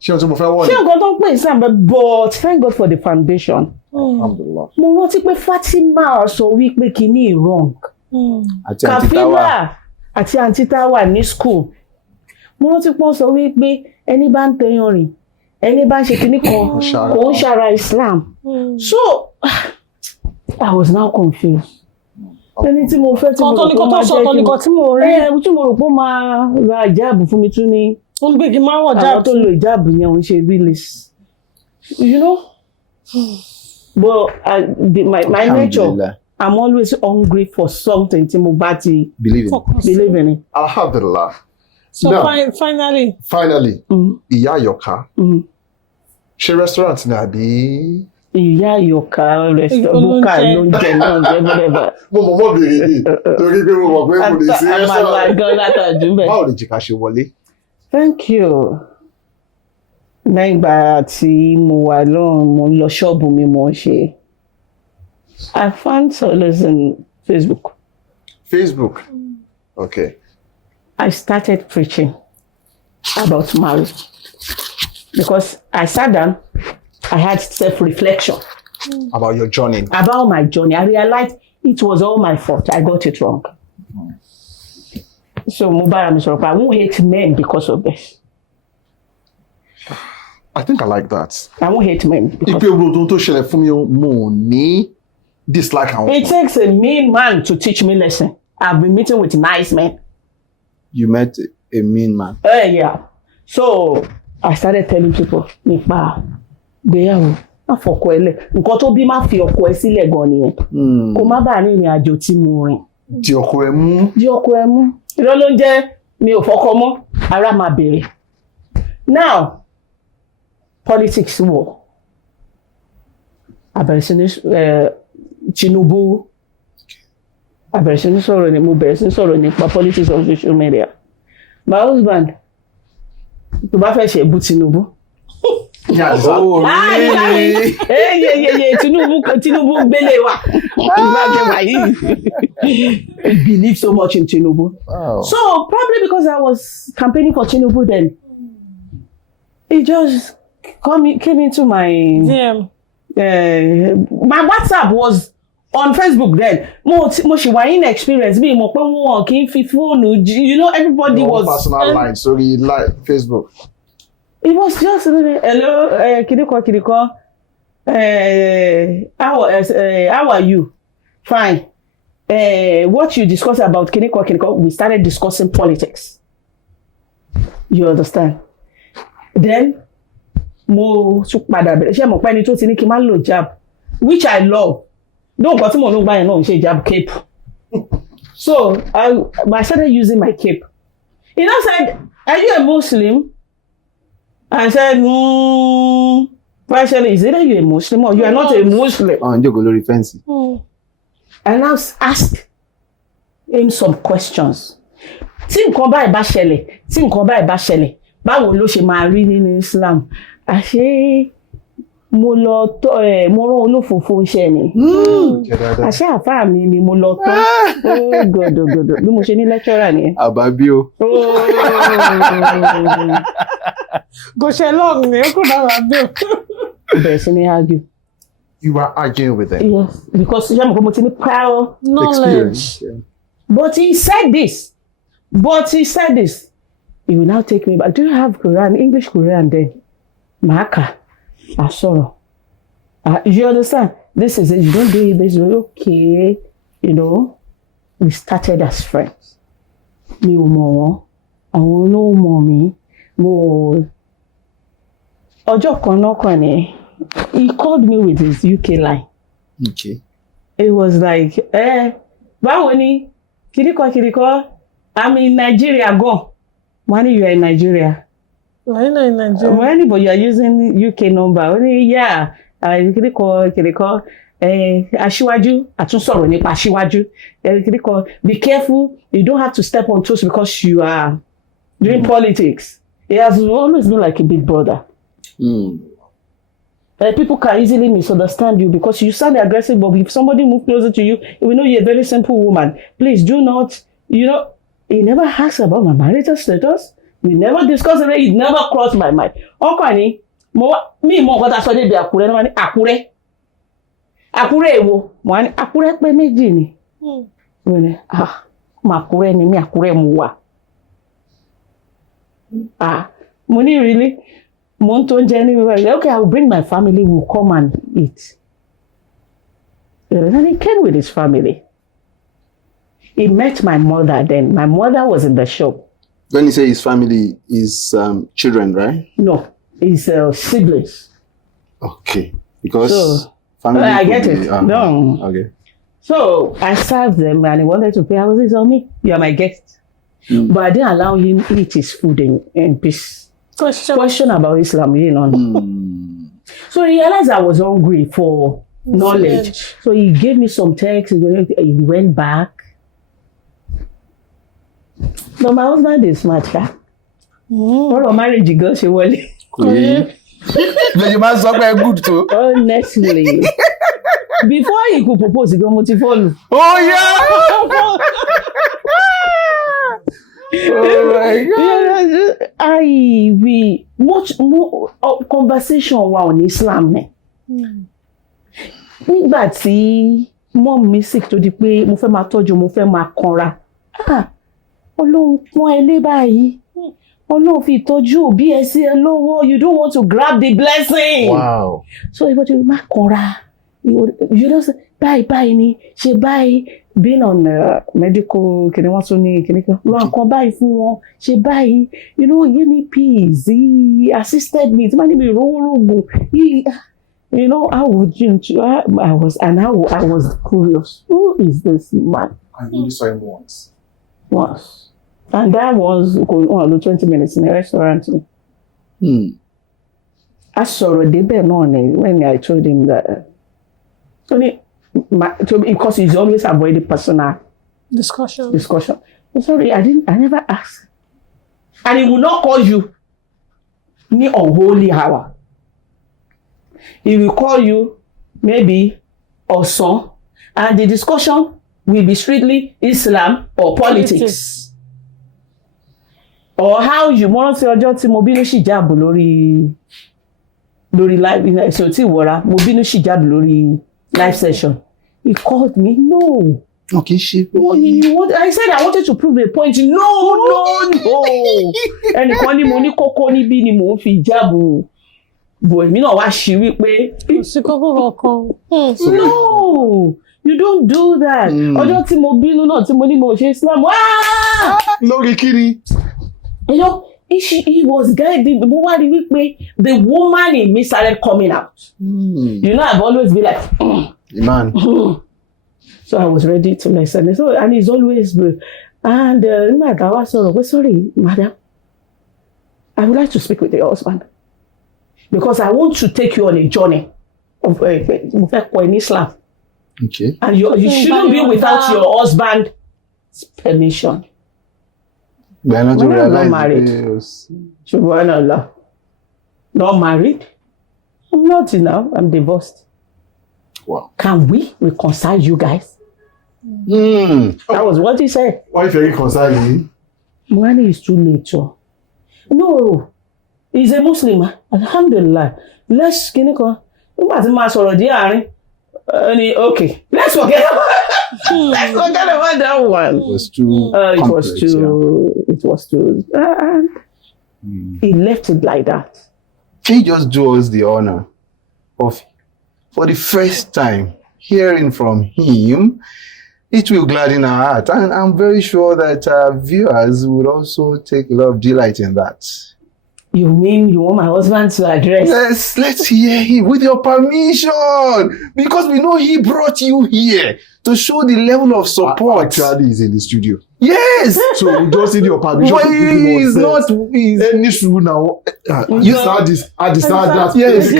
Ṣé o tí mo fẹ́ wọ̀ ni? Ṣé nǹkan tó ń pè Islam but thank God for the foundation. Alhamdulillah. Mo rántí pé Fatima sọ wípé kinní wrong. Kafila àti Aunty Tawa ní school. Mo rántí pé wọ́n sọ wípé ẹni bá ń tẹyàn rìn, ẹni bá ń ṣe kinní kan, kò ń ṣara Islam. So I was now confused. Ẹni tí mo fẹ́ tí mo rò pé máa jẹ́ tí mo rò pé máa ra ìjáàbù fún mi tún ní. Àwọn tó lo ìjáàbù yẹn ò ń ṣe realist. You know? But my nature I'm always hungry for something. Timobati Believe in. believe in it. Alhamdulillah. So Now, finally, Ìyá Àyọ̀ká. Ṣé restaurant ni àbí? Ìyá Àyọ̀ká restaurant buka ló ń jẹ náà jẹ whatever. Mo mọ̀ bèrè yìí torí pé mo mọ̀ pé mo lè sí restaurant. Báwo lè jìkà ṣe wọlé? Thank you. Lẹ́yìn ìgbà tí mo wà lọ́run, mo lọ ṣọ́ọ̀bù mi mo ń ṣe. I found solace in Facebook. Facebook. Okay. I started preaching about marriage because I sat down, I had self-reflection About your journey. about my journey. I realized it was all my fault. I got it wrong. So, I won't hate men because of this. I think I like that. I won't hate men. Because Ipe Orodun tó ṣẹlẹ̀ fún mi mo ní dislike àwọn. it takes a mean man to teach me lesson. I've been meeting with nice men. You met a mean man. Yeah. So I started telling people, nípa gbéyàwó, má fọkọ ẹ lẹ̀. Nǹkan tó bí má fi ọkọ ẹ sílẹ̀ gan nìyẹn. Kó má bàa ní ìrìn àjò tí mo rìn. Di ọkọ ẹ mú. Di ọkọ ẹ mú. Irọ́ ló ń jẹ́ mi ò fọkọ mọ́, ara máa bèrè. Now, politics wọ̀. Àbẹ̀rẹ̀ sí ní Tinubu. Àbẹ̀rẹ̀ sí ní sọ̀rọ̀ ni mo bẹ̀rẹ̀ sí ní sọ̀rọ̀ nípa politics on social media. My husband, tó bá fẹ́ ṣe ebú Tinubu. Yeah, really? Hey, Tinubu gbélé wa. I believe so much in Tinubu. Wow. So probably because I was campaigning for Tinubu then, it just came into my my WhatsApp was on Facebook then. Mo ṣì wà inexperienced bí mo pé wọn kì í fi fóònù, you know, everybody was personal line, sorry, like Facebook. It was just hello, Kiriko. How are you? Fine. What you discuss about Kiriko, we started discussing politics. You understand? Then, mo tún padà bẹ̀rẹ̀ ṣé mo pé ẹni tó ti ní kí n má lò jab, which I love. Don't nǹkan tí mo ń gbà yẹn náà ń ṣe jab cape. So I started using my cape. He now said, "Are you a Muslim?" I said, partially, is either you a Muslim or you are not a Muslim. Oh, and you go lórí fẹ́ǹsì. I now ask him some questions. Tí nǹkan báyìí bá ṣẹlẹ̀, báwo ló ṣe máa rí nínú Islam? Àṣé mo lọ tọ́ mo rán olófòfó iṣẹ́ ni. Àṣé àfáà mi ni mo lọ tọ́. Oh gòdògòdò bí mo ṣe ní lecturer nìyẹn. Àbábí o. Go long ni ko na wa do. Bẹ̀rẹ̀ sí ní argue. You were arguing with them. Yes, because mo ti ní prior Knowledge. Yeah. But he said this. He will now take me back. Do you have Quran, English Quran then? Maka. Asoro. You understand? This is it. You don't do it this way. Okay. You know, we started as friends. Mi ò mọ̀ wọ́n. Àwọn ló mọ̀ mí. Ọjọ́ kan náà kàn ní, he called me with his UK line. Okay. It was like, báwo ni? Kiriko, I'm in Nigeria, go. When you are in Nigeria. Why not in Nigeria? When but you are using UK number. Only, yeah. Kiriko. Aṣíwájú, àtúnsọ̀rọ̀ nípa aṣíwájú. Kiriko, be careful. You don't have to step on toes because you are doing politics. He has always been like a big brother. People can easily misunderstand you because you sound aggressive, but if somebody moves closer to you, we know you're a very simple woman. Please do not, you know, he never asked about my marital status. We never discussed it. It never crossed my mind. Okay, me more what I saw dey be Akure na Akure. Akure ewo, mo ní Akure pé méjì ni. Mo ní ma Akure ni mi Akure mo wà. Mo ní really okay, I will bring my family, we'll come and eat. And he came with his family. He met my mother then. My mother was in the shop. When you say his family, his children, right? No, his siblings. Okay. Because So, family. I get it. No. Okay. So I served them and he wanted to pay. I was like, Zomi, you are my guest. But I didn't allow him eat his food in peace. Question about Islam, you know. So he realized I was hungry for knowledge. So he gave me some text. He went back. But my husband is smart, huh? What a marriage you go, she will. But you must talk very good too. Honestly. Before he could propose, he got follow. Oh yeah! Oh my God! We much more conversation wa on Islam ne. Nígbà tí mom mi sick tó di pé mo fẹ́ máa tọ́jú, mo fẹ́ máa kanra. Ọlọ́run pọ́n ẹ lé báyìí. Ọlọ́run fi tọ́jú òbí ẹ sí ẹ lọ́wọ́. You don't want to grab the blessing. Wow. So ìwọ ti máa kanra. You don't say báyìí ni ṣe báyìí. Being on medical kìnìún wọn tún ní kìnìún lọ nǹkan báyìí fún wọn ṣe báyìí. You know, he gave me peace. He assisted me. Tí wọ́n ní mi rówó. You know, I was curious. Who is this man? I really saw him once. Once. And that was going on 20 minutes in a restaurant. I saw a debate when I told him that. Because he's always avoiding personal discussion. Sorry, I never asked. And he will not call you ni unholy hour. He will call you maybe also, and the discussion will be strictly Islam or politics. Or how you want to ọjọ́ tí mo bínú ṣìjáàbù lórí live so tí wọra mo bínú ṣìjáàbù lórí live session. He called me. No. Okay, she. I said I wanted to prove a point. No. Ẹnìkan ní mo ní kókó níbí ni mo fi jáàbù. Boy, mi náà wá ṣí wípé. No, you don't do that. Ọjọ́ tí mo bínú náà tí mo ní mo ṣe Islam. Lórí kiri. You know, he was guiding. Mo wá rí wípé the woman in me started coming out. You know, I've always been like, man. So I was ready to listen. So, and he's always good. And sorry, madam, I would like to speak with your husband. Because I want to take you on a journey of Islam. Okay. And you shouldn't be without your husband's permission. We are not married. Subhanallah. Not married? I'm not now. I'm divorced. Wow. Can we reconcile you guys? That was what he said. Why if you reconcile him? Money is too late, so. No. He's a Muslim. Alhamdulillah. Let's okay. Let's forget about that one. It was too it was too he left it like that. Can you just do us the honor of, for the first time, hearing from him? It will gladden our heart, and I'm very sure that our viewers would also take a lot of delight in that. You mean you want my husband to address? Let's hear him with your permission, because we know he brought you here to show the level of support. Actually, he's in the studio. Yes. So we just need your permission. But he's not. Any issue now. You start this. I decide that. Yes.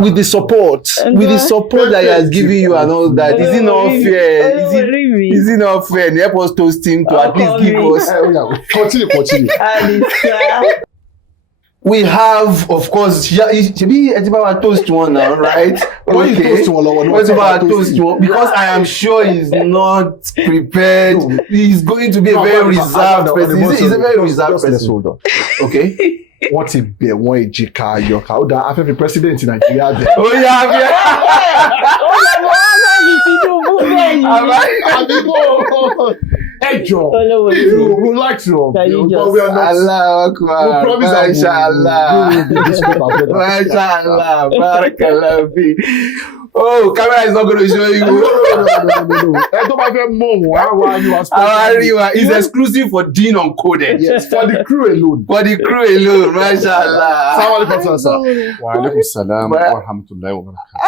With the support, that he has given you and all that, is it not fair? Is it not fair? And help us toast him to at least give us. Continue. We have, of course, should be a toast one now, right? Okay. Toast one, because I am sure he's not prepared. He's going to be a very reserved person. He's a very reserved person. Hold on. Okay. What if they want a Jika Yoka? How that after the president in Nigeria? Oh Hey, Joe. You would like to. But we are not. Allah Akbar. We promise Mashallah. Mashallah. Barakallah. Oh, camera is not going to show you. No. It's exclusive for Deen Uncoded. Yes, for the crew alone. Mashallah. Wa alaikum salam wa rahmatullahi wa barakatuh.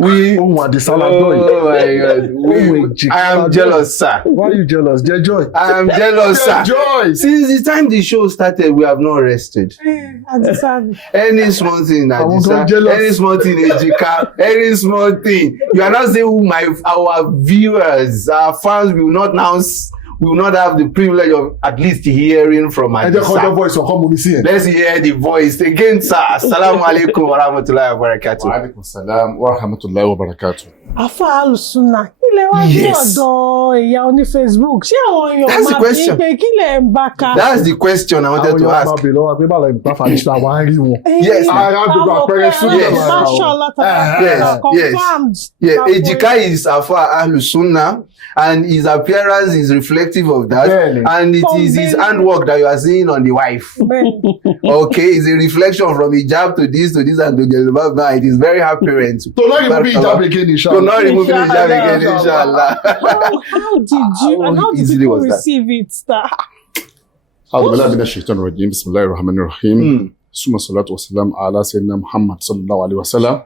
Oh my God. I am jealous, sir. Why are you jealous? Joy. I am jealous, sir. Joy. Since the time the show started, we have not rested. Any small thing, Adisa, any small thing, Ejika, any small thing. You are not saying who our viewers, our fans will not have the privilege of at least hearing from Adisa. Let's hear the voice again, sir. Assalamu alaikum wa rahmatullahi wa barakatuh. Wa alaikum salam wa rahmatullahi wa barakatuh. Afa Alusuna, ilé wa ní ọ̀dọ̀ ìyá oní Facebook. Ṣé àwọn èèyàn That's the máa question. fi pé kí lè ń bá ká? That's the question I wanted to ask. Yes. Yes. Ejika is Afa Alusuna, and his appearance is reflective of that. And it is his handwork that you are seeing on the wife. Okay, it's a reflection from hijab to this and to Jelubab. Now it is very apparent. To not remove hijab again, inshallah. How did people receive it? أعوذ بالله من الشيطان الرجيم بسم الله الرحمن الرحيم ثم الصلاة والسلام على سيدنا محمد صلى الله عليه وسلم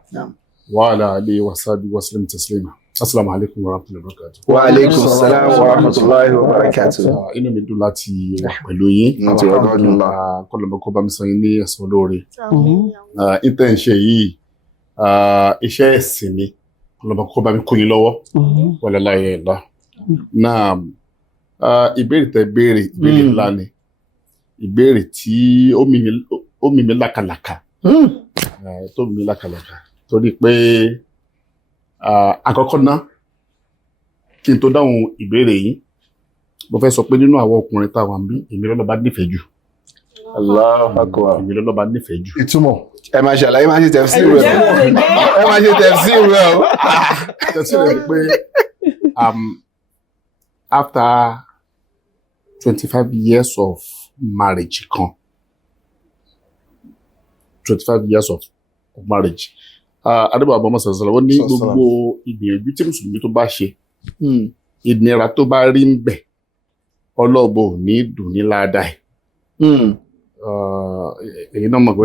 وعلى آله وصحبه وسلم تسليما. السلام عليكم ورحمة الله وبركاته. وعليكم السلام ورحمة الله وبركاته. Inú mi dùn láti wà pẹ̀lú yín. Kọ́lọ́mọ kó bá mi san yín ní ẹ̀san olóore. Ìtẹ̀ ń ṣe yìí, iṣẹ́ ẹ̀sìn ni. Kọ́lọ́mọ kó bá mi kó yín lọ́wọ́. Wala la ilaha illallah. Náà, ìbéèrè tẹ́ béèrè, ìbéèrè ńlá ni. Ìbéèrè tí ó mì mí lákàlàkà. Tó mì mí lákàlàkà. Torí pé àkọ́kọ́ náà kí n tó dáhùn ìbéèrè yìí, mo fẹ́ sọ pé nínú àwọn ọkùnrin táwọn ń bí èmi lọ́lọ́ba nífẹ̀ẹ́ jù. Allahu Akbar. Èmi lọ́lọ́ba nífẹ̀ẹ́ jù. Ìtumọ̀. Ẹ máa ṣàlàyé, máa ṣe tafsir rẹ̀. Ẹ máa ṣe tafsir rẹ̀ o. Tafsir rẹ̀ pé after 25 years of marriage 25 years of marriage. Adébọ̀ àbọ̀mọ̀ sọ̀rọ̀ wọ́n ní gbogbo ìgbìyànjú tí Mùsùlùmí tó bá ṣe, ìnira tó bá rí ń bẹ̀, ọlọ́ọ̀bọ̀ ò ní dùn ní ládàá ẹ̀. Èyí náà mọ̀ pé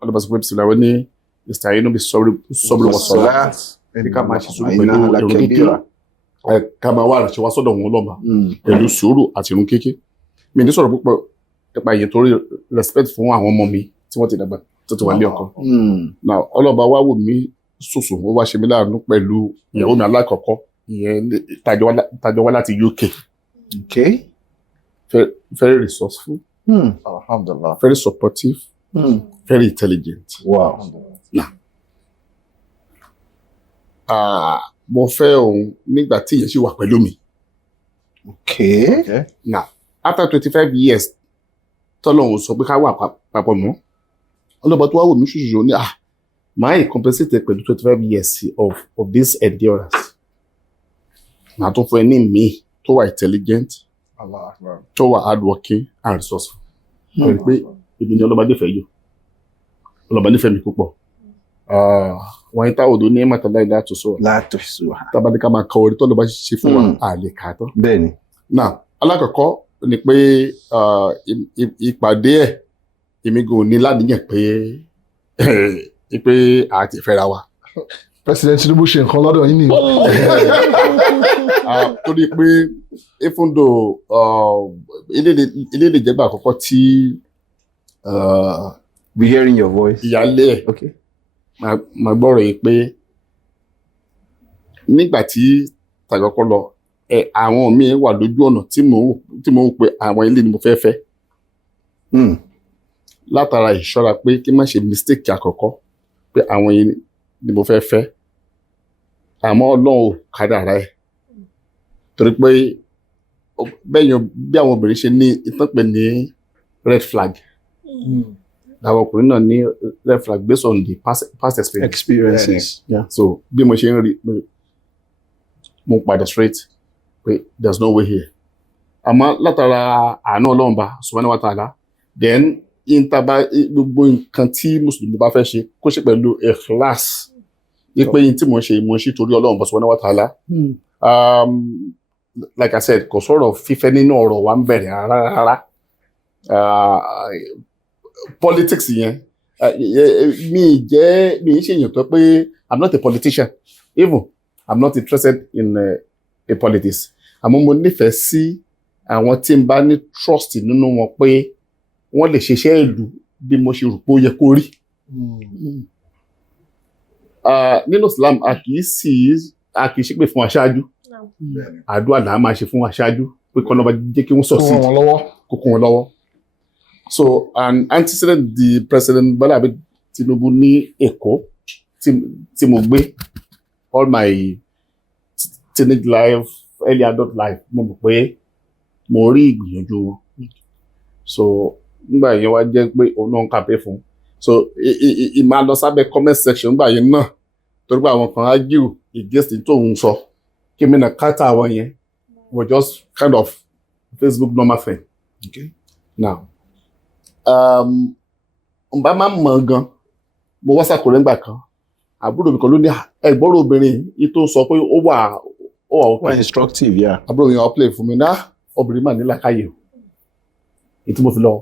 ọlọ́bà sọ pé bísí làwọn ní ìsàyínú bí sọ́bùrù wọ̀sọ̀lá ní ká máa ṣe sùúrù pẹ̀lú ìrun kékeré, ká máa wá àrẹ̀ṣẹ́ wá sọ́dọ̀ wọn lọ́ba pẹ̀lú sùúrù àti ìrun kékeré. Mi ní sọ̀rọ̀ púpọ̀ nípa ìyẹn torí respect fún àwọn ọmọ mi tí wọ́n ti dàgbà tó ti wà ní ọkọ. Now ọlọ́ba wá wò mí sùsù, ó wá ṣe mí láàánú pẹ̀lú ìyàwó mi alákọ̀ọ́kọ́, ìyẹn tàjọ wá láti UK. Okay. Very resourceful. Alhamdulillah. Very supportive. Very intelligent. Wow. Now, mo fẹ́ òun nígbà tí ìyẹn ṣì wà pẹ̀lú mi. Okay. Now, after 25 years, tọ́lọ́run sọ pé ká wà papọ̀ mọ́. Ọlọ́ba tó wá wò mí ṣùṣù ní máa compensate pẹ̀lú 25 years of this endurance. Màá tún fún ẹ ní mi tó wà intelligent, tó wà hardworking and resourceful. Pẹ̀lú pé ibi ni ọlọ́ba nífẹ̀ẹ́ yìí. Ọlọ́ba nífẹ̀ẹ́ mi púpọ̀. Wọ́n yín táwọn odò ní màtàlá ìlà àtúnṣe. Látòsí wa. Tábàdí ká máa kọ orí tọ́lọ́ba ṣe fún wa àlè kàtọ́. Bẹ́ẹ̀ni. Now, alákọ̀ọ́kọ́ ni pé ìpàdé ẹ̀ èmi gò ní ládìyàn pé àti ìfẹ́ra wa. President Tinubu ṣe nǹkan lọ́dọ̀ yín nìyí. Torí pé even though ilé lè jẹ́gbà àkọ́kọ́ tí Be hearing your voice. ìyálé ẹ̀ máa gbọ́rọ̀ yìí pé nígbà tí tàgọ́kọ́ lọ àwọn míì wà lójú ọ̀nà tí mo ń pe àwọn ilé ni mo fẹ́ fẹ́. Látara ìṣọ́ra pé kí má ṣe mistake àkọ́kọ́ pé àwọn yìí ni mo fẹ́ fẹ́. Àmọ́ Ọlọ́run ò kádàrá ẹ̀. Torí pé bí àwọn obìnrin ṣe ní ìtànpẹ̀ ní red flag. Àwọn ọkùnrin náà ní red flag based on the past experiences. Yeah. So bí mo ṣe ń rí mo padà straight pé there's no way here. Àmọ́ látara àánú Ọlọ́run bá subhanahu wa ta'ala, then gbogbo nǹkan tí Mùsùlùmí bá fẹ́ ṣe kó ṣe pẹ̀lú ikhlas. Pé yín tí mo ṣe torí Ọlọ́run bá subhanahu wa ta'ala. Like I said, kò sọ̀rọ̀ fífẹ́ nínú ọ̀rọ̀ wa ń bẹ̀rẹ̀ rárá. Politics yẹn mi ṣe èèyàn tó pé I'm not a politician. Even I'm not interested in a politics. Àmọ́ mo nífẹ̀ẹ́ sí àwọn tí n bá ní trust nínú wọn pé wọ́n lè ṣiṣẹ́ ìlú bí mo ṣe rò pé ó yẹ kó rí. Nínú Islam a kì í ṣépè fún aṣáájú. Àdúrà là á máa ṣe fún aṣáájú pé kọ́nà bá jẹ́ kí wọ́n succeed kó kún wọn lọ́wọ́. So an antecedent the President Bola Ahmed Tinubu ní Èkó tí mo gbé all my teenage life, early adult life, mo mọ̀ pé mo rí ìgbìyànjú wọn. So nígbà yẹn wá jẹ́ pé òun náà ń kàpé fún. So ìmáa lọ sábẹ́ comment section nígbà yẹn náà torí pé àwọn kan argue against tó ń sọ kí mi náà kátà àwọn yẹn were just kind of Facebook normal thing. Okay. Now ǹbá máa ń mọ̀ gan mo wá sàkórè ńgbà kan àbúrò mi kan ló ní ẹ̀gbọ́n obìnrin yìí tó sọ pé ó wà instructive, yeah. àbúrò mi yẹn play fún mi náà obìnrin mà ní làákàyè o ètí mo fi lọ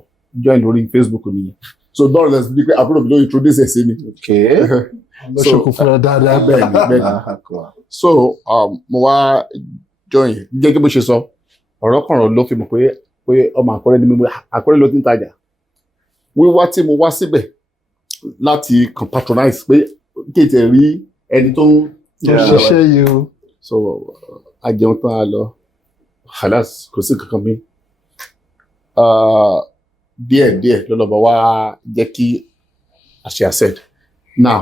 join lórí Facebook nìyẹn so don't let's be àbúrò mi ló introduce ẹ̀ sí mi. Okay. So kò fún ọ dáadáa bẹ́ẹ̀ni. So mo wá join gẹ́gẹ́ bó ṣe sọ ọ̀rọ̀ kọ̀ọ̀rọ̀ ló fi mọ̀ pé ọmọ Àkúrẹ́ ni mímú Àkúrẹ́ ló ti ń tajà wíwá tí mo wá síbẹ̀ láti kan patronize pé kéètì rí ẹni tó ń ṣiṣẹ́ yìí o. So àjẹun tán á lọ halas kò sí kankan mi díẹ̀díẹ̀ lọ́lọ́bọ̀ wá jẹ́ kí àṣẹ accept now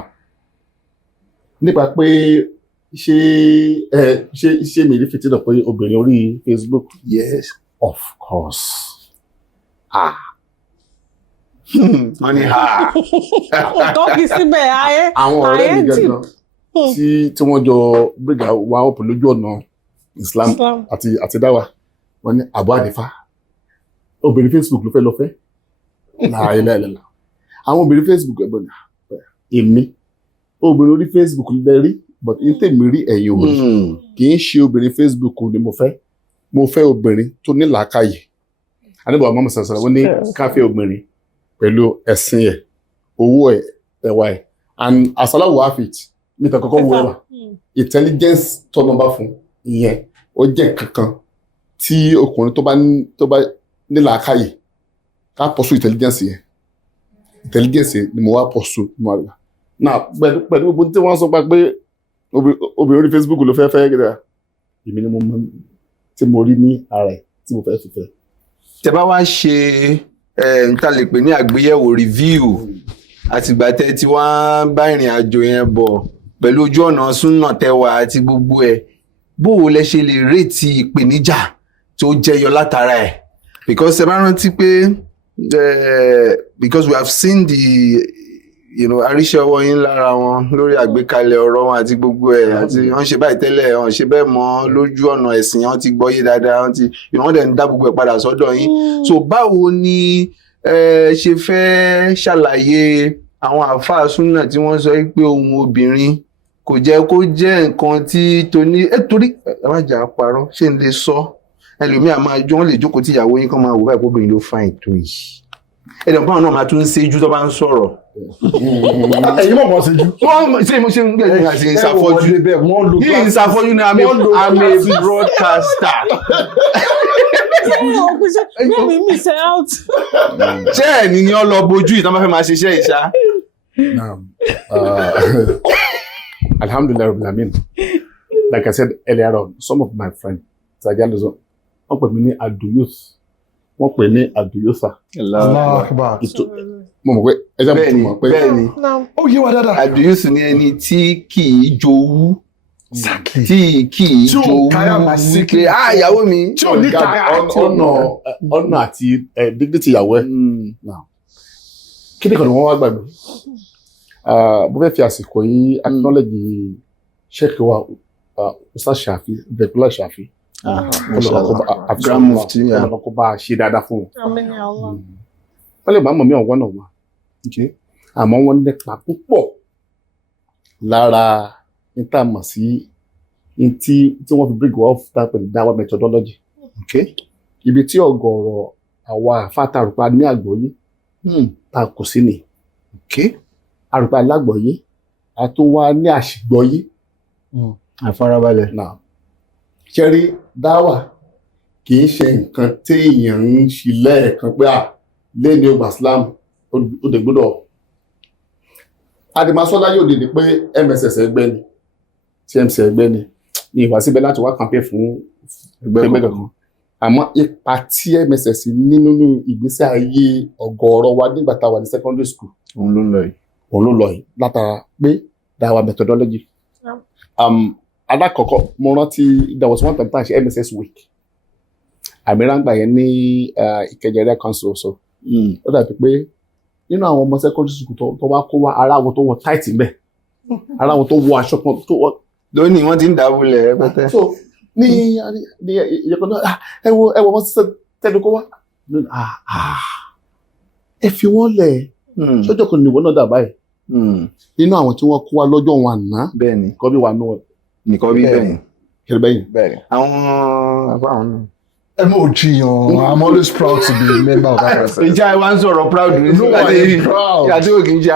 nípa pé ṣé mi rí fìtínà pé obìnrin orí Facebook. Yes. Of course. Wọ́n ní Tọ́kì síbẹ̀ ayé. Àwọn ọ̀rẹ́ mi gangan tí wọ́n jọ bíga wá ọ̀pọ̀ lójú ọ̀nà Islam àti dáwà wọ́n ní Abu Hanifa obìnrin Facebook ló fẹ́ lọ fẹ́ láìláìlá àwọn obìnrin Facebook ẹ̀bọ̀n èmi obìnrin orí Facebook lè rí but ní tèmi rí ẹ̀yìn obìnrin kì í ṣe obìnrin Facebook ni mo fẹ́ obìnrin tó ní làákàyè àníbọ̀ àmọ́ sàṣàrà wọ́n ní káfẹ́ obìnrin pẹ̀lú ẹ̀sìn ẹ̀ owó ẹ̀ ẹ̀wà ẹ̀ and asalawo afit níta kọ́kọ́ wo ẹ̀wà intelligence tó nọmba fún ìyẹn ó jẹ́ kankan tí ọkùnrin tó bá ní làákàyè ká pọ̀sù intelligence yẹn ni mo wá pọ̀sù mo wá rí náà pẹ̀lú gbogbo tí wọ́n sọ pé obìnrin orí Facebook ló fẹ́ gẹ́gẹ́ èmi ni mo mọ tí mo rí ní ara ẹ̀ tí mo fẹ́ fi fẹ́. Tẹ́ bá wá ṣe nta lè pè ní àgbéyẹ̀wò review àtìgbà tẹ́ tí wọ́n bá ìrìn àjò yẹn bọ̀ pẹ̀lú ojú ọ̀nà súnà tẹwà àti gbogbo ẹ̀ bóò lẹ ṣe lè rétí ìpèníjà tó jẹyọ látara ẹ̀ because ẹ bá rántí pé because we have seen the àríṣẹ́ ọwọ́ yín lára wọn lórí àgbékalẹ̀ ọ̀rọ̀ wọn àti gbogbo ẹ̀ àti wọ́n ṣe báyìí tẹ́lẹ̀ wọ́n ṣe bẹ́ẹ̀ mọ́ lójú ọ̀nà ẹ̀sìn wọ́n ti gbọ́yé dáadáa wọ́n dẹ̀ ń dá gbogbo ẹ̀ padà sọ́dọ̀ yín so báwo ni ṣe fẹ́ ṣàlàyé àwọn àáfàá súnà tí wọ́n sọ pé ohun obìnrin kò jẹ́ kó jẹ́ nǹkan tí torí ẹ má jà parọ́ ṣé n lè sọ ẹlòmíà máa jó wọ́n lè jókòó tí ìyàwó yín kan máa wò báyìí pé obìnrin ló fáìn tó yìí ẹ̀dọ̀ báwọn náà máa tún ń ṣẹ́jú tó bá ń sọ̀rọ̀. ẹ̀yin mọ̀ ṣe jù. ṣé mo ṣe ń gbẹ̀yìn ní àti ìṣàfọ́jú yìí ìṣàfọ́jú ni I'm a broadcaster. ṣé ẹ̀ ní ọ lọ bojú ìtàn máa fẹ́ máa ṣiṣẹ́ ìṣá. Alhamdulillah Rabbil Alamin. Like I said earlier on, some of my friends sajalizo wọ́n pè mí ní aduyuth wọ́n pè ní aduyutha. Mo mọ̀ pé ẹjẹ́ mo tún mọ̀ pé bẹ́ẹ̀ni ó yé wa dáadáa. Aduyuth ni ẹni tí kì í jowú tí kì í jowú pé ìyàwó mi tí ò ní káyà ọ̀nà àti dignity ìyàwó ẹ̀. Kí ni kan ni wọ́n wá gbàgbé? Mo fẹ́ fi àsìkò yìí acknowledge sheikh wa Ustaz Shafi Bẹ́kúlá Shafi. Grand Mufti ọlọ́pàá kó bá ṣe dáadáa fún wọn. Wọ́n lè máa mọ̀ mí ọ̀wọ́n náà wá àmọ́ wọ́n nípa púpọ̀ lára ìtàmọ̀ sí tí wọ́n fi bring off tápẹ̀ ní dáwà methodology. Ibi tí ọ̀gọ̀rọ̀ àwa àfáàtà àrùpá ní àgbọ́yé ta kò sí ni àrùpá lágbọ́yé a tún wá ní àṣìgbọ́yé. Àfarabalẹ̀. Now, ṣẹ́rí dáwà kì í ṣe nǹkan téèyàn ń ṣe lẹ́ẹ̀kan pé lẹ́ni ọgbà Islam ó dẹ̀ gbọ́dọ̀. Adìmọ́sọ́lá yóò dìde pé MSS ẹgbẹ́ ni TMC ẹgbẹ́ ni ní ìwà síbẹ̀ láti wá kàmpé fún ẹgbẹ́ kankan. Àmọ́ ipa tí MSS ní nínú ìgbésí ayé ọ̀gọ̀ọ̀rọ̀ wa nígbà tá a wà ní secondary school Òun ló lọ yìí látara pé dáwà methodology. Alákọ̀ọ́kọ́ mo rántí there was one time tá a ṣe MSS week àmìràngbà yẹn ní Ìkẹjà council so ó dàbí pé nínú àwọn ọmọ secondary school tó wá kó wá ara wọn tó wọ tight mbẹ ara wọn tó wọ aṣọ kan tó wọ lónìí wọ́n ti ń dábùlẹ̀ rẹpẹtẹ. so ní ìyẹ̀kọ́ náà ẹ wo wọn sísẹ tẹnu kó wá ẹ fi wọ́n lẹ̀ sọ́jọ́ kan nìwọ náà dà báyìí nínú àwọn tí wọ́n kó wá lọ́jọ́ wọn àná bẹ́ẹ̀ni kọ́ bí wà nù nìkan bí bẹ́ẹ̀ni kẹrẹ bẹ́ẹ̀ni àwọn náà. MOG, I'm always proud to be a member of that person. Ìjà ìwà ń sọ̀rọ̀ proud ní No, I am proud. Ìyàtí òkè ń jẹ́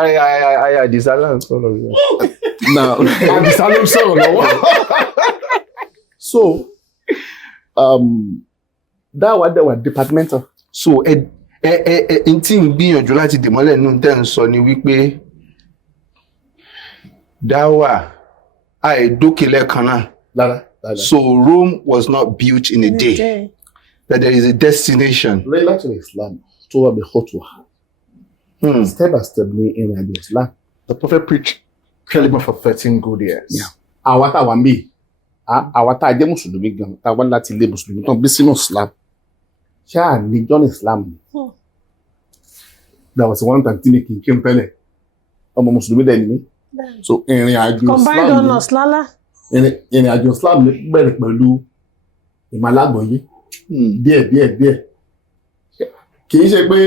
Aya Adisa láti sọ̀rọ̀ rẹ̀. now Adisa ló sọ̀rọ̀ lọ́wọ́. so that was departmental. So n tí ń gbìyànjú láti dèmọ́lẹ̀ nínú tẹ́ ń sọ ni wípé dáwà àìdókè lẹ́ẹ̀kan náà. Lára. So Rome was not built in a day. That there is a destination. Related to Islam, tó wà bí khutwa. Step by step ní ìrìn àjò Islam. The prophet preached Kalima for 13 good years. Àwa tá wà ń bì, àwa tá jẹ́ Mùsùlùmí gan, tá wá láti ilé Mùsùlùmí tán bí sínú Islam. Ṣáà ní John Islam. There was one time tí mi kì í kí n tẹ́lẹ̀. Ọmọ Mùsùlùmí dẹ̀ ni. So ìrìn àjò Islam. Combined honors lálá. Ìrìn àjò Islam bẹ̀rẹ̀ pẹ̀lú ìmàlágbọ̀yé. Díẹ̀. Kì í ṣe pé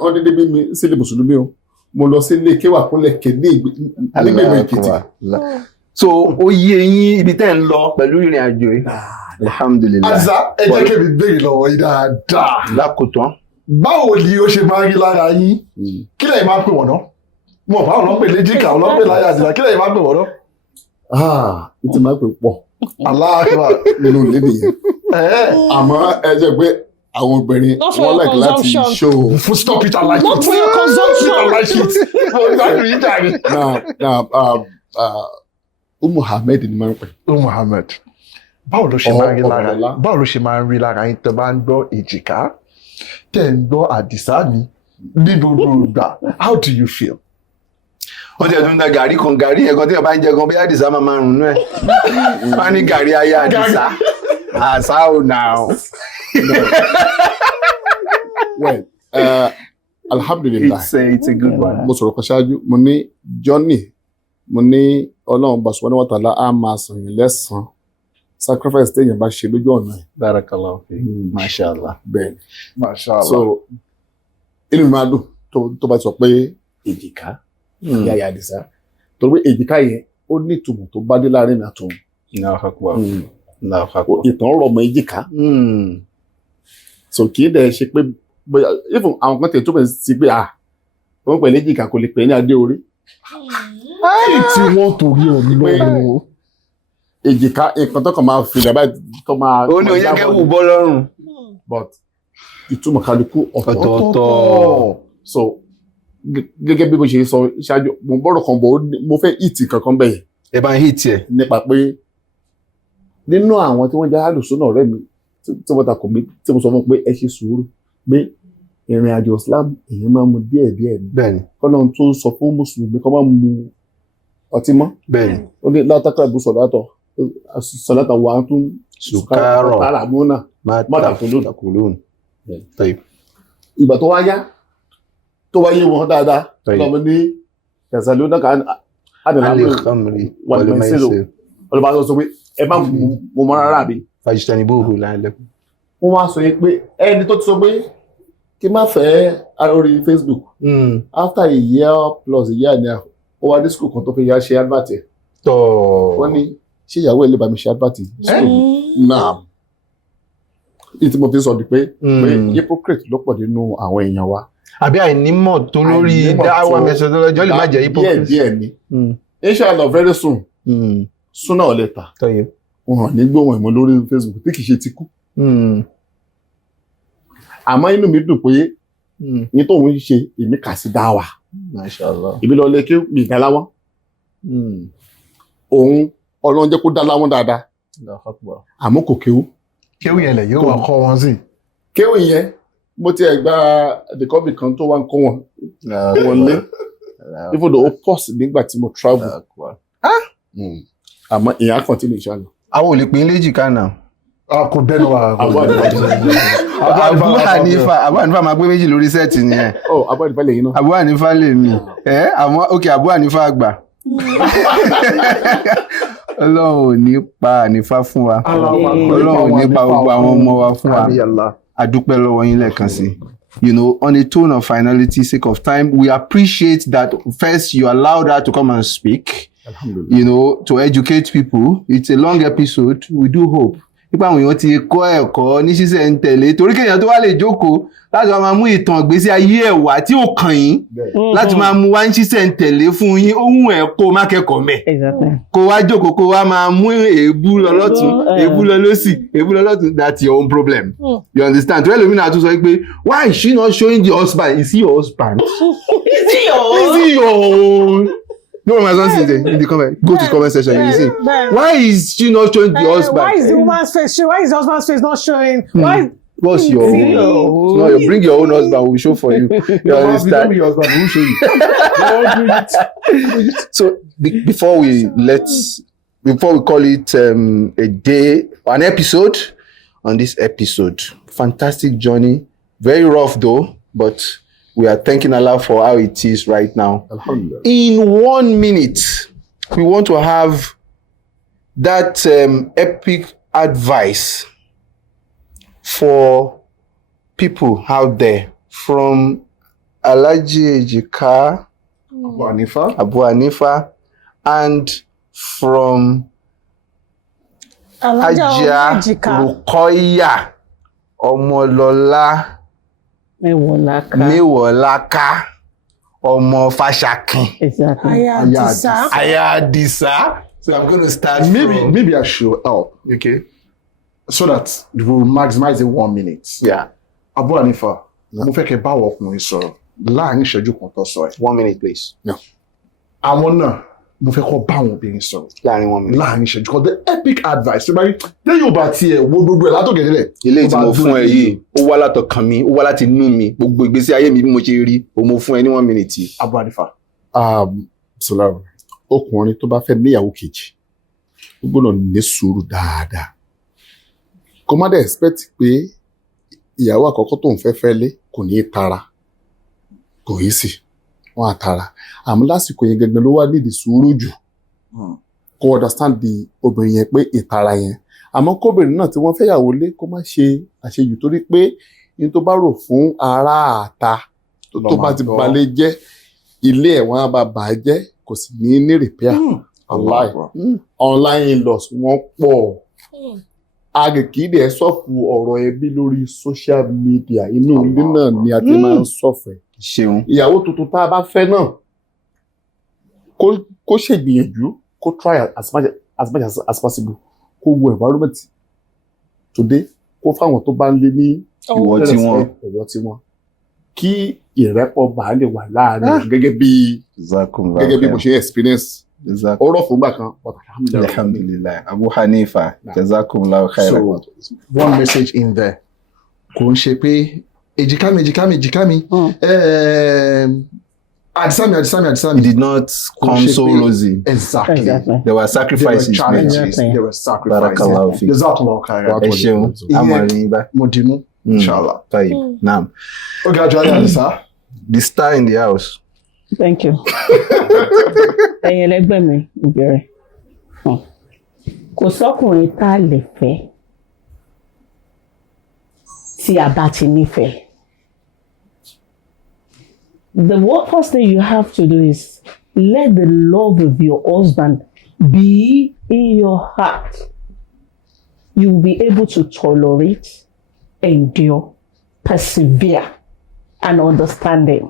ọdún débi mi sílé Mùsùlùmí o. Mo lọ sí ilé kéwà kúnlẹ̀ kéde nígbèmọ̀ Èkìtì. So ó yé yín ibi tẹ́ ń lọ pẹ̀lú ìrìn àjò yìí. Alhamdulillah. Adisa, ẹ jẹ́ kí èmi béèrè lọ́wọ́ yín dáadáa. Lákòótán. Báwo ni ó ṣe máa ń rí lára yín? Kí lẹ́yìn máa ń pè wọ́n náà? Mo ò bá wọn pè léjìká, wọn pè láyà Adisa, kí lẹ́yìn máa ń pè wọ́n náà? Ìtì máa ń pè pọ̀ Aláàkúrà nínú ilé nìyẹn. Àmọ́ ẹ jẹ́ pé àwọn obìnrin wọ́n like láti show. Stop it, I like Not it. for your consumption. I like it. Muhammad ni máa ń pè. Muhammad, báwo ló ṣe máa ń rí lára Ọ̀pọ̀lọlá. báwo ló ṣe máa ń rí lára yín tó bá ń gbọ́ èjìká tẹ̀ ń gbọ́ Àdìsá mi ní gbogbo ìgbà? How do you feel? Wọ́n ti ẹ̀dùn da gàrí kan gàrí ẹ̀kan tí wọ́n bá ń jẹ gan bí Adisa máa rùn nú ẹ̀. Wọ́n á ní gàrí Aya Adisa. Àṣà ò nà ó. Well, alhamdulillah. It's a good one. Mo sọ̀rọ̀ kan ṣáájú, mo ní Johnny, mo ní Ọlọ́run bá subhanahu wa ta'ala á máa sàn yín lẹ́sàn-án. Sacrifice téèyàn bá ṣe lójú ọ̀nà ẹ̀. Barakallahu fi. Mashallah. Bẹ́ẹ̀. Mashallah. So, inú mi máa dùn tó bá sọ pé èjìká. Aya Adisa. Torí pé èjìká yẹn, ó ní ìtumọ̀ tó bá dé láàrin mi àtòun. Ìtàn rọ̀ mọ́ èjìká. So kì í dẹ̀ ṣe pé bóyá even àwọn kan tẹ̀ tó bẹ̀ sí pé wọ́n pẹ̀lú èjìká kò lè pè ní adé orí. Tí wọ́n torí ọ̀nà Èjìká nǹkan tó kàn máa fi dàbá tó máa. Ó ní oyè kẹ́wù bọ́ lọ́rùn. But ìtumọ̀ kálukú Ọ̀tọ̀ọ̀tọ̀. So gẹ́gẹ́ bí mo ṣe sọ ṣáájú mo bọ́rọ̀ kan bọ̀ mo fẹ́ ìtì kankan bẹ̀yẹ̀. Ẹ bá ń hit ẹ̀. Nípa pé nínú àwọn tí wọ́n jẹ́ alùsùnà ọ̀rẹ́ mi tí wọ́n takò mí tí mo sọ fún pé ẹ ṣe sùúrù pé ìrìn àjò Islam èèyàn máa mu díẹ̀ ni. Bẹ́ẹ̀ni. Kọ́lọ́n tó sọ fún Mùsùlùmí kọ́ máa mu ọtí mọ́. Bẹ́ẹ̀ni. Ó ní látàkà ìbú sọ̀látà wà á tún Sùkárọ̀. tààrà múnà mọ́tà Kùlùn. ìgbà tó wá yá tó wá yé wọn dáadáa lọ́mọ ní ẹ̀sà ló dákà ádàlámù wà ní mẹ́sìlò ọlọ́bà tó sọ pé ẹ má mú mọ́ rárá bí. Fajtanibuhu la'allakum. Wọ́n wá sọ pé ẹni tó ti sọ pé kí má fẹ́ orí Facebook after a year plus a year now ó wá dé school kan tó fi yá ṣe advert ẹ̀. Wọ́n ní ṣé ìyàwó ẹ̀ lè bá mi ṣe advert náà ìtí mo fi sọ di pé hypocrite ló pọ̀ nínú àwọn èèyàn wa. Àbí àìnímọ̀ tó lórí dáwà methodology lè má jẹ́ hypocrite. Díẹ̀ ni inshallah very soon sooner or later wọn ní gbóhùn ìmọ̀ lórí Facebook tí kìí ṣe ti kú àmọ́ inú mi dùn pé ní tóun ṣe èmi kà sí dáwà ìbí lọ lé kí mi ìdá láwọn òun Ọlọ́run jẹ́ kó dá láwọn dáadáa àmọ́ kò kéwú yẹn lẹ̀ yóò wá kọ́ wọn sí. kéwú yẹn mo ti ẹ̀ gba dèkọ́bì kan tó wá ń kó wọn lé even though ó pause nígbà tí mo travel àmọ́ ìyá kan tí lè ṣàlọ. àwọn ò lè pín léjìká náà. kò bẹ́ẹ̀ wà. Abu Hanifa máa gbé méjì lórí sẹ́ẹ̀tì nìyẹn. Abu Hanifa lè yín náà. Abu Hanifa lè mí àmọ́ ok Abu Hanifa àgbà. Ọlọ́run ò ní pa Hanifa fún wa. Ọlọ́run ò ní pa gbogbo àwọn ọmọ wa fún wa. A dúpẹ́ lọ́wọ́ yín lẹ́ẹ̀kan sí. You know, on a tone of finality, sake of time, we appreciate that first you allowed her to come and speak. You know, to educate people. It's a long episode. We do hope. Nípa àwọn èèyàn ti kọ́ ẹ̀kọ́ ní ṣíṣẹ̀ ń tẹ̀lé torí kéèyàn tó wá lè jókòó láti wá máa mú ìtàn ìgbésí ayé ẹ̀ wá tí ó kàn yín láti máa mú wá ń ṣíṣẹ̀ ń tẹ̀lé fún yín ohun ẹ̀ kó má kẹ́kọ̀ọ́ mẹ́. Kó wá jókòó kó wá máa mú èébú lọ lọ́tún èébú lọ lọ́sì èébú lọ lọ́tún, that's your own problem. You understand? Torí ẹlòmínà tún sọ pé why is she not showing the husband? Is he your husband? Is he your own? No, my son says in the comment. Go to the comment section. You see. Why is she not showing the husband? Why is the woman's face? Why is the husband's face not showing? Why? What's your own? No, you bring your own husband. We'll show for you. You understand? Your husband, we'll show you. So before we call it a day, an episode. On this episode, fantastic journey. Very rough though, but we are thanking Allah for how it is right now. In 1 minute, we want to have that epic advice for people out there from Alhaji Ejika, Abu Hanifa, and from Haja Rukoya Omolola Mewolaka Omo Fashakin. Exactly. Aya Adisa. So I'm going to start. Maybe I should help. Okay. So that we will maximize it 1 minute. Yeah. Abu Hanifa, mo fẹ́ kẹ́ bá ọkùnrin sọ̀rọ̀ láàrin ìṣẹ́jú kan tó sọ ẹ̀. 1 minute, please. No. Àwọn náà mo fẹ́ kọ́ bá àwọn obìnrin sọ̀rọ̀ Láàrin 1 minute. láàrin ìṣẹ́jú kan. The epic advice tó bá rí tẹ́yìn ò bá tiẹ̀ wo gbogbo ẹ̀ látọ̀gẹ̀dẹ̀. Ilé tí mo fún ẹ yìí, ó wá látọkàn mi, ó wá láti inú mi, gbogbo ìgbésí ayé mi bí mo ṣe rí, ó mo fún ẹ ní 1 minute yìí. Abu Hanifa. Sọlá ọkùnrin tó bá fẹ́ níyàwó kejì ó gbọ́dọ̀ ní sùúrù dáadáa. Kó má dẹ̀ expect pé ìyàwó àkọ́kọ́ tó ń fẹ́ lé kò ní tara, kò yí sí wọn àtara. Àmọ́ lásìkò yẹn gẹ́gẹ́ ló wá nídìí sùúrù jù kó understand the obìnrin yẹn pé ìtara yẹn. Àmọ́ kóbìnrin náà tí wọ́n fẹ́ yàwó lé kó má ṣe àṣejù torí pé ní tó bá rò fún ara àta tó bá ti balẹ̀ jẹ́ ilé ẹ̀wọ̀n á bá bà á jẹ́ kò sì ní repair. Online in-laws wọ́n pọ̀. Agèkìdè ẹ̀ sọ́fù ọ̀rọ̀ ẹbí lórí social media inú ilé náà ni a ti máa ń sọ̀fẹ̀. Ṣeun. Ìyàwó tuntun tá a bá fẹ́ náà kó ṣègbìyànjú kó try as much as possible kó wo environment today kó fáwọn tó bá ń lé ní ìwọ tí wọ́n kí ìrẹ́pọ̀ bá lè wà láàárín gẹ́gẹ́ bí mo ṣe experience ọ̀rọ̀ fún gbà kan. Alhamdulillah. Abu Hanifa, jazakumullahu khairan. So, one message in there. Kò ń ṣe pé èjìká mi. Adisa mi. It did not come so rosy. Exactly. There were sacrifices. There were sacrifices. Barakallahu fi. Jazakallahu khairan. Ẹ ṣeun. Amarin ba. Mo dìmú. Inshallah. Tayyib. Naam. Okay, Adisa. The star in the house. Thank you. Ẹ̀yin ẹlẹgbẹ́ mi ìbẹ̀rẹ̀. Kò sọ́kùnrin tá a lè fẹ́ tí a bá ti nífẹ̀ẹ́. The first thing you have to do is let the love of your husband be in your heart. You will be able to tolerate, endure, persevere, and understand him.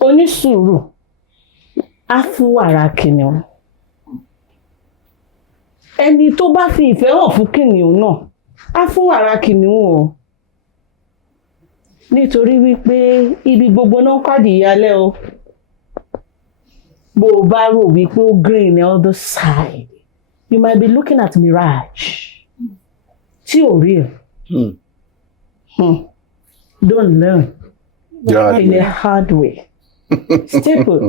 Onísùúrù á fún wàrà kìnìún. Ẹni tó bá fi ìfẹ́ hàn fún kìnìún náà á fún wàrà kìnìún o. Nítorí wípé ibi gbogbo náà kádìí yálẹ̀ o. Bó o bá rò wípé ó green the other side, you might be looking at mirage. Tí ò real. Don't learn in a hard way. Stay put.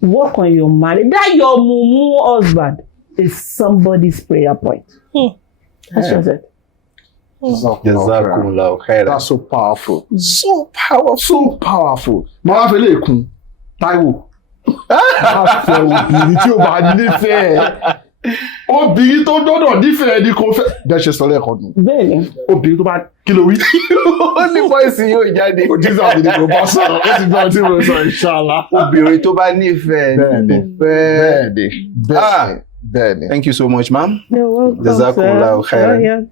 Work on your marriage. That your mumu husband is somebody's prayer point. That's just it. Jazakumullahu khairan. That's so powerful. So powerful. So powerful. Máa fẹ́ lè kun Táíwò. Máa fẹ́ obìnrin tí ó bá nífẹ̀ẹ́. Obìnrin tó dọ́dọ̀ nífẹ̀ẹ́ ni kò fẹ́. Bẹ́ẹ̀ ṣe sọ lẹ́ẹ̀kan nù. Bẹ́ẹ̀ni. Obìnrin tó bá kí ló wí. Ó ní voice yóò jáde. Òjíṣẹ́ àbí ni kò bá sọ̀rọ̀. Ó ti gbọ́ tí mo sọ inshallah. Obìnrin tó bá nífẹ̀ẹ́ ni kò fẹ́. Bẹ́ẹ̀ni. Thank you so much, ma'am. You're welcome, Jazakumullahu khairan.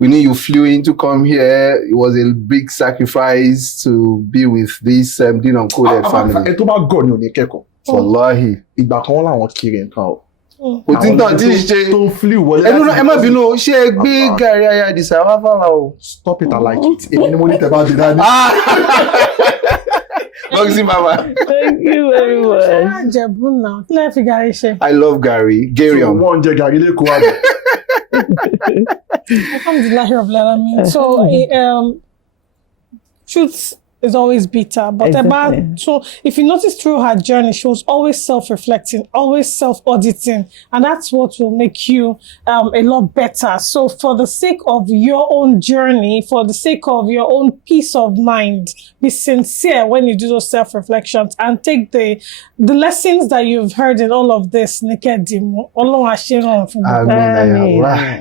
We knew you flew in to come here. It was a big sacrifice to be with this Deen Uncoded family. Ẹ tó bá gọ̀ ni ò ní kẹ́kọ̀ọ́. Wallahi. Ìgbà kan wọ́n làwọn kiri nǹkan o. Kò tí ń tàn tí ì ṣe. Tó ń flew wọlé. Ẹ má bínú o, ṣé ẹ gbé gàrí Aya Adisa wá fáwa o? Stop it, I like it. Èmi ni mo ní tẹ bá di dání. Boxing mama. Thank you very much. Àjẹ̀bú náà, kí lẹ́ fi gàrí ṣe? I love Gary. Garium. Wọ́n ń jẹ gàrí lẹ́kọ̀ọ́ àbẹ̀. Alhamdulillah Rabbil Alamin. So, truth is always bitter. But Exactly. so if you notice through her journey, she was always self-reflecting, always self-auditing. And that's what will make you a lot better. So for the sake of your own journey, for the sake of your own peace of mind, be sincere when you do those self-reflections and take the lessons that you've heard in all of this. Ameen.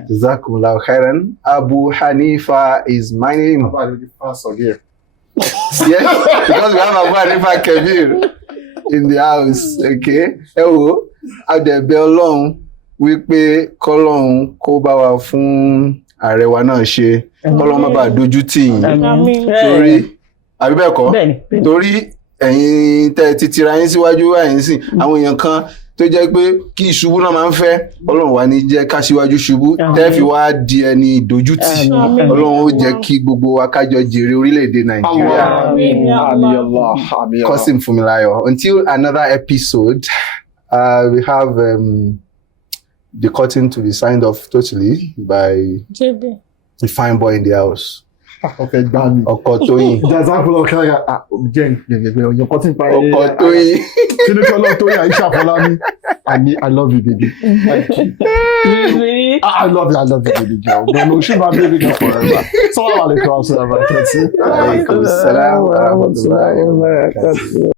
Jazakumullahu khairan. Abu Hanifa is my name. Yes, because we have Abu Hanifa Kabir in the house. Okay. Ẹ wo, àdẹ̀bẹ̀ Ọlọ́run wípé k'Ọlọ́run kó bá wa fún ààrẹ wa náà ṣe. K'Ọlọ́run má bàa dojú tì yín. Torí àbí bẹ́ẹ̀ kọ́? Torí ẹ̀yin tẹ́ ti tira yín síwájú ẹ̀yin sìn àwọn èèyàn kan tó jẹ́ pé kí ìṣubú náà máa ń fẹ́ Ọlọ́run wá ní jẹ́ ká síwájú ṣubú tẹ́ fi wá di ẹni ìdójútì Ọlọ́run ó jẹ́ kí gbogbo wa kájọ jèrè orílẹ̀-èdè Nàìjíríà. Kọ́sìm Fúnmiláyọ̀. Until another episode, we have the curtain to be signed off totally by JB. the fine boy in the house. Ọkọ̀ gbá mi. Ọkọ Tóyìn. Jazakumullahu khairan. Jẹ́ gbẹ̀gbẹ̀ ọ̀yàn kan tí ń parí. Ọkọ Tóyìn. Tinúkọ́lọ́ Tóyìn Aisha Fọlámi. I love you, baby. Thank you. Really? I love you, baby girl. No, no, she my baby girl forever. Assalamu alaikum. Alaikum salam wa rahmatullahi wa barakatuh.